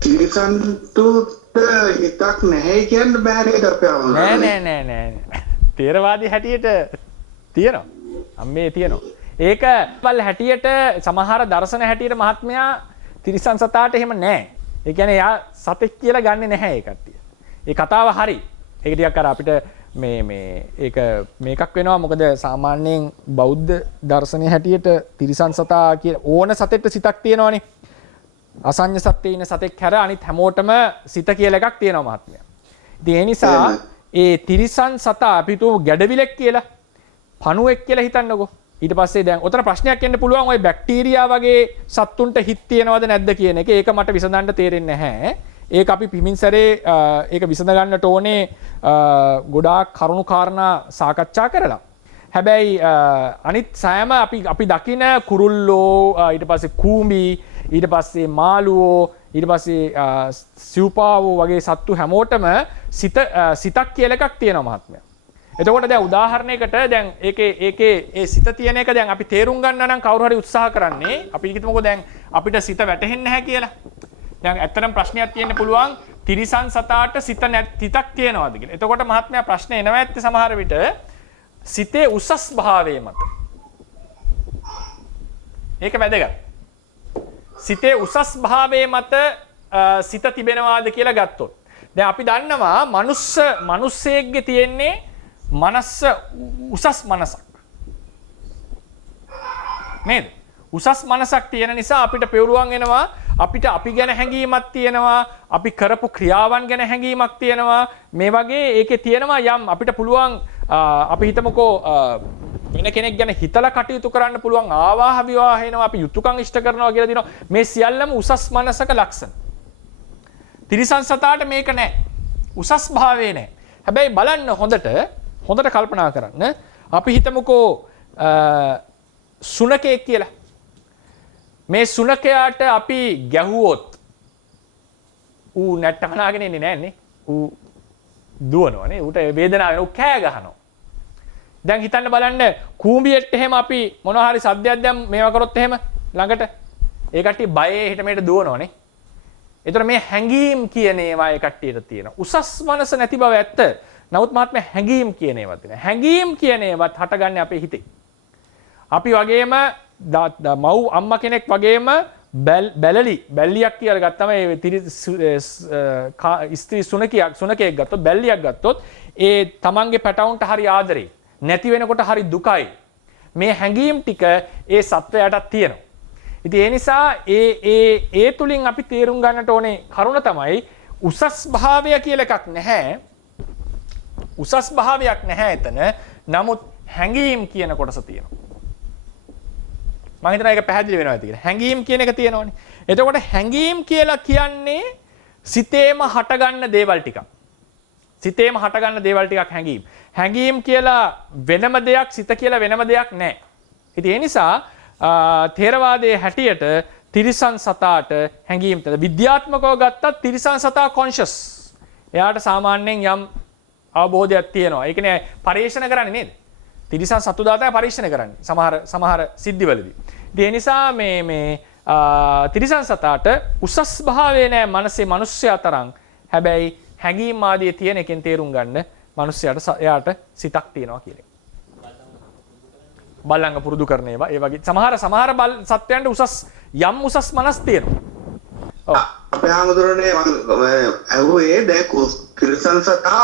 තිරිසන්ට හිතක් නැහැ කියන්න බෑ නේද අපේ හඳුරන්නේ නෑ. තේරවාදී හැටියට තියෙනවා. අම්මේ තියෙනවා. ඒක පල් හැටියට සමහර දර්ශන හැටියට මහත්මයා තිරිසන් සතාට එහෙම නෑ. ඒ කියන්නේ යා සතෙක් කියලා ගන්නෙ නැහැ ඒ කට්ටිය. ඒ කතාව හරි. ඒක ටිකක් අර අපිට ඒක මේකක් වෙනවා මොකද සාමාන්‍යයෙන් බෞද්ධ දර්ශනය හැටියට තිරිසන් සතා කියන ඕන සතෙක්ට සිතක් තියෙනවනේ. අසඤ්ඤ සත්ත්වයේ ඉන්න සතෙක් හැර අනිත් හැමෝටම සිත කියලා එකක් තියෙනවා මහත්මයා. ඉතින් ඒ නිසා ඒ තිරිසන් සතා අපි තු ගැඩවිලෙක් කියලා පණුවෙක් කියලා හිතන්නකෝ. ඊට පස්සේ දැන් උතන ප්‍රශ්නයක් එන්න පුළුවන් ওই බැක්ටීරියා වගේ සත්තුන්ට හිත තියනවද නැද්ද කියන එක. ඒක මට විසඳන්න තේරෙන්නේ නැහැ. ඒක අපි පිමින් සැරේ ඒක විසඳ ගන්නට ඕනේ ගොඩාක් කරුණු කාරණා සාකච්ඡා කරලා. හැබැයි අනිත් සෑම අපි දකින කුරුල්ලෝ ඊට පස්සේ කූඹි ඊට පස්සේ මාළුවෝ ඊට පස්සේ සිව්පාවෝ වගේ සත්තු හැමෝටම සිතක් කියලා එකක් තියෙනවා මහත්මයා. එතකොට දැන් උදාහරණයකට දැන් ඒකේ ඒ සිත තියෙන එක දැන් අපි තේරුම් ගන්න නම් කවුරු හරි උත්සාහ කරන්නේ අපි හිතමුකෝ දැන් අපිට සිත වැටහෙන්නේ නැහැ කියලා. දැන් ඇත්තටම ප්‍රශ්නයක් තියෙන්න පුළුවන් තිරිසන් සතාට සිතක් තියෙනවද කියලා. එතකොට මහත්මයා ප්‍රශ්නේ එනවා ඇත්තේ සමහර විට සිතේ උසස් භාවයේ මත. ඒක වැදගත්. සිතේ උසස් භාවයේ මත සිත තිබෙනවාද කියලා ගත්තොත්. දැන් අපි දන්නවා මිනිස්සෙක්ගේ තියෙන්නේ මනස උසස් මනසක්. නේද? උසස් මනසක් තියෙන නිසා අපිට පෙවුරුවන් එනවා අපිට අපි ගැන හැඟීමක් තියෙනවා අපි කරපු ක්‍රියාවන් ගැන හැඟීමක් තියෙනවා මේ වගේ ඒකේ තියෙනවා යම් අපිට පුළුවන් අපි හිතමුකෝ වෙන කෙනෙක් ගැන හිතලා කටයුතු කරන්න පුළුවන් ආවාහ විවාහ වෙනවා අපි යුතුයකම් ඉෂ්ට කරනවා කියලා දිනවා මේ සියල්ලම උසස් මනසක ලක්ෂණ. තිරිසන් සතාට මේක නැහැ. උසස් භාවයේ නැහැ. හැබැයි බලන්න හොඳට කල්පනා කරන්න අපි හිතමුකෝ සුනකයෙක් කියලා. මේ සුනකයාට අපි ගැහුවොත් ඌ නැට්ට කනාගෙන ඉන්නේ නැන්නේ. ඌ දුවනවානේ. ඌට වේදනාව වෙනවා. ඌ කෑ ගහනවා. දැන් හිතන්න බලන්න කූඹියෙට එහෙම අපි මොනවා හරි සද්දයක් දැන් මේවා කරොත් එහෙම ළඟට ඒ කට්ටිය බයේ හිට මේට දුවනවානේ. ඒතර මේ හැඟීම් කියන ඒවා ඒ කට්ටියට තියෙනවා. උසස් මනස නැති බව ඇත්ත. නමුත් මහත්මයා හැඟීම් කියන ඒවා තියෙනවා. හැඟීම් කියන ඒවත් හටගන්නේ අපේ හිතේ. අපි වගේම මව් අම්මා කෙනෙක් වගේම බැල්ලියක් කියලා ගත්තම ඒ ස්ත්‍රී සුනකයෙක් ගත්තොත් බැල්ලියක් ගත්තොත් ඒ තමන්ගේ පැටවුන්ට හරි ආදරේ නැති වෙනකොට හරි දුකයි. මේ හැඟීම් ටික ඒ සත්වයාටත් තියෙනවා. ඉතින් ඒ නිසා ඒ තුලින් අපි තේරුම් ගන්නට ඕනේ කරුණ තමයි උසස් භාවය කියලා එකක් නැහැ. උසස් භාවයක් නැහැ එතන. නමුත් හැඟීම් කියන කොටස තියෙනවා. මම හිතනවා ඒක පැහැදිලි වෙනවා කියලා. හැඟීම් කියන එක තියෙනවනේ. එතකොට හැඟීම් කියලා කියන්නේ සිතේම හටගන්න දේවල් ටිකක්. සිතේම හටගන්න දේවල් ටිකක් හැඟීම්. හැඟීම් කියලා වෙනම දෙයක්, සිත කියලා වෙනම දෙයක් නැහැ. ඉතින් ඒ නිසා ථේරවාදයේ හැටියට තිරිසන් සතාට හැඟීම් තියෙනවා. විද්‍යාත්මකව ගත්තත් තිරිසන් සතා කොන්ෂස්. එයාට සාමාන්‍යයෙන් යම් අවබෝධයක් තියෙනවා. ඒ කියන්නේ පරීක්ෂණ කරන්නේ නේද? තිරිසන් සතු දාතය පරීක්ෂණ කරන්නේ සමහර සිද්ධිවලදී. ඒ නිසා මේ තිරිසන් සතාට උසස් භාවය නෑ මනසේ මිනිස්සයා තරම්. හැබැයි හැඟීම් ආදී තියෙන එකෙන් තේරුම් ගන්න මිනිස්සයාට එයාට සිතක් තියෙනවා කියලා. බල්ලන්ග පුරුදු කරන ඒවා ඒ වගේ සමහර සත්වයන්ට උසස් මනස් තියෙනවා. ඔව්. අපේ ආමතුරනේ ඇහුවේ දැන් තිරිසන් සතා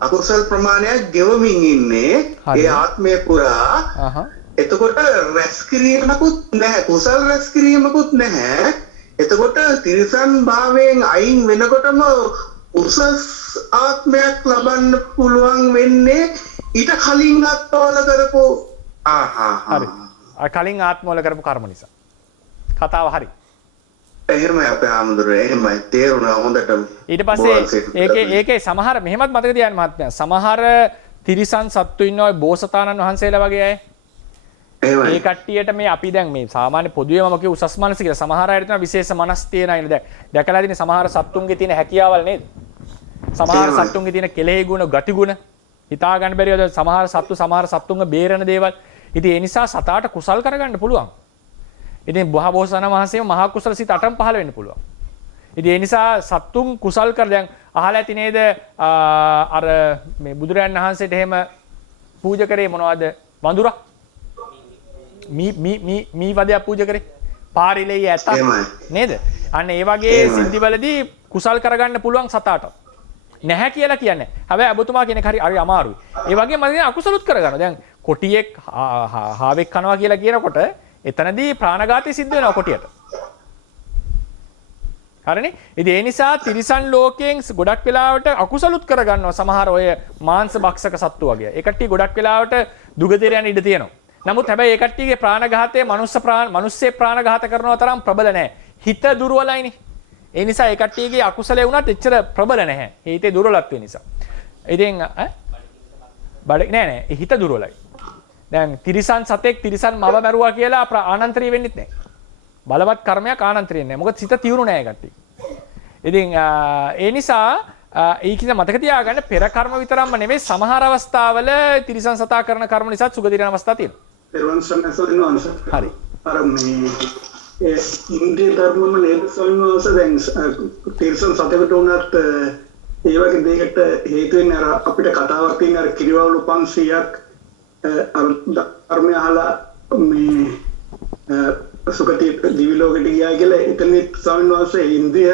අකුසල් ප්‍රමාණයක් ගෙවමින් ඉන්නේ ඒ ආත්මය පුරා. එතකොට රැස් කිරීමකුත් නැහැ. කුසල් රැස් කිරීමකුත් නැහැ. එතකොට තිරිසන් භාවයෙන් අයින් වෙනකොටම උසස් ආත්මයක් ලබන්න පුළුවන් වෙන්නේ ඊට කලින් ආත්මවල කරපු හරි. කලින් ආත්මවල කරපු කර්ම නිසා. කතාව හරි. එහෙමයි අපේ ආමුදුරේ එහෙමයි තේරුණා හොඳටම. ඊට පස්සේ ඒකේ සමහර මෙහෙමත් මතක තියාගන්න මහත්මයා. සමහර තිරිසන් සත්තු ඉන්නවා ඔය බෝසතාණන් වහන්සේලා වගේ අය. එහෙමයි. ඒ කට්ටියට මේ අපි දැන් මේ සාමාන්‍ය පොදුවේ මම කිය උසස් මනස කියලා සමහර අයට තියෙන විශේෂ මනස් තියෙන අය දැන් දැකලා තියෙන සමහර සත්තුන්ගේ තියෙන හැකියාවල් නේද? සමහර සත්තුන්ගේ තියෙන කෙලෙහි ගුණ, ගති ගුණ හිතා ගන්න බැරිවද සමහර සත්තුන්ගේ බේරන දේවල්. ඉතින් ඒ නිසා සතාට කුසල් කරගන්න පුළුවන්. ඉතින් බෝසතාණන් වහන්සේම මහා කුසල සිත 8න් පහළ වෙන්න පුළුවන්. ඉතින් ඒ නිසා සත්තුන් කුසල් කර දැන් අහලා ඇති නේද අර මේ බුදුරයන් වහන්සේට එහෙම පූජා කරේ මොනවද? වඳුරා. මී වදයක් පූජා කරේ. පාරිලෙය ඇත නේද? අන්න ඒ වගේ සිද්ධිවලදී කුසල් කරගන්න පුළුවන් සතාට. නැහැ කියලා කියන්නේ. හැබැයි අබතුමා කියන එක හරි අමාරුයි. ඒ වගේම මම අකුසලුත් කරගන්නවා. දැන් කොටියෙක් හාවෙක් කනවා කියලා කියනකොට එතනදී ප්‍රාණඝාතය සිද්ධ වෙනවා කොටියට. හරිනේ? ඉතින් ඒ නිසා තිරිසන් ලෝකයෙන් ගොඩක් වෙලාවට අකුසලුත් කරගන්නවා සමහර ඔය මාංශ භක්ෂක සත්තු වගේ. ඒ කට්ටිය ගොඩක් වෙලාවට දුගතියට යන ඉඩ තියෙනවා. නමුත් හැබැයි ඒ කට්ටියගේ ප්‍රාණඝාතය මනුස්සේ ප්‍රාණඝාත කරනවා තරම් ප්‍රබල නැහැ. හිත දුර්වලයිනේ. ඒ නිසා ඒ කට්ටියගේ අකුසලේ වුණත් එච්චර ප්‍රබල නැහැ. හිතේ දුර්වලත්වය නිසා. ඉතින් නෑ හිත දුර්වලයි. දැන් තිරිසන් සතෙක් තිරිසන් මව මැරුවා කියලා ආනන්තරී වෙන්නෙත් නැහැ. බලවත් කර්මයක් ආනන්තරී නැහැ. මොකද සිත තියුණු නැහැ කට්ටිය. ඉතින් ඒ නිසා ඒකිට මතක තියාගන්න පෙර කර්ම විතරක්ම නෙවෙයි සමහර අවස්ථාවල තිරිසන් සතා කරන කර්ම නිසා සුගතියට යන අවස්ථා තියෙනවා. හරි. අර මේ ඉන්ද්‍රිය ධර්මම නේද සම්මාස දැන් තිරිසන් සතෙකුට උනත් ඒ වගේ දෙයකට හේතු වෙන්නේ අර අපිට කතාවක් තියෙන අර කිරිවවුලු 500ක් අර ධර්මය අහලා මේ සුගති දිවි ලෝකෙට ගියා කියලා එතනත් ස්වාමීන් වහන්සේ ඉන්ද්‍රිය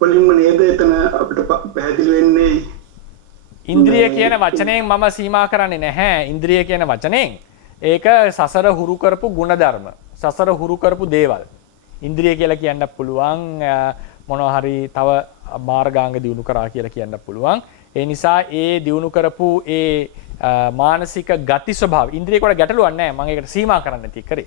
වලින්ම නේද එතන අපිට පැහැදිලි වෙන්නේ. ඉන්ද්‍රිය කියන වචනයෙන් මම සීමා කරන්නේ නැහැ. ඉන්ද්‍රිය කියන වචනයෙන් ඒක සසර හුරු කරපු ಗುಣධර්ම. සසර හුරු කරපු දේවල්. ඉන්ද්‍රිය කියලා කියන්න පුළුවන් මොනවා හරි තව මාර්ගාංග දියුණු කරා කියලා කියන්න පුළුවන්. ඒ නිසා ඒ දියුණු කරපු ඒ මානසික ගති ස්වභාව ඉන්ද්‍රිය කොට ගැටලුවක් නැහැ. මම ඒකට සීමා කරන්න නැති කරේ.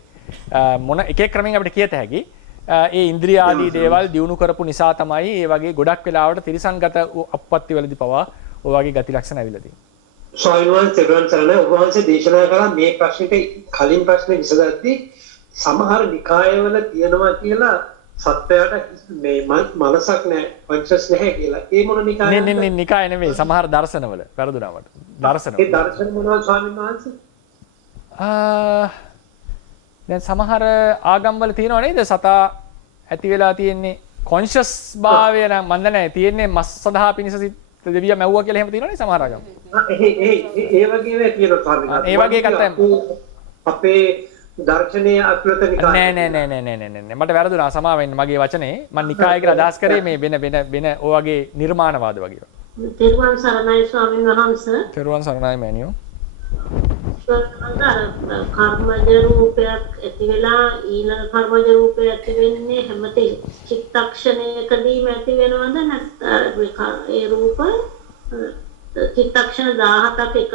මොන එක එක ක්‍රමෙන් අපිට කියත හැකි. ඒ ඉන්ද්‍රිය ආදී දේවල් දියුණු කරපු නිසා තමයි ඒ වගේ ගොඩක් වෙලාවට තිරිසන්ගත අප්පත්ති වලදී පවා ඔය වගේ ගති ලක්ෂණ ඇවිල්ලා තියෙන්නේ. ස්වාමීන් වහන්සේ ඔබ වහන්සේ දේශනා කළා මේ ප්‍රශ්නෙට කලින් ප්‍රශ්නේ විසඳද්දී සමහර නිකායවල තියෙනවා කියලා සත්‍යයට මේ මනසක් නැහැ කොන්ෂස් නැහැ කියලා. ඒ මොන නිකායද? නේ නිකාය නෙමෙයි සමහර දර්ශනවල වැරදුනා මට. දර්ශන. ඒ දර්ශන මොනවද ස්වාමීන් වහන්සේ? දැන් සමහර ආගම්වල තියෙනව නේද සතා ඇති වෙලා තියෙන්නේ කොන්ෂස් භාවය නම් මන්ද නැහැ තියෙන්නේ මස් සඳහා පිණිස දෙවියා මැව්වා කියලා එහෙම තියෙනවනේ සමහර ආගම්. ඒ වගේ වේ තියෙනවා ස්වාමීන් වහන්සේ. ඒ වගේ එකක් තමයි අපේ දර්ශනීය අත්ලත නිකාය. නෑ මට වැරදුනා සමා වෙන්න මගේ වචනේ මම නිකාය කියලා අදහස් කරේ මේ වෙන ඔය වගේ නිර්මාණවාද වගේ. තෙරුවන් සරණයි ස්වාමීන් වහන්සේ. තෙරුවන් සරණයි මෑණියෝ. කර්මජ රූපයක් ඇති වෙලා ඊළඟ කර්මජ රූපය ඇති වෙන්නේ හැම චිත්තක්ෂණයකදීම ඇති වෙනවද නැත්නම් ඒ රූප චිත්තක්ෂණ 17ක් එක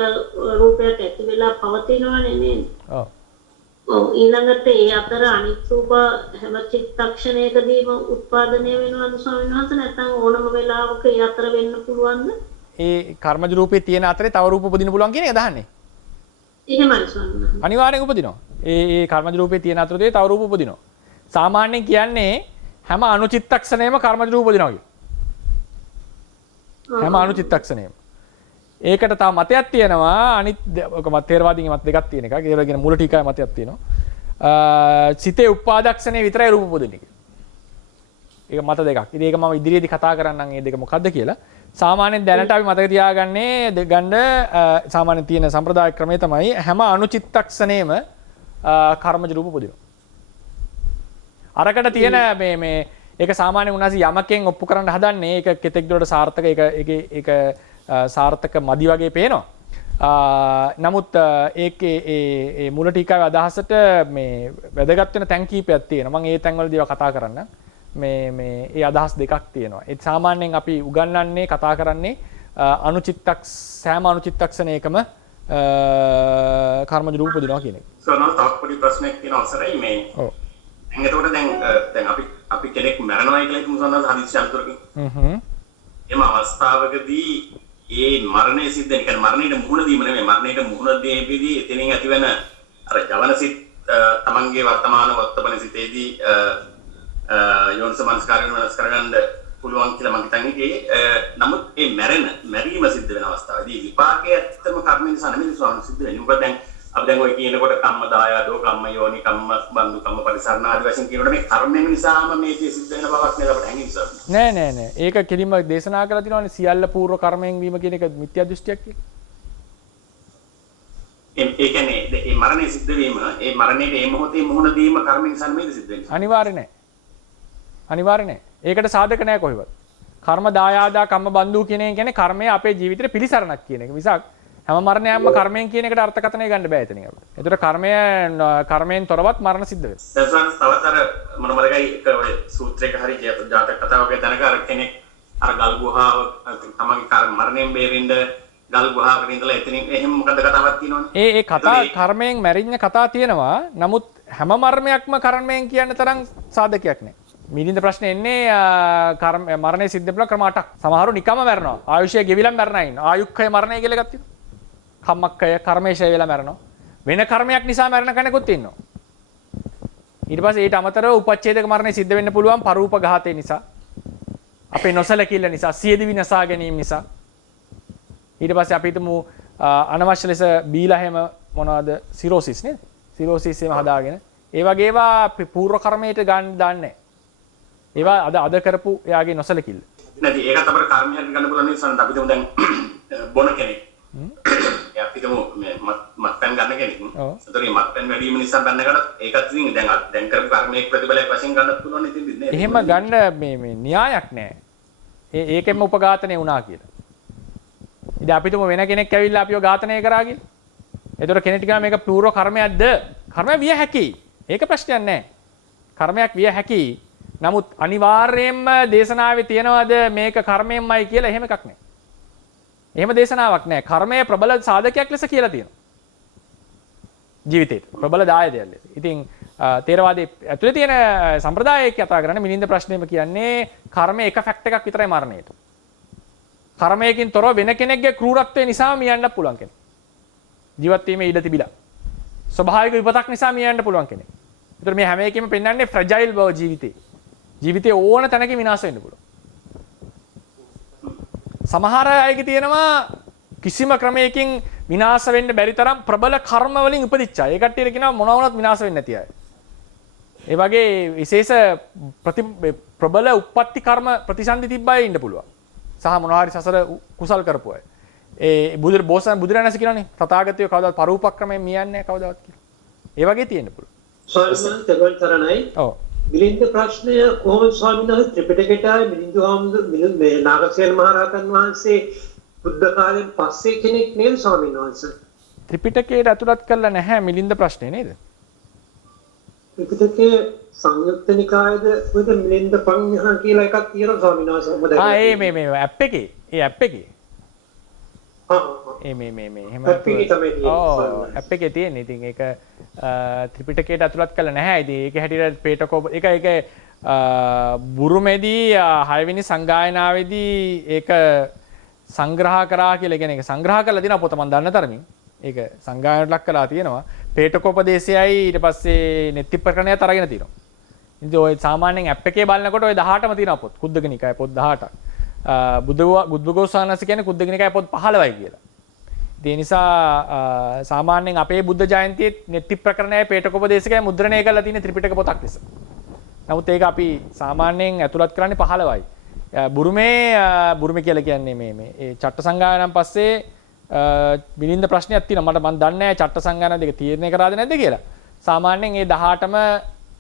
රූපයක් ඇති වෙලා පවතිනවනේ නේද? ඔව්. ඔව් ඊළඟට ඒ අතර අනිත් රූප හැම චිත්තක්ෂණයකදීම උත්පාදනය වෙනවද ස්වාමීන් වහන්සේ නැත්නම් ඕනම වෙලාවක ඒ අතර වෙන්න පුළුවන්ද? ඒ කර්මජ රූපේ තියෙන අතරේ තව රූප උපදින්න පුළුවන් කියන එක දහන්නේ. එහෙමයි ස්වාමීන් වහන්සේ. අනිවාර්යෙන් උපදිනවා. ඒ කර්මජ රූපේ තියෙන අතරේ තව රූප උපදිනවා. සාමාන්‍යයෙන් කියන්නේ හැම අනුචිත්තක්ෂණයම කර්මජ රූප උපදිනවා කියලා. හැම අනුචිත්තක්ෂණයම. ඒකට තව මතයක් තියෙනවා අනිත් ඔක තේරවාදීන්ගේ මත දෙකක් තියෙන එකක්. ඒවල කියන මූල ටීකාවේ මතයක් තියෙනවා. සිතේ උපාදක්ෂණය විතරයි රූප උපදින්නේ කියලා. ඒක මත දෙකක්. ඉතින් ඒක මම ඉදිරියේදී කතා කරන්නම් මේ දෙක මොකද්ද කියලා. සාමාන්‍යයෙන් දැනට අපි මතක තියාගන්නේ ගන්න සාමාන්‍යයෙන් තියෙන සම්ප්‍රදාය ක්‍රමය තමයි හැම අනුචිත්තක්ෂණයම කර්මජ රූප උපදිනවා. අරකට තියෙන මේ ඒක සාමාන්‍යයෙන් උනාසි යමකෙන් ඔප්පු කරන්න හදන්නේ ඒක කෙතෙක් දුරට සාර්ථක ඒක සාර්ථක මදි වගේ පේනවා. නමුත් ඒකේ ඒ මුල ටීකාවේ අදහසට මේ වැදගත් වෙන තැන් කීපයක් තියෙනවා. මම ඒ තැන් වලදී ඒවා කතා කරන්නම්. මේ අදහස් දෙකක් තියෙනවා. ඒ සාමාන්‍යයෙන් අපි උගන්වන්නේ කතා කරන්නේ සෑම අනුචිත්තක්ෂණයකම කර්මජ රූප උපදිනවා කියන එක. සරණ තාක් පොඩි ප්‍රශ්නයක් තියෙනවා අවසරයි මේ. ඔව්. එතකොට දැන් අපි අපි කෙනෙක් මරණවයි කියලා හිතමු සන්නස හදිස්සි අන්තරකින්. එම අවස්ථාවකදී ඒ මරණය සිද්ධ වෙන කියන්නේ මරණයට මුහුණ දීම නෙමෙයි මරණයට මුහුණ දීමේදී එතනින් ඇතිවෙන අර ජවනසිත තමන්ගේ වර්තමාන වර්තමාන සිතේදී යෝනිසමනස්කාරයෙන් වෙනස් කරගන්න පුළුවන් කියලා මම හිතන්නේ. නමුත් මේ මැරීම සිද්ධ වෙන අවස්ථාවේදී විපාකයේ ඇත්තම කර්ම නිසා නෙමෙයි ස්වාමීන් සිද්ධ වෙන්නේ. මොකද දැන් අපි දැන් ඔය කියනකොට කම්ම දායාදෝ කම්ම යෝනි කම්ම බන්දු කම්ම පරිසරණ ආදී වශයෙන් කියනකොට මේ කර්මයෙන් නිසාම මේ සිද්ධ වෙන බවක් නේද අපිට හැංගින්න ස්වාමීන්. නෑ. ඒක කෙලින්ම දේශනා කරලා තිනවනේ සියල්ල පූර්ව කර්මයෙන් වීම කියන එක මිත්‍යා දෘෂ්ටියක් කියලා. ඒ කියන්නේ මේ මරණය සිද්ධ වීම ඒ මරණයට මේ මොහොතේ මුහුණ දීම කර්මයෙන් නිසා නෙමෙයි සිද්ධ වෙන්නේ. අනිවාර්ය නෑ. ඒකට සාධක නෑ කොහෙවත්. කර්ම දායාදා කම්ම බන්දු කියන එක කියන්නේ කර්මය අපේ ජීවිතේ පිළිසරණක් කියන එක. මිසක් හැම මරණයක්ම කර්මයෙන් කියන එකට අර්ථකථනය ගන්න බෑ එතනින් අපිට. ඒතර කර්මයෙන් තොරවත් මරණ සිද්ධ වෙනවා. දැන් තවත් අර මොනමදකයි ඔය සූත්‍රයක හරි ජාතක කතාවක දැනග අර කෙනෙක් අර ගල් ගුහාව තමන්ගේ මරණයෙන් බේරෙන්න ගල් ගුහාවක ඉඳලා එතනින් එහෙම මොකද කතාවක් තියෙනවනේ. ඒ කතා කර්මයෙන් මැරින්න කතා තියෙනවා. නමුත් හැම මරණයක්ම කර්මයෙන් කියන තරම් සාධකයක් නෑ. මිලින්ද ප්‍රශ්න එන්නේ මරණය සිද්ධ වෙලා ක්‍රම 8ක්. සමහරව නිකම්ම මැරෙනවා. ආයුෂය ගෙවිලා මැරෙනා ඉන්නවා. ආයුක්ඛය මරණය කියලා එකක් තියෙනවා. කම්මක්ඛය කර්මේශය වෙලා මැරෙනවා. වෙන කර්මයක් නිසා මැරෙන කෙනෙකුත් ඉන්නවා. ඊට පස්සේ ඊට අමතරව උපච්ඡේදක මරණය සිද්ධ වෙන්න පුළුවන් පරූප ඝාතය නිසා. අපේ නොසලකිල්ල නිසා, සියදිවි නසා ගැනීම නිසා. ඊට පස්සේ අපි හිතමු අනවශ්‍ය ලෙස බීලා හැම මොනවද සිරෝසිස් නේද? සිරෝසිස් එහෙම හදාගෙන. ඒ වගේ ඒවා පූර්ව කර්මයට ගන්න දාන්නේ. ඒවා අද කරපු එයාගේ නොසලකිල්ල. නැති ඒකත් අපේ කර්මයක් ගන්න පුළුවන් නිසා අපි හිතමු දැන් බොන කෙනෙක්. එයා හිතමු මත්පැන් ගන්න කෙනෙක්. ඒතරේ මත්පැන් වැඩි වීම නිසා ගන්නකට ඒකත් ඉතින් දැන් කරපු කර්මයේ ප්‍රතිඵලයක් වශයෙන් ගන්නත් පුළුවන් ඉතින් නේද? එහෙම ගන්න මේ න්‍යායක් නැහැ. ඒකෙම උපඝාතනය වුණා කියලා. ඉතින් අපි හිතමු වෙන කෙනෙක් ඇවිල්ලා අපිව ඝාතනය කරා කියලා. ඒතර කෙනෙක් කියනවා මේක පූර්ව කර්මයක්ද? කර්මයක් විය හැකියි. ඒක ප්‍රශ්නයක් නැහැ. කර්මයක් විය හැකියි. නමුත් අනිවාර්යයෙන්ම දේශනාවේ තියනවාද මේක කර්මයෙන්මයි කියලා එහෙම එකක් නැහැ. එහෙම දේශනාවක් නැහැ. කර්මය ප්‍රබල සාධකයක් ලෙස කියලා තියෙනවා. ජීවිතේට ප්‍රබල දායකයක් ලෙස. ඉතින් තේරවාදයේ ඇතුලේ තියෙන සම්ප්‍රදායයේ කතා කරන්නේ මිලින්ද ප්‍රශ්නේම කියන්නේ කර්මය එක ෆැක්ට් එකක් විතරයි මරණයට. කර්මයකින් තොරව වෙන කෙනෙක්ගේ ක්‍රූරත්වය නිසා මියන්න පුළුවන් කෙනෙක්. ජීවත් වීමේ ඉඩ තිබිලා. ස්වභාවික විපතක් නිසා මියන්න පුළුවන් කෙනෙක්. ඒතර මේ හැම එකෙම පෙන්වන්නේ ෆ්‍රජයිල් බව ජීවිතේ. ජීවිතේ ඕන තැනක විනාශ වෙන්න පුළුවන්. සමහර අයගේ තියෙනවා කිසිම ක්‍රමයකින් විනාශ වෙන්න බැරි තරම් ප්‍රබල කර්ම වලින් උපදිච්ච අය. ඒ කට්ටියට කියනවා මොනවා වුණත් විනාශ වෙන්නේ නැති අය. ඒ වගේ විශේෂ ප්‍රබල උප්පත්ති කර්ම ප්‍රතිසන්දි තිබ්බ අය ඉන්න පුළුවන්. සහ මොනවා හරි සසර කුසල් කරපු අය. ඒ බුදුරණස් කියනනේ තථාගතයෝ කවදාවත් පරූපක්‍රමයෙන් මියන්නේ නැහැ කවදාවත් කියලා. ඒ වගේ තියෙන්න පුළුවන්. ස්වාමීන් තරණයි. ඔව්. මිලින්ද ප්‍රශ්නය කොහොමද ස්වාමීන් වහන්සේ ත්‍රිපිටකයට මිලින්ද හාමුදුරුවෝ මේ නාගසේන මහරහතන් වහන්සේ බුද්ධ කාලයෙන් පස්සේ කෙනෙක් නේද ස්වාමීන් වහන්සේ? ත්‍රිපිටකයට ඇතුළත් කරලා නැහැ මිලින්ද ප්‍රශ්නේ නේද? ත්‍රිපිටකයේ සංයුක්ත නිකායේද මොකද මිලින්ද පඤ්ඤා කියලා එකක් තියෙනවා ස්වාමීන් වහන්සේ. මේ ඇප් එකේ. ඒ ඇප් එකේ. එහෙම ඇප් එකේ තියෙන. ඉතින් ඒක ත්‍රිපිටකයට ඇතුළත් කළා නැහැ. ඉතින් ඒක හැටියට පේටකෝප ඒක බුරුමේදී 6 වෙනි සංගායනාවේදී ඒක සංග්‍රහ කරා කියලා කියන එක සංග්‍රහ කරලා තියෙනවා පොත මම දන්න තරමින්. ඒක සංගායනට ලක් කරලා තියෙනවා. පේටකෝපදේශයයි ඊට පස්සේ නෙත්ති ප්‍රකරණයත් අරගෙන තියෙනවා. ඉතින් ඔය සාමාන්‍යයෙන් ඇප් එකේ බලනකොට ඔය 18ම තියෙනවා පොත්. කුද්දක නිකාය පොත් 18ක්. බුද්ධඝෝසානස කියන්නේ කුද්දක නිකාය පොත් 15යි කියලා. ඒ නිසා සාමාන්‍යයෙන් අපේ බුද්ධ ජයන්තියේ නෙත්ති ප්‍රකරණයයි පේටකෝපදේශකයි මුද්‍රණය කරලා තියෙන ත්‍රිපිටක පොතක් ලෙස. නමුත් ඒක අපි සාමාන්‍යයෙන් ඇතුළත් කරන්නේ 15යි. බුරුමේ කියලා කියන්නේ මේ ඒ චට්ට සංගායනාවෙන් පස්සේ මිලින්ද ප්‍රශ්නයක් තියෙනවා. මම දන්නේ නැහැ චට්ට සංගායනා දෙක තීරණය කරාද නැද්ද කියලා. සාමාන්‍යයෙන් මේ 18ම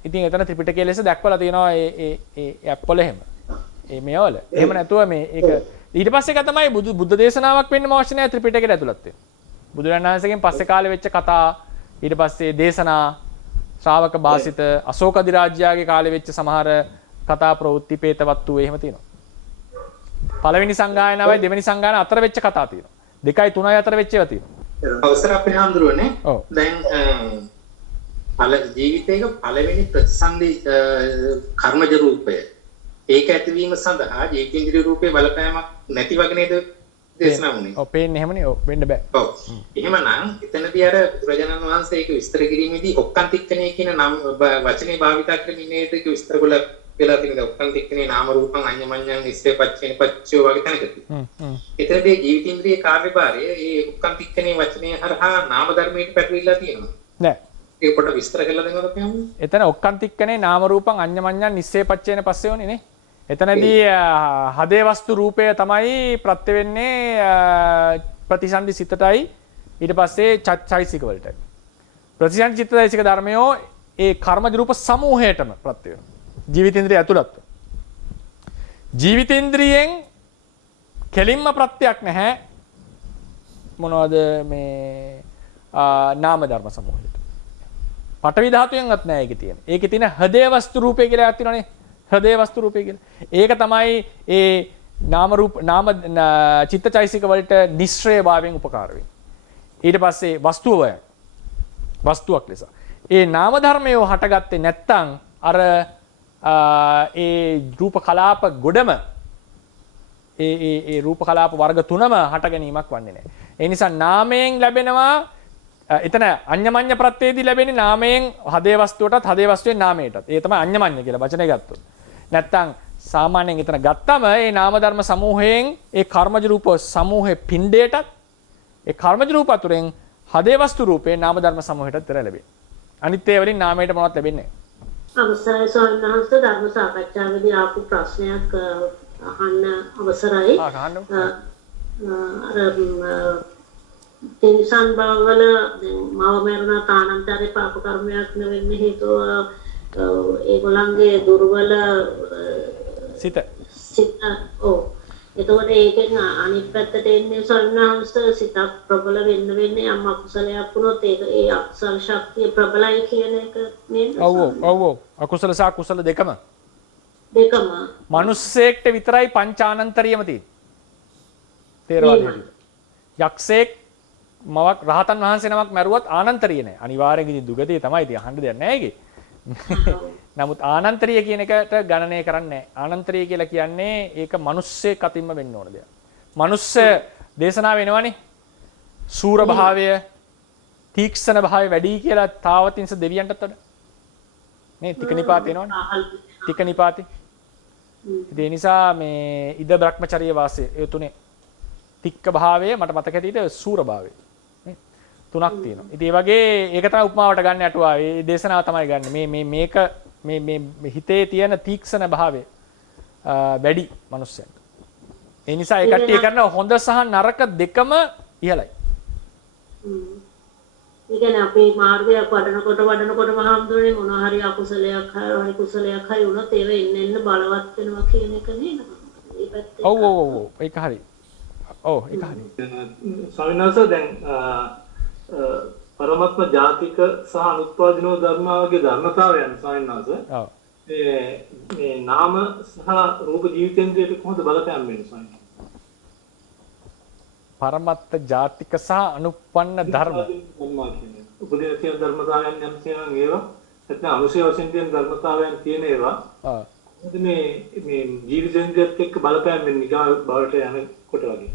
ඉතින් එතන ත්‍රිපිටකයේ ලෙස දැක්වලා තියෙනවා ඒ ඇප් වල එහෙම. ඒ මේවල. එහෙම නැතුව මේ ඒක ඊට පස්සේ එක තමයි බුද්ධ දේශනාවක් වෙන්නම අවශ්‍ය නැහැ ත්‍රිපිටකයට ඇතුළත් වෙන්න. බුදුරජාණන් වහන්සේගෙන් පස්සේ කාලේ වෙච්ච කතා ඊට පස්සේ දේශනා ශ්‍රාවක භාසිත අශෝක අධිරාජ්‍යයාගේ කාලේ වෙච්ච සමහර කතා ප්‍රවෘත්ති පේතවත්තු එහෙම තියෙනවා. පළවෙනි සංගායනාවයි දෙවෙනි සංගායනාව අතර වෙච්ච කතා තියෙනවා. 2යි 3යි අතර වෙච්ච ඒවා තියෙනවා. අවසර අපේ හඳුරන්නේ. දැන් ජීවිතයක පළවෙනි ප්‍රතිසන්දි කර්මජ රූපය. ඒක ඇතිවීම සඳහා ජීවිතේන්ද්‍රිය රූපේ බලපෑමක් නැති වගේ නේද දේශනා වුනේ. ඔව් පේන්නේ එහෙමනේ. ඔව් වෙන්න බෑ. ඔව්. එහෙමනම් එතනදී අර බුදුරජාණන් වහන්සේ ඒක විස්තර කිරීමේදී ඔක්කාන්තික්කනේ කියන නම් වචනේ භාවිත කරමින් නේද ඒක විස්තර කළ වෙලා තියෙනවා. ඔක්කාන්තික්කනේ නාම රූපං අඤ්ඤමඤ්ඤං නිස්සේ පච්චේන පච්චෝ වගේ තැනකදී. එතනදී ජීවිතේන්ද්‍රියේ කාර්යභාරය ඒ ඔක්කාන්තික්කනේ වචනේ හරහා නාම ධර්මයට පැටවිලා තියෙනවා. නෑ. ඒක පොඩ්ඩක් විස්තර කරලා දෙන්නද කියමු. එතන ඔක්කාන්තික්කනේ නාම රූපං අඤ්ඤමඤ්ඤං නිස්සේ පච්චේන පස්සේෝනේ නේ. එතනදී හදේ වස්තු රූපය තමයි ප්‍රත්‍ය වෙන්නේ ප්‍රතිසන්දි සිතටයි ඊට පස්සේ චෛතසික වලටයි. ප්‍රතිසන්දි චිත්තයිසික ධර්මයෝ ඒ කර්මජ රූප සමූහයටම ප්‍රත්‍ය වෙනවා. ජීවිතේන්ද්‍රිය ඇතුළත්. ජීවිතේන්ද්‍රියෙන් කෙලින්ම ප්‍රත්‍යක් නැහැ. මොනවද මේ නාම ධර්ම සමූහයට. පඨවි ධාතුයෙන්වත් නැහැ ඒකේ තියෙන. ඒකේ තියෙන හදේ වස්තු රූපය කියලා එකක් තියෙනවනේ. හදේ වස්තු රූපය කියලා. ඒක තමයි ඒ නාම රූප නාම චිත්තචෛසික වලට නිස්සය භාවයෙන් උපකාර වෙන්නේ. ඊට පස්සේ වස්තුවක් ලෙස. ඒ නාම ධර්මයෝ හටගත්තේ නැත්තම් අර ඒ රූප කලාප ගොඩම ඒ රූප කලාප වර්ග තුනම හට ගැනීමක් වන්නේ නැහැ. ඒ නිසා නාමයෙන් ලැබෙනවා එතන අඤ්ඤමඤ්ඤ ප්‍රත්‍යයේදී ලැබෙන්නේ නාමයෙන් හදේ වස්තුවටත් හදේ වස්තුවෙන් නාමයටත්. ඒ තමයි අඤ්ඤමඤ්ඤ කියලා වචනේ ගත්තොත්. නැත්තම් සාමාන්‍යයෙන් එතන ගත්තම ඒ නාම ධර්ම සමූහයෙන් ඒ කර්මජ රූප සමූහේ පිණ්ඩයටත් ඒ කර්මජ රූප අතුරෙන් හදේ වස්තු රූපේ නාම ධර්ම සමූහයටත් විතර ලැබෙන්නේ. අනිත් ඒ වලින් නාමයට මොනවත් ලැබෙන්නේ නැහැ. අවසරයි ස්වාමීන් වහන්සේ ධර්ම සාකච්ඡාවේදී ආපු ප්‍රශ්නයක් අහන්න අවසරයි. තින්සන් බවවල මව මරණ තානන්තරේ පාප කර්මයක් නෙවෙන්න හේතුව ඒගොල්ලන්ගේ දුර්වල සිත ඔව් එතකොට ඒකෙන් අනිත් පැත්තට එන්නේ සල්නාංශ සිතක් ප්‍රබල වෙන්නේ යම් අකුසලයක් වුණොත් ඒක ඒ අකුසල ශක්තිය ප්‍රබලයි කියන එක නේද? ඔව් අකුසල සහ කුසල දෙකම මනුස්සයෙක්ට විතරයි පංචානන්තරියම තියෙන්නේ. තේරවාදයේ යක්ෂයෙක් මවක් රහතන් වහන්සේ නමක් මැරුවත් ආනන්තරිය නෑ. අනිවාර්යෙන් ඉතින් දුගතිය තමයි. ඉතින් අහන්න දෙයක් නෑ ඒකේ. නමුත් ආනන්තරිය කියන එකට ගණනය කරන්නේ නෑ. ආනන්තරිය කියලා කියන්නේ ඒක මිනිස්සෙක් අතින්ම වෙන්න ඕන දෙයක්. මනුස්ස දේශනාව වෙනවනේ. සූර භාවය, තීක්ෂණ භාවය වැඩි කියලා තාවතින්ස දෙවියන්ටත් වඩා. මේ තික නිපාත වෙනවනේ. තික නිපාතේ. ඒ නිසා මේ ඉද බ්‍රහ්මචර්ය වාසය ඒ තුනේ තික්ක භාවය මට මතක හිටියේ සූර භාවය. තුනක් තියෙනවා. ඉතින් ඒ වගේ ඒක තමයි උපමාවට ගන්න අටුවා. මේ දේශනාව තමයි ගන්න. මේක මේ හිතේ තියෙන තීක්ෂණ භාවය වැඩි මනුස්සයන්ට. ඒ නිසා ඒ කට්ටිය කරන හොඳ සහ නරක දෙකම ඉහළයි. ඒ කියන්නේ අපේ මාර්ගයක් වඩනකොට මහම්දුනේ මොනවා හරි අකුසලයක් හරි කුසලයක් හරි වුණොත් ඒව එන්න බලවත් වෙනවා කියන එක නේද? ඒ පැත්තේ. ඔව් ඒක හරි. ඔව් ඒක හරි. ස්වාමීන් වහන්සේ දැන් පරමත්ම ජාතික සහ අනුත්පාදිනෝ ධර්මාවගේ ධර්මතාවයන් ස්වාමීන් වහන්සේ. ඔව්. මේ නාම සහ රූප ජීවිතේන්ද්‍රයට කොහොමද බලපෑම් වෙන්නේ ස්වාමීන් වහන්සේ? පරමත්ත ජාතික සහ අනුප්පන්න ධර්ම. උපදින තියෙන ධර්මතාවයන් යම් තියෙනවා ඒවා. නැත්නම් අනුශය වශයෙන් තියෙන ධර්මතාවයන් තියෙන ඒවා. මේ ජීවිතේන්ද්‍රයත් එක්ක බලපෑම් වෙන්නේ නිකා බවට යනකොට වගේ.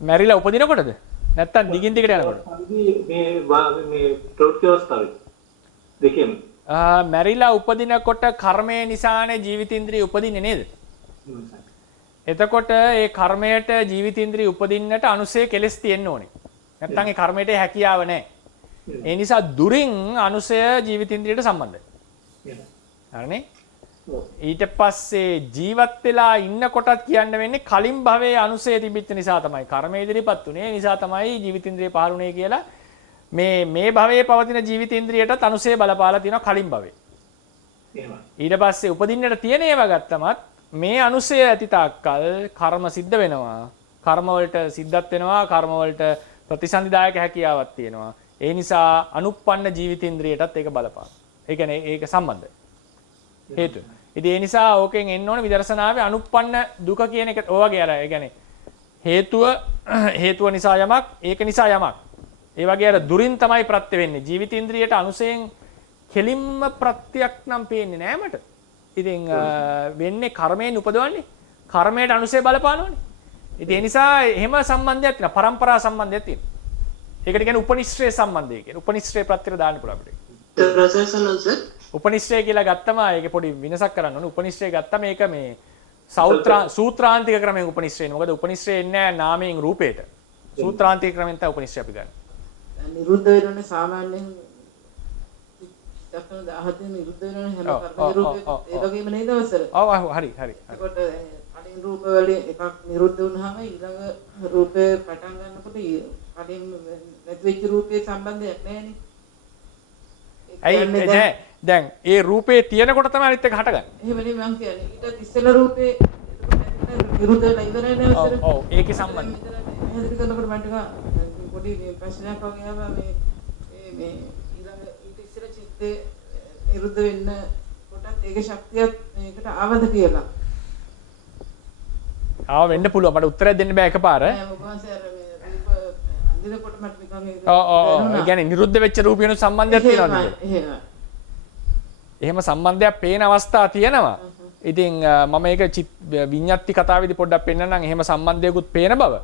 මැරිලා උපදිනකොටද? නැත්තම් දිගින් දිගට යනකොට? මේ ප්‍රවෘත්ති අවස්ථාවේ දෙකෙම. මැරිලා උපදිනකොට කර්මය නිසානේ ජීවිතේන්ද්‍රිය උපදින්නේ නේද? එතකොට ඒ කර්මයට ජීවිතේන්ද්‍රිය උපදින්නට අනුසය කෙලස් තියෙන්න ඕනේ. නැත්තම් ඒ කර්මයට හැකියාව නැහැ. ඒ නිසා දුරින් අනුසය ජීවිතේන්ද්‍රියට සම්බන්ධයි. හරිනේ? ඊට පස්සේ ජීවත් වෙලා ඉන්නකොටත් කියන්න වෙන්නේ කලින් භවයේ අනුසය තිබිච්ච නිසා තමයි කර්මය ඉදිරිපත් උනේ. ඒ නිසා තමයි ජීවිතේන්ද්‍රිය පහළුනේ කියලා මේ භවයේ පවතින ජීවිතේන්ද්‍රියටත් අනුසය බලපාලා තියෙනවා කලින් භවයේ. ඊට පස්සේ උපදින්නට තියෙන ඒවා ගත්තමත් මේ අනුසය ඇති තාක්කල් කර්ම සිද්ධ වෙනවා. කර්ම වලට සිද්ධත් වෙනවා. කර්ම වලට ප්‍රතිසන්දිදායක හැකියාවක් තියෙනවා. ඒ නිසා අනුප්පන්න ජීවිතේන්ද්‍රියටත් ඒක බලපාන. ඒ කියන්නේ ඒක සම්බන්ධයි. හේතුව. ඉතින් ඒ නිසා ඕකෙන් එන්න ඕනේ විදර්ශනාවේ අනුප්පන්න දුක කියන එක ඔය වගේ අර ඒ කියන්නේ හේතුව නිසා යමක් ඒක නිසා යමක්. ඒ වගේ අර දුරින් තමයි ප්‍රත්‍ය වෙන්නේ. ජීවිතේන්ද්‍රියට අනුසයෙන් කෙලින්ම ප්‍රත්‍යක් නම් පේන්නේ නෑ මට. ඉතින් වෙන්නේ කර්මයෙන් උපදවන්නේ. කර්මයට අනුසය බලපානවනේ. ඉතින් ඒ නිසා එහෙම සම්බන්ධයක් තියෙනවා. පරම්පරා සම්බන්ධයක් තියෙනවා. ඒකට කියන්නේ උපනිශ්‍රේ සම්බන්ධය කියලා. උපනිශ්‍රේ ප්‍රත්‍යට දාන්න පුළුවන් අපිට. උපනිශ්‍රේ කියලා ගත්තම ඒකේ පොඩි වෙනසක් කරන්න ඕනේ. උපනිශ්‍රේ ගත්තම ඒක මේ සූත්‍රාන්තික ක්‍රමයෙන් උපනිශ්‍රේ නේ. මොකද උපනිශ්‍රේ එන්නේ නාමයෙන් රූපේට. සූත්‍රාන්තික ක්‍රමයෙන් තමයි උපනිශ්‍රේ අපි ගන්න. නිරුද්ධ වෙනනේ සාමාන්‍යයෙන් දක්වන 17 නිරුද්ධ වෙනනේ හැම කර්ම රූපේ ඒ වගේම නේද අවසර. ඔව් හරි. ඒකට කලින් රූප වලින් එකක් නිරුද්ධ වුණාම ඊළඟ රූපේ පටන් ගන්නකොට කලින් නැති වෙච්ච රූපේ සම්බන්ධයක් නැහැනේ. ඇයි නෑ දැන් ඒ රූපේ තියෙනකොට තමයි අනිත් එක හටගන්නේ. එහෙමනේ මම කියන්නේ. ඊට ඉස්සෙල්ලා රූපේ නිරුද්ධ වෙලා ඉවරයි නේ අවසර. ඔව් ඒකේ සම්බන්ධය. පැහැදිලි කරනකොට මම ටික පොඩි ප්‍රශ්නයක් වගේ ආවා මේ ඊළඟ ඊට ඉස්සර චිත්තේ නිරුද්ධ වෙන්න කොටත් ඒක ශක්තියක් මේකට ආවද කියලා. ආව වෙන්න පුළුවන්. මට උත්තරයක් දෙන්න බෑ එකපාර. නෑ ඔබ වහන්සේ අර මේ රූප අන්දිනකොට මට නිකන් ඒක ඒ කියන්නේ නිරුද්ධ වෙච්ච රූපියන සම්බන්ධයක් තියෙනවද? එහෙම සම්බන්ධයක් පේන අවස්ථා තියෙනවා. ඉතින් මම ඒක විඤ්ඤාති කතාවේදී පොඩ්ඩක් පෙන්නන්නම් එහෙම සම්බන්ධයකුත් පේන බව.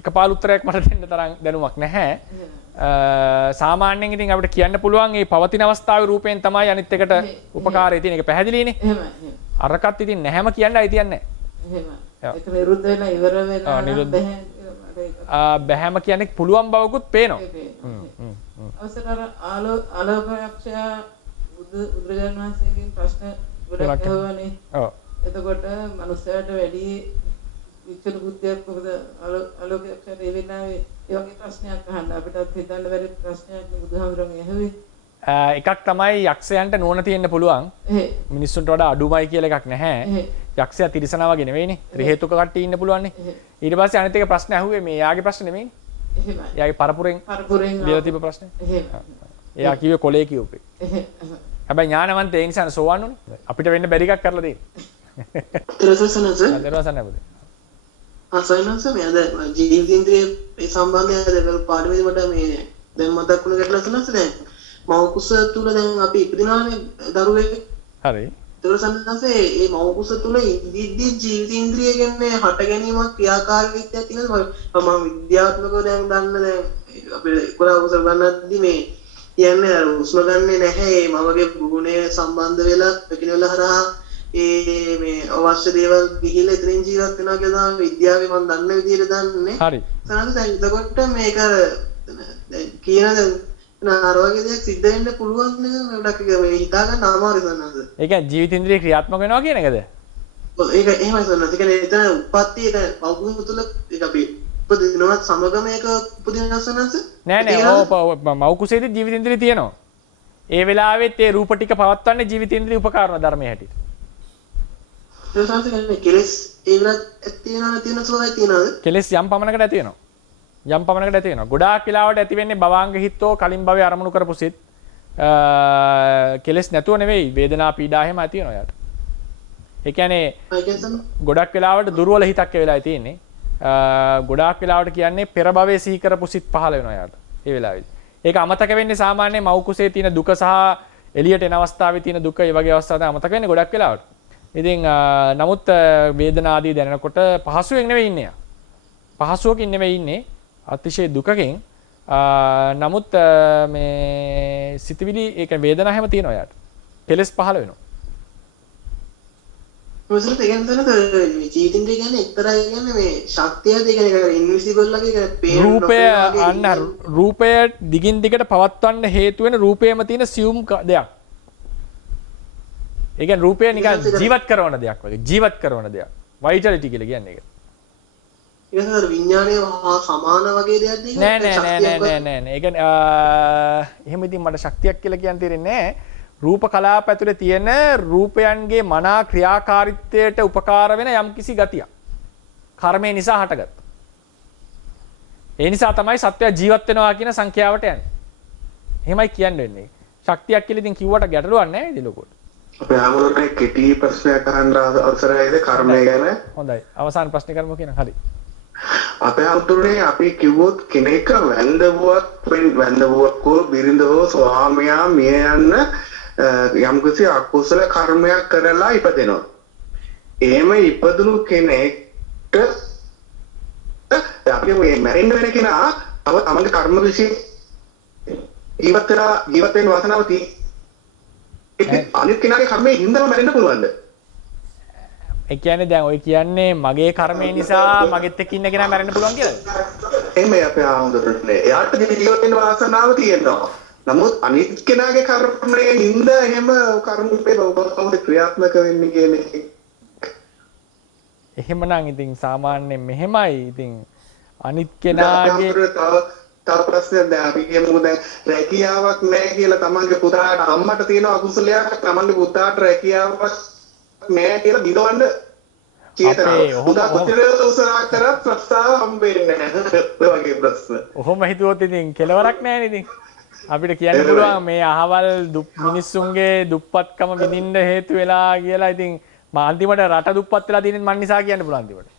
එකපාර උත්තරයක් මට දෙන්න තරම් දැනුමක් නැහැ. සාමාන්‍යයෙන් ඉතින් අපිට කියන්න පුළුවන් මේ පවතින අවස්ථාවේ රූපයෙන් තමයි අනිත් එකට උපකාරය තියෙන එක පැහැදිලිනේ. අරකට ඉතින් නැහැම කියන්නයි තියන්නේ. ඒක නිරුද්ධ වෙලා ඉවර වෙලා බැහැම කියන්නේ පුළුවන් බවකුත් පේනවා. අවසර ආලෝකයක්ෂය බුදුරජාණන් වහන්සේගෙන් ප්‍රශ්න ගොඩක් අහුවානේ. ඔව්. එතකොට මනුස්සයාට වැඩි විචන බුද්ධියක් කොහොමද ආලෝකයක්ෂයට ඒ වෙලාවේ ඒ වගේ ප්‍රශ්නයක් අහන්න අපිටත් හිතන්න බැරි ප්‍රශ්නයක් බුදුහාමුදුරන්ගේ ඇහුවේ. එකක් තමයි යක්ෂයන්ට නුවණ තියෙන්න පුළුවන්. මිනිස්සුන්ට වඩා අඩුමයි කියලා එකක් නැහැ. යක්ෂයා තිරිසනා වගේ නෙවෙයිනේ. ත්‍රි හේතුක කට්ටිය ඉන්න පුළුවන්නේ. ඊට පස්සේ අනිත් එක ප්‍රශ්න ඇහුවේ මේ යාගේ ප්‍රශ්න නෙමෙයිනේ. එහෙමයි. යාගේ පරපුරෙන් දීලා තිබ්බ ප්‍රශ්නේ. එයා කිව්වේ කොලේ කියෝපේ. හැබැයි ඥානවන්ත ඒ නිසා සෝවන් උනේ. අපිට වෙන්න බැරි එකක් කරලා තියෙන්නේ. ත්‍රසසනස. දරවසන්න බුදේ. අසයනස මේ අද ජීවිතේන්ද්‍රයේ සම්බන්ධය පාඩමේ මට මේ දැන් මතක් වුණ ගැටලුව සනස දැන් මව කුස තුල දැන් අපි ඉපදිනානේ දරුවෙක්. හරි. ත්‍රසනසේ මේ මව කුස තුල ඉදිද්දි ජීවිතේන්ද්‍රය කියන්නේ හට ගැනීමක් ක්‍රියාකාරීත්වයක් තියෙනවා. මම විද්‍යාත්මකව දැන් දන්න දැන් අපේ කොලා කුස ගන්නද්දි මේ කියන්නේ අර උස්ම ගන්නෙ නැහැ මේ මවගේ ගුණය සම්බන්ධ වෙලා එකිනෙක හරහා මේ අවශ්‍ය දේවල් ගිහිල්ලා එතනින් ජීවත් වෙනවා කියලා තමයි විද්‍යාවේ මම දන්න විදිහට දන්නේ. හරි. සනස දැන් එතකොට මේක දැන් කියන දැන් අර වගේ දෙයක් සිද්ධ වෙන්න පුළුවන් නේද? මට මේ හිතා ගන්න අමාරුයි සනස. ඒ කියන්නේ ජීවිතේන්ද්‍රිය ක්‍රියාත්මක වෙනවා කියන එකද? ඒක එහෙමයි සනස. ඒ කියන්නේ එතන උප්පත්ති ඒක පෞද්ගලික තුල ඒක අපි උපදිනවත් සමගම ඒක උපදිනවා සනස. නෑ මව් කුසේදී ජීවිතේන්ද්‍රිය තියෙනවා. ඒ වෙලාවෙත් ඒ රූප ටික පවත්වන්නේ ජීවිතේන්ද්‍රිය උපකාරන ධර්මයේ හැටියට. කෙලෙස් ඒවත් තියෙනවා තියෙන ස්වභාවය තියෙනවද? කෙලෙස් යම් පමණකට ඇති වෙනවා. යම් පමණකට ඇති වෙනවා. ගොඩාක් වෙලාවට ඇති වෙන්නේ භවාංග හිතෝ කලින් භවයේ අරමුණු කරපු සිත්. කෙලෙස් නැතුව නෙවෙයි වේදනා පීඩා එහෙම ඇති වෙනවා යාට. ඒ කියන්නේ ගොඩක් වෙලාවට දුර්වල හිතක් වෙලායි තියෙන්නේ. ගොඩාක් වෙලාවට කියන්නේ පෙර භවයේ සිහි කරපු සිත් පහළ වෙනවා යාට. ඒ වෙලාවේදී. ඒක අමතක වෙන්නේ සාමාන්‍යයෙන් මව් කුසේ තියෙන දුක සහ එළියට එන අවස්ථාවේ තියෙන දුක ඒ වගේ අවස්ථාවල අමතක වෙන්නේ ගොඩක් වෙලාවට. ඉතින් නමුත් වේදනා ආදී දැනෙනකොට පහසුවෙන් නෙවෙයි ඉන්නේ. පහසුවකින් නෙවෙයි ඉන්නේ. අතිශය දුකකින්. නමුත් මේ සිතවිලි ඒක වේදනා හැම තියෙනවා යාට. කෙලස් පහළ වෙනවා. මොකද ඒ කියන්නේ ජීවිතින්ද කියන්නේ එක්තරා කියන්නේ මේ ශක්තියද ඒ කියන්නේ ඉන්විසිබල් වගේ පේන රූපය අන්න රූපය දිගින් දිගට පවත්වන්න හේතු වෙන රූපයේම තියෙන සියුම් දෙයක්. ඒ කියන්නේ රූපය නිකන් ජීවත් කරන දෙයක් වගේ ජීවත් කරන දෙයක්. වයිටැලිටි කියලා කියන්නේ ඒක. ඒක නේද විඥානයේ සමාන වගේ දෙයක්ද ඒක? නෑ. ඒ කියන්නේ එහෙම ඉතින් මට ශක්තියක් කියලා කියන්න තේරෙන්නේ නෑ. රූප කලාප ඇතුලේ තියෙන රූපයන්ගේ මනා ක්‍රියාකාරීත්වයට උපකාර වෙන යම්කිසි ගතියක්. කර්මය නිසා හටගත්තා. ඒ නිසා තමයි සත්වයා ජීවත් වෙනවා කියන සංඛ්‍යාවට යන්නේ. එහෙමයි කියන්න වෙන්නේ. ශක්තියක් කියලා ඉතින් කිව්වට ගැටලුවක් නෑ ඉතින් ලොකුවට. අපේ ආමුදුරනේ කෙටි ප්‍රශ්නයක් අහන්න අවසරයිද කර්මය ගැන? හොඳයි. අවසාන ප්‍රශ්නේ කරමු කියන හරි. අපේ අතුරේ අපි කිව්වොත් කෙනෙක් වැන්දවුවක් හෝ බිරිඳ හෝ ස්වාමියා මිය යන්න යම්කිසි අකුසල කර්මයක් කරලා ඉපදෙනවා. එහෙම ඉපදුණු කෙනෙක්ට අපි මේ මැරෙන්න වෙන කෙනා තව තමන්ගේ කර්ම විශ්ේ ජීවත් වෙන වාසනාව තියෙන්නේ. අනිත් කෙනාගේ කර්මයේ හින්දාම මැරෙන්න පුළුවන්ද? ඒ කියන්නේ දැන් ඔය කියන්නේ මගේ කර්මය නිසා මගෙත් එක්ක ඉන්න කෙනා මැරෙන්න පුළුවන් කියලාද? එහෙමයි අපේ ආමුදුරනේ. එයාට ජීවත් වෙන වාසනාව තියෙනවා. නමුත් අනිත් කෙනාගේ කර්මයේ හින්දා එහෙම කර්මයේ බවකවද ක්‍රියාත්මක වෙන්නේ කියන්නේ. එහෙමනම් ඉතින් සාමාන්‍යයෙන් මෙහෙමයි. ඉතින් අනිත් කෙනාගේ තව ප්‍රශ්නයක් දැන් අපි කියමුකෝ දැන් රැකියාවක් නැහැ කියලා තමන්ගේ පුතාට අම්මට තියෙන අකුසලයක් තමන්ගේ පුතාට රැකියාවක් නැහැ කියලා දිනවන්න චේතනාව. පුතා කොච්චර උත්සාහ කරත් ප්‍රස්තාව හම්බෙන්නේ නැහැ. ඔය වගේ ප්‍රශ්න. ඔහොම හිතුවොත් ඉතින් කෙලවරක් නැහැ නේද? අපිට කියන්න පුළුවන් මේ අහවල් මිනිස්සුන්ගේ දුප්පත්කම විඳින්න හේතු වෙලා කියලා. ඉතින් අන්තිමට රට දුප්පත් වෙලා තියෙන මන් නිසා කියන්න පුළුවන් අන්තිමට.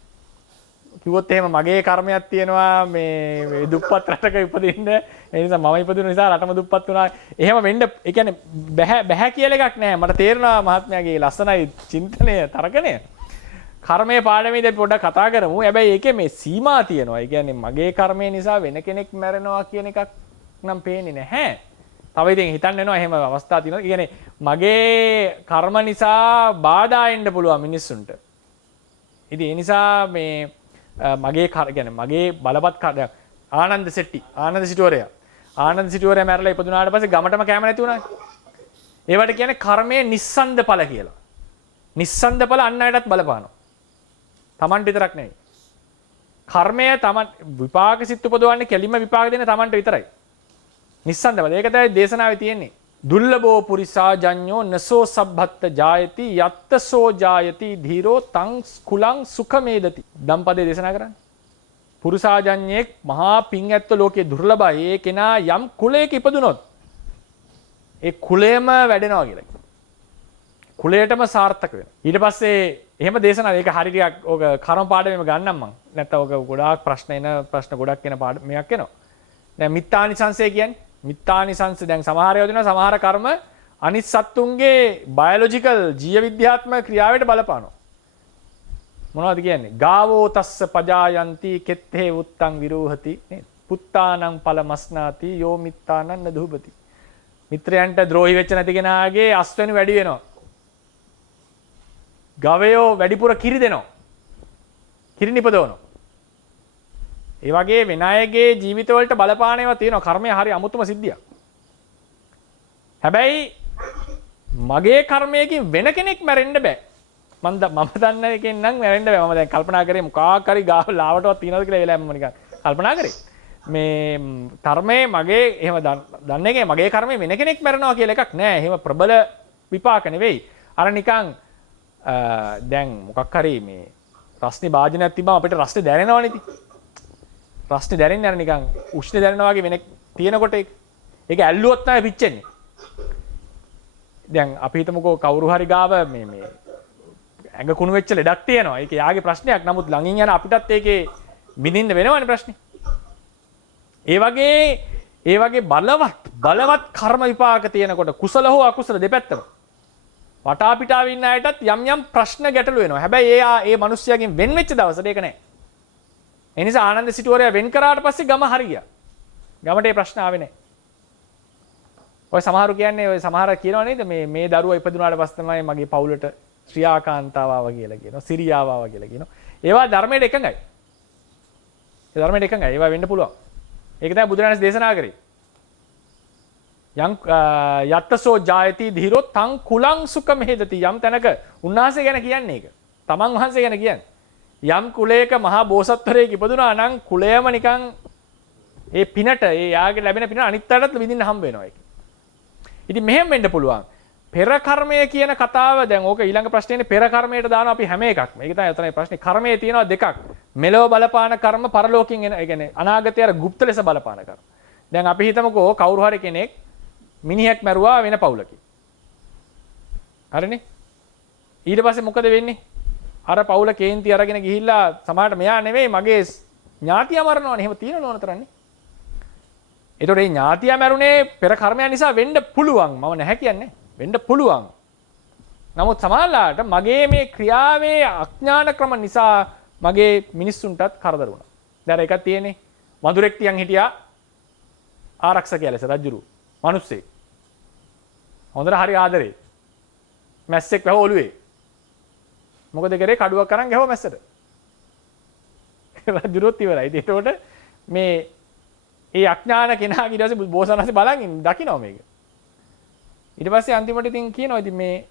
කිව්වොත් එහෙම මගේ කර්මයක් තියෙනවා මේ දුප්පත් රටක ඉපදින්න. ඒ නිසා මම ඉපදුන නිසා රටම දුප්පත් වුණා. එහෙම වෙන්න ඒ කියන්නේ බෑ කියලා එකක් නැහැ. මට තේරෙනවා මහත්මයාගේ ලස්සනයි චින්තනය තරකණය. කර්මයේ පාඩමේදී අපි පොඩ්ඩක් කතා කරමු. හැබැයි ඒකේ මේ සීමා තියෙනවා. ඒ කියන්නේ මගේ කර්මය නිසා වෙන කෙනෙක් මැරෙනවා කියන එකක් නම් පේන්නේ නැහැ. තව ඉතින් හිතන්න වෙනවා එහෙම අවස්ථා තියෙනවා. ඒ කියන්නේ මගේ කර්ම නිසා බාධා එන්න පුළුවන් මිනිස්සුන්ට. ඉතින් ඒ නිසා මේ මගේ කියන්නේ මගේ බලවත් ආනන්ද සිටුවරයා මැරලා ඉපදුනාට පස්සේ ගමටම කැම නැති වුණා. ඒවට කියන්නේ කර්මයේ නිස්සන්ද ඵල කියලා. නිස්සන්ද ඵල අන් අයටත් බලපානවා. Tamanට විතරක් නෙවෙයි. කර්මය Taman විපාක සිත් උපදවන්නේ කෙලින්ම විපාක දෙන්නේ Tamanට විතරයි. නිස්සන්ද ඵල. ඒක තමයි දේශනාවේ තියෙන්නේ. දුර්ලභෝ පුරිසාජඤ්ඤෝ නසෝ සබ්බත්ත ජායති යත්තසෝ ජායති ධීරෝ තං කුලං සුඛමේදති. ධම්පදේ දේශනා කරන්නේ. පුරිසාජඤ්ඤෙක් මහා පිං ඇත්ත ලෝකේ දුර්ලභයි. ඒ කෙනා යම් කුලයක ඉපදුනොත් ඒ කුලයම වැඩෙනවා කියලා. කුලයටම සාර්ථක වෙනවා. ඊට පස්සේ එහෙම දේශනා ඒක හරි ටිකක් ඕක කර්ම පාඩමෙම ගන්නම් මම. නැත්නම් ඕක ගොඩාක් ප්‍රශ්න ගොඩක් එන පාඩමයක් එනවා. දැන් මිත්තානිසංසය කියන්නේ මිත්තානිසංස දැන් සමහර ඒවා දෙනවා සමහර කර්ම අනිත් සත්තුන්ගේ බයොලොජිකල් ජීව විද්‍යාත්මක ක්‍රියාවට බලපානවා. මොනවද කියන්නේ? ගාවෝ තස්ස පජායන්ති කෙත්තේ උත්තං විරෝහති නේද? පුත්තානං පලමස්නාති යෝ මිත්තානං නදුහබති. මිත්‍රයන්ට ද්‍රෝහි වෙච්ච නැති කෙනාගේ අස්වැනි වැඩි වෙනවා. ගවයෝ වැඩිපුර කිරි දෙනවා. කිරි නිපදවනවා. ඒ වගේ වෙන අයගේ ජීවිතවලට බලපාන ඒවා තියෙනවා. කර්මය හරි අමුතුම සිද්ධියක්. හැබැයි මගේ කර්මයකින් වෙන කෙනෙක් මැරෙන්න බෑ. මම දන්න එකෙන් නම් මැරෙන්න බෑ. මම දැන් කල්පනා කරේ මොකක් හරි ගාව ලාවටවත් තියනවද කියලා වෙලාවෙම මම නිකන් කල්පනා කරේ. මේ කර්මයේ මගේ එහෙම දන්නේ නැහැ මගේ කර්මයේ වෙන කෙනෙක් මැරෙනවා කියලා එකක් නෑ. එහෙම ප්‍රබල විපාක නෙවෙයි. අර නිකන් දැන් මොකක් හරි මේ රස්නේ භාජනයක් තිබ්බම අපිට රස්නේ දැනෙනවනේ ඉතින්. රස්නේ දැනෙන්නේ අර නිකන් උෂ්ණ දැනෙනවා වගේ වෙන තියෙනකොට ඒක ඇල්ලුවොත් තමයි පිච්චෙන්නේ. දැන් අපි හිතමුකෝ කවුරු හරි ගාව මේ ඇඟ කුණු වෙච්ච ලෙඩක් තියෙනවා. ඒක යාගේ ප්‍රශ්නයක්. නමුත් ළඟින් යන අපිටත් ඒකේ විඳින්න වෙනවනේ ප්‍රශ්නේ. ඒ වගේ බලවත් කර්ම විපාක තියෙනකොට කුසල හෝ අකුසල දෙපැත්තම වටා පිටාවේ ඉන්න අයටත් යම් ප්‍රශ්න ගැටලු වෙනවා. හැබැයි ඒ මිනිස්සයාගෙන් වෙන් වෙච්ච දවසට ඒක නෑ. ඒ නිසා ආනන්ද සිටුවරයා වෙන් කරාට පස්සේ ගම හරි ගියා. ගමට ඒ ප්‍රශ්න ආවේ නෑ. ඔය සමහරු කියන්නේ ඔය සමහර කියනවා නේද මේ දරුවා ඉපදුනාට පස්සේ තමයි මගේ පවුලට ශ්‍රියාකාන්තාව ආවා කියලා කියනවා. සිරියාව ආවා කියලා කියනවා. ඒවා ධර්මයට එකඟයි. ඒ ධර්මයට එකඟයි. ඒවා වෙන්න පුළුවන්. ඒක තමයි බුදුරජාණන් දේශනා කරේ. යම් යත්තසෝ ජායති ධීරෝ තං කුලං සුඛමෙහෙදති. යම් තැනක උන්වහන්සේ ගැන කියන්නේ ඒක. තමන් වහන්සේ ගැන කියන්නේ. යම් කුලයක මහා බෝසත්වරයෙක් ඉපදුනා නම් කුලයම නිකන් ඒ පිනට ඒ යාගේ ලැබෙන පින අනිත් අයටත් විඳින්න හම්බ වෙනවා ඒක. ඉතින් මෙහෙම වෙන්න පුළුවන්. පෙර කර්මය කියන කතාව දැන් ඕක ඊළඟ ප්‍රශ්නේනේ පෙර කර්මයට දානවා අපි හැම එකක්ම. ඒක තමයි උතරේ ප්‍රශ්නේ. කර්මයේ තියෙනවා දෙකක්. මෙලොව බලපාන කර්ම පරලෝකයෙන් එන. ඒ කියන්නේ අනාගතය අර গুপ্ত ලෙස බලපාන කර්ම. දැන් අපි හිතමුකෝ කවුරු හරි කෙනෙක් මිනිහෙක් මැරුවා වෙන පවුලකින්. හරිනේ? ඊට පස්සේ මොකද වෙන්නේ? අර පවුල කේන්ති අරගෙන ගිහිල්ලා සමහරට මෙයා නෙවෙයි මගේ ඥාතියා මරනවනේ. එහෙම තියෙනව ඕනතරන්නේ. ඒතකොට මේ ඥාතියා මැරුණේ පෙර කර්මයන් නිසා වෙන්න පුළුවන්. මම නැහැ කියන්නේ. වෙන්න පුළුවන්. නමුත් සමහරවිට මගේ මේ ක්‍රියාවේ අඥාන ක්‍රම නිසා මගේ මිනිස්සුන්ටත් කරදර වුණා. දැන් එකක් තියෙන්නේ. වඳුරෙක් තියන් හිටියා ආරක්ෂකයා ලෙස රජුරු. මිනිස්සෙක්. හොඳට හරි ආදරේ. මැස්සෙක් වැහ ඔළුවේ. මොකද කරේ කඩුවක් අරන් ගැහුවා මැස්සට. රජුරුත් ඉවරයි. ඒකට මේ ඒ අඥාන කෙනා ඊට පස්සේ බෝසත්ණන්සේ බලන් ඉන්න දකින්නවා මේක. ඊට පස්සේ අන්තිමට ඉතින් කියනවා ඉතින් මේ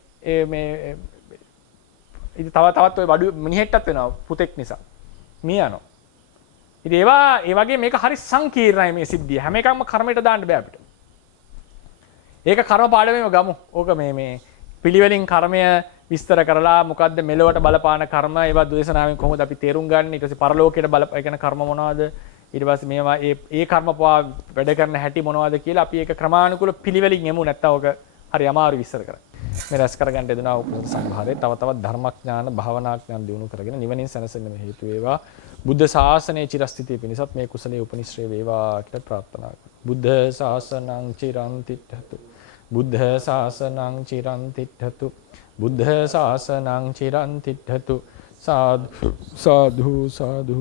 ඉතින් තවත් ඔය බඩු මිනිහෙට්ටත් වෙනවා පුතෙක් නිසා. මිය යනවා. ඉතින් ඒ වගේ මේක හරි සංකීර්ණයි මේ සිද්ධිය. හැම එකක්ම කර්මයට දාන්න බෑ අපිට. ඒක කර්ම පාඩමේම ගමු. ඕක මේ පිළිවෙලින් කර්මය විස්තර කරලා මොකද්ද මෙලොවට බලපාන කර්ම ඒවා දේශනාවෙන් කොහොමද අපි තේරුම් ගන්න ඊට පස්සේ පරලෝකයට බලපාන කර්ම මොනවද ඊට පස්සේ මේවා ඒ කර්ම පවා වැඩ කරන හැටි මොනවද කියලා අපි ඒක ක්‍රමානුකූල පිළිවෙලින් යමු නැත්නම් ඕක හරි අමාරු විස්තර කරන්න. මේ රැස් කරගන්න දෙනවා උපනිෂද් සංභාරයේ තව තවත් ධර්මඥාන භාවනාඥාන දිනු කරගෙන නිවනින් සැනසෙන්න හේතු වේවා. බුද්ධ ශාසනයේ චිරස්ථිතිය පිණිසත් මේ කුසලයේ උපනිශ්‍රේ වේවා කියලා ප්‍රාර්ථනා කරනවා. බුද්ධ ශාසනං චිරන් තිට්ඨතු. බුද්ධ ශාසනං චිරන් තිට්ඨතු. බුද්ධ ශාසනං චිරන් තිට්ඨතු. සාදු සාදු සාදු